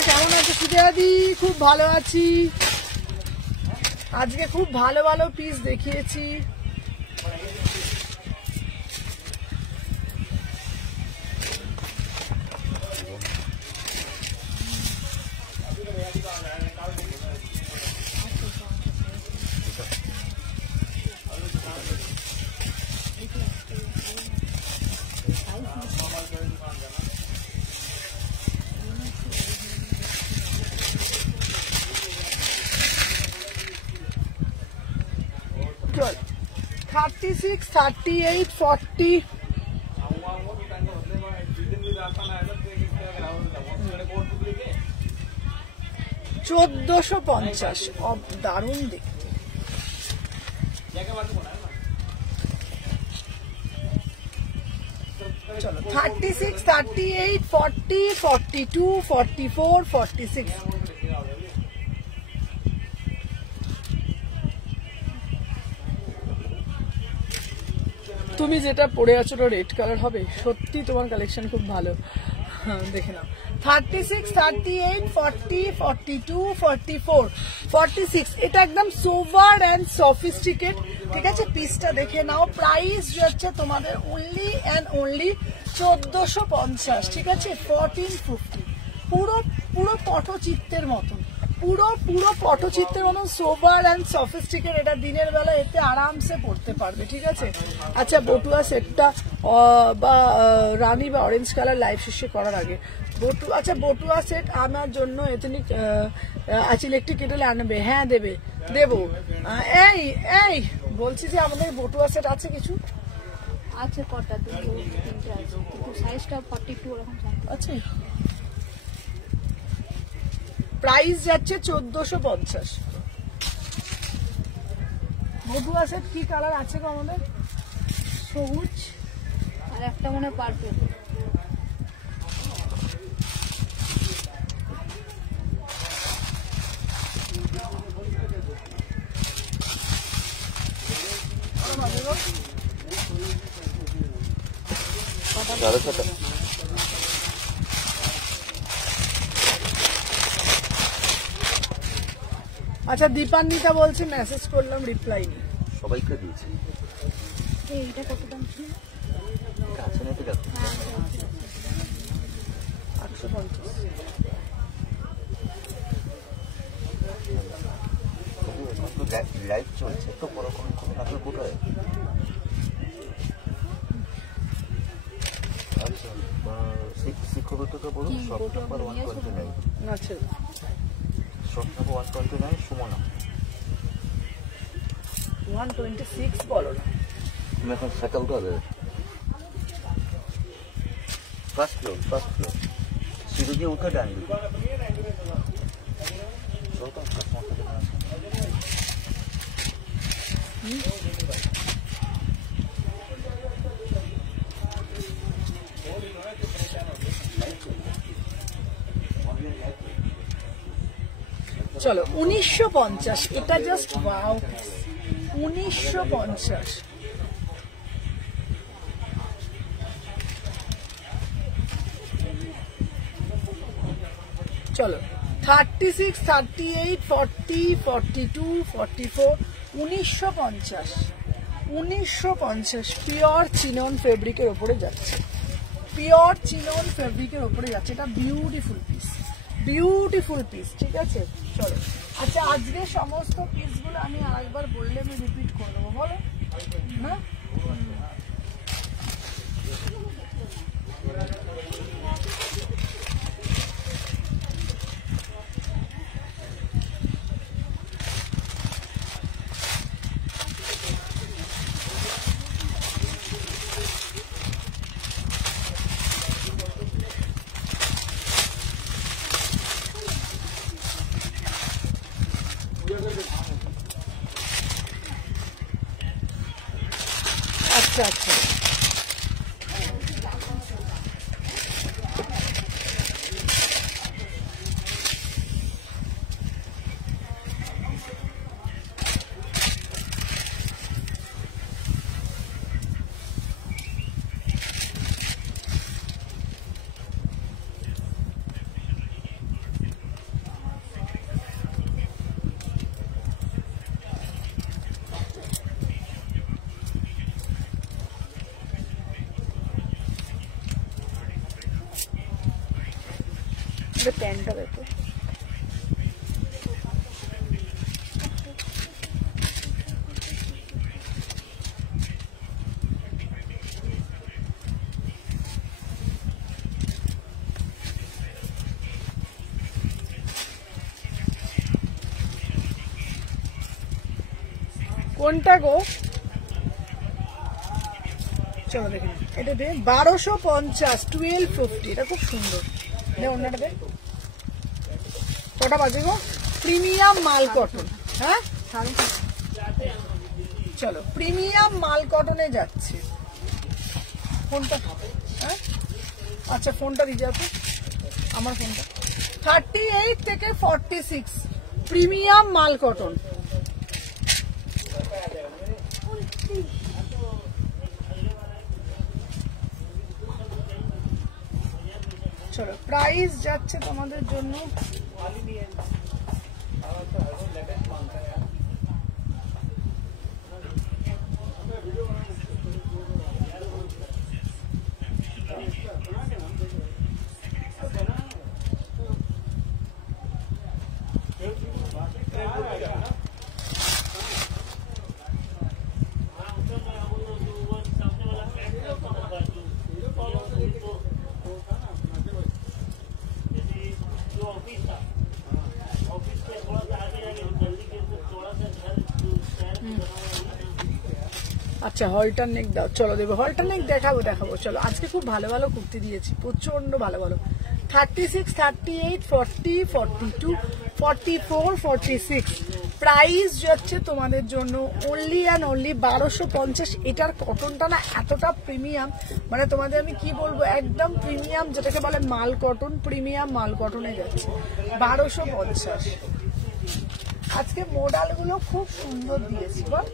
কেমন আছো সুজাদি? খুব ভালো আছি, আজকে খুব ভালো ভালো পিস দেখিয়েছি। चल 36, 38, 40 1450 দারুণ দেখতে। চলো 36, 38, 40, 42, 44, 46 তুমি যেটা পরে আছো ওটা রেড কালার হবে, সত্যি তোমার কালেকশন খুব ভালো, দেখে নাও। 36, 38, 40, 42, 44, 46 এটা একদম সোভার এন্ড সফিস্টিকেট, ঠিক আছে। পিসটা দেখে নাও, প্রাইস যাচ্ছে তোমাদের অনলি এন্ড অনলি 1450, ঠিক আছে। 1450 পুরো পটচিত্রের মতন, পুরো পটচিত্রের মতন সোভার এন্ড সফিস্টিকেট। এটা দিনের বেলা এতে আরামসে পড়তে পারবে, ঠিক আছে। আচ্ছা বটুয়া সেটটা বা রানী বা অরেঞ্জ কালার লাইভ শেষে করার আগে আচ্ছা বটুয়া সেট আমার জন্য এথনিক ইলেকট্রিক কেটেল আনবে, হ্যাঁ দেবো। এই বলছি যে আমাদের বটুয়া সেট আছে কিছু আছে, কটা 2-3টে আছে, কিন্তু সাইজটা 42 এরকম আছে। প্রাইস যাচ্ছে 1450। বটুয়া সেট কি কালার আছে গো আমাদের? সবুজ আর একটা মনে পার্পল। আচ্ছা দীপান্বিতা বলছে মেসেজ করলাম রিপ্লাই নেই, সবাইকে দিয়েছি। এইটা কত দাম ছিল? কাছে নাকি দেখো 850। লাইভ চলছে তো, বড় কোন নাটক কোথায়? আচ্ছা শিক্ষকতা বলুন, শপ নাম্বার 129। আচ্ছা শপ নাম্বার 129 সুমনা। 126 বলো না, তুমি এখন সেকেন্ড হবে। ফার্স্ট ফ্লোর সিঁড়ি দিয়ে উঠে ডান দিকে। চলো 1950, এটা জাস্ট ওয়াও। 1950 চলো 36, 38, 40, 42, 44 1950। 1950 পিওর চিনন ফেব্রিকের উপরে যাচ্ছে, পিওর চিনন ফেব্রিকের উপরে যাচ্ছে। এটা বিউটিফুল পিস, বিউটিফুল পিস, ঠিক আছে। চলো, আচ্ছা আজকে সমস্ত পিসগুলো আমি আরেকবার বললে আমি রিপিট করে দেবো, বলো না? আচ্ছা আচ্ছা, প্যান্টটা দেখো। কোনটা গো? চলো দেখে নিই। এটা দে 1250, 1250, এটা খুব সুন্দর। অন্যটা দে, কটা বাজে গো? প্রিমিয়াম মাল কটন, হ্যাঁ চলো প্রিমিয়াম মাল কটনে যাচ্ছে। ফোনটা, হ্যাঁ আচ্ছা ফোনটা দিয়ে যাবো, আমার ফোনটা 38 থেকে 46 প্রিমিয়াম মাল কটন। চলো প্রাইস যাচ্ছে তোমাদের জন্য আচ্ছা হলটার নেক দাও। চলো দেবো হলটার নেক, দেখাবো দেখাবো। চলো আজকে খুব ভালো ভালো কুর্তি দিয়েছি, প্রচন্ড ভালো ভালো। 36, 38, 40, 42, 44, 46 প্রাইস যাচ্ছে তোমাদের জন্য অনলি অ্যান্ড অনলি 1250। এটার কটনটা না এতটা প্রিমিয়াম, মানে তোমাদের আমি কি বলবো, একদম প্রিমিয়াম, যেটাকে বলে মাল কটন, প্রিমিয়াম মাল কটনে যাচ্ছে 1250। আজকে মডেলগুলো খুব সুন্দর দিয়েছি বল।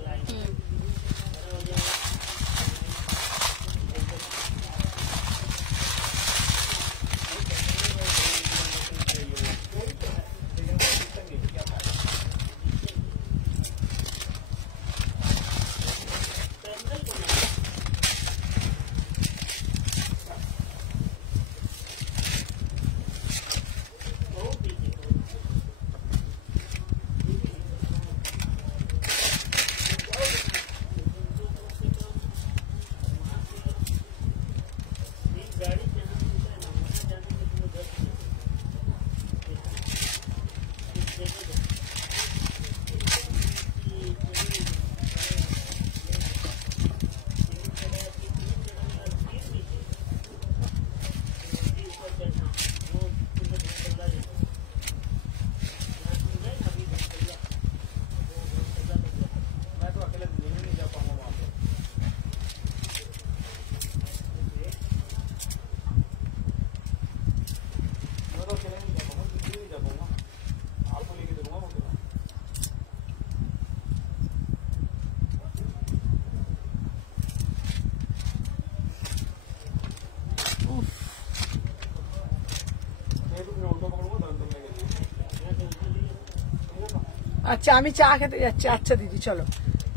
আচ্ছা আমি চা খেতে যাচ্ছি। আচ্ছা দিদি চলো।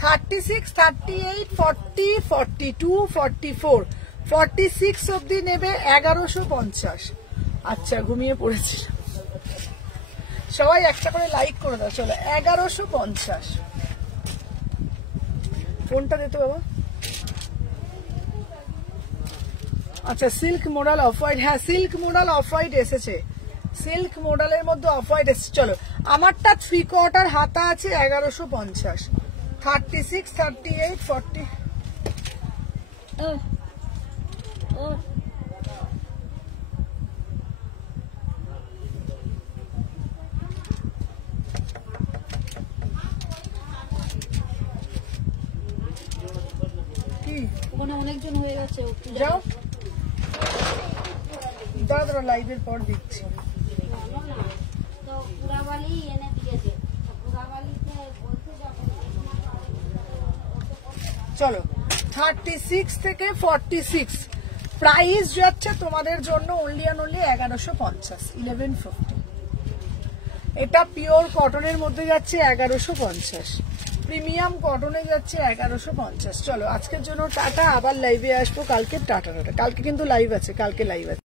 36, 38, 40, 42, 44, 46 অব্দি নেবে 1150। আচ্ছা, ঘুমিয়ে পড়েছি। সবাই একটা করে লাইক করে দাও। চলো 1150। ফোনটা দিতে বাবা। আচ্ছা, সিল্ক মোডাল অফ হোয়াইট, হ্যাঁ সিল্ক মোডাল অফ হোয়াইট এসেছে, সিল্ক মোডালের মধ্যে অফ হোয়াইট এসেছে। চলো, আমারটা 3/4 হাতা আছে 1150, 36, 38, 40। কি ওখানে অনেকজন হয়ে গেছে, একটু যাও, দাঁড়া লাইভের পর দিচ্ছি। জানো না তো পুরাবালি এনে দিয়েছে, পুরাবালিতে বলতে যাবো। চলো 36 থেকে 46 প্রাইস যাচ্ছে তোমাদের জন্য অনলি অ্যান্ড অনলি 1150, 1150। এটা পিওর কটনের মধ্যে যাচ্ছে 1150, প্রিমিয়াম কটনে যাচ্ছে 1150। চলো আজকের জন্য টাটা, আবার লাইভে আসবো কালকে। টাটা টাটা, কালকে কিন্তু লাইভ আছে, কালকে লাইভ আছে।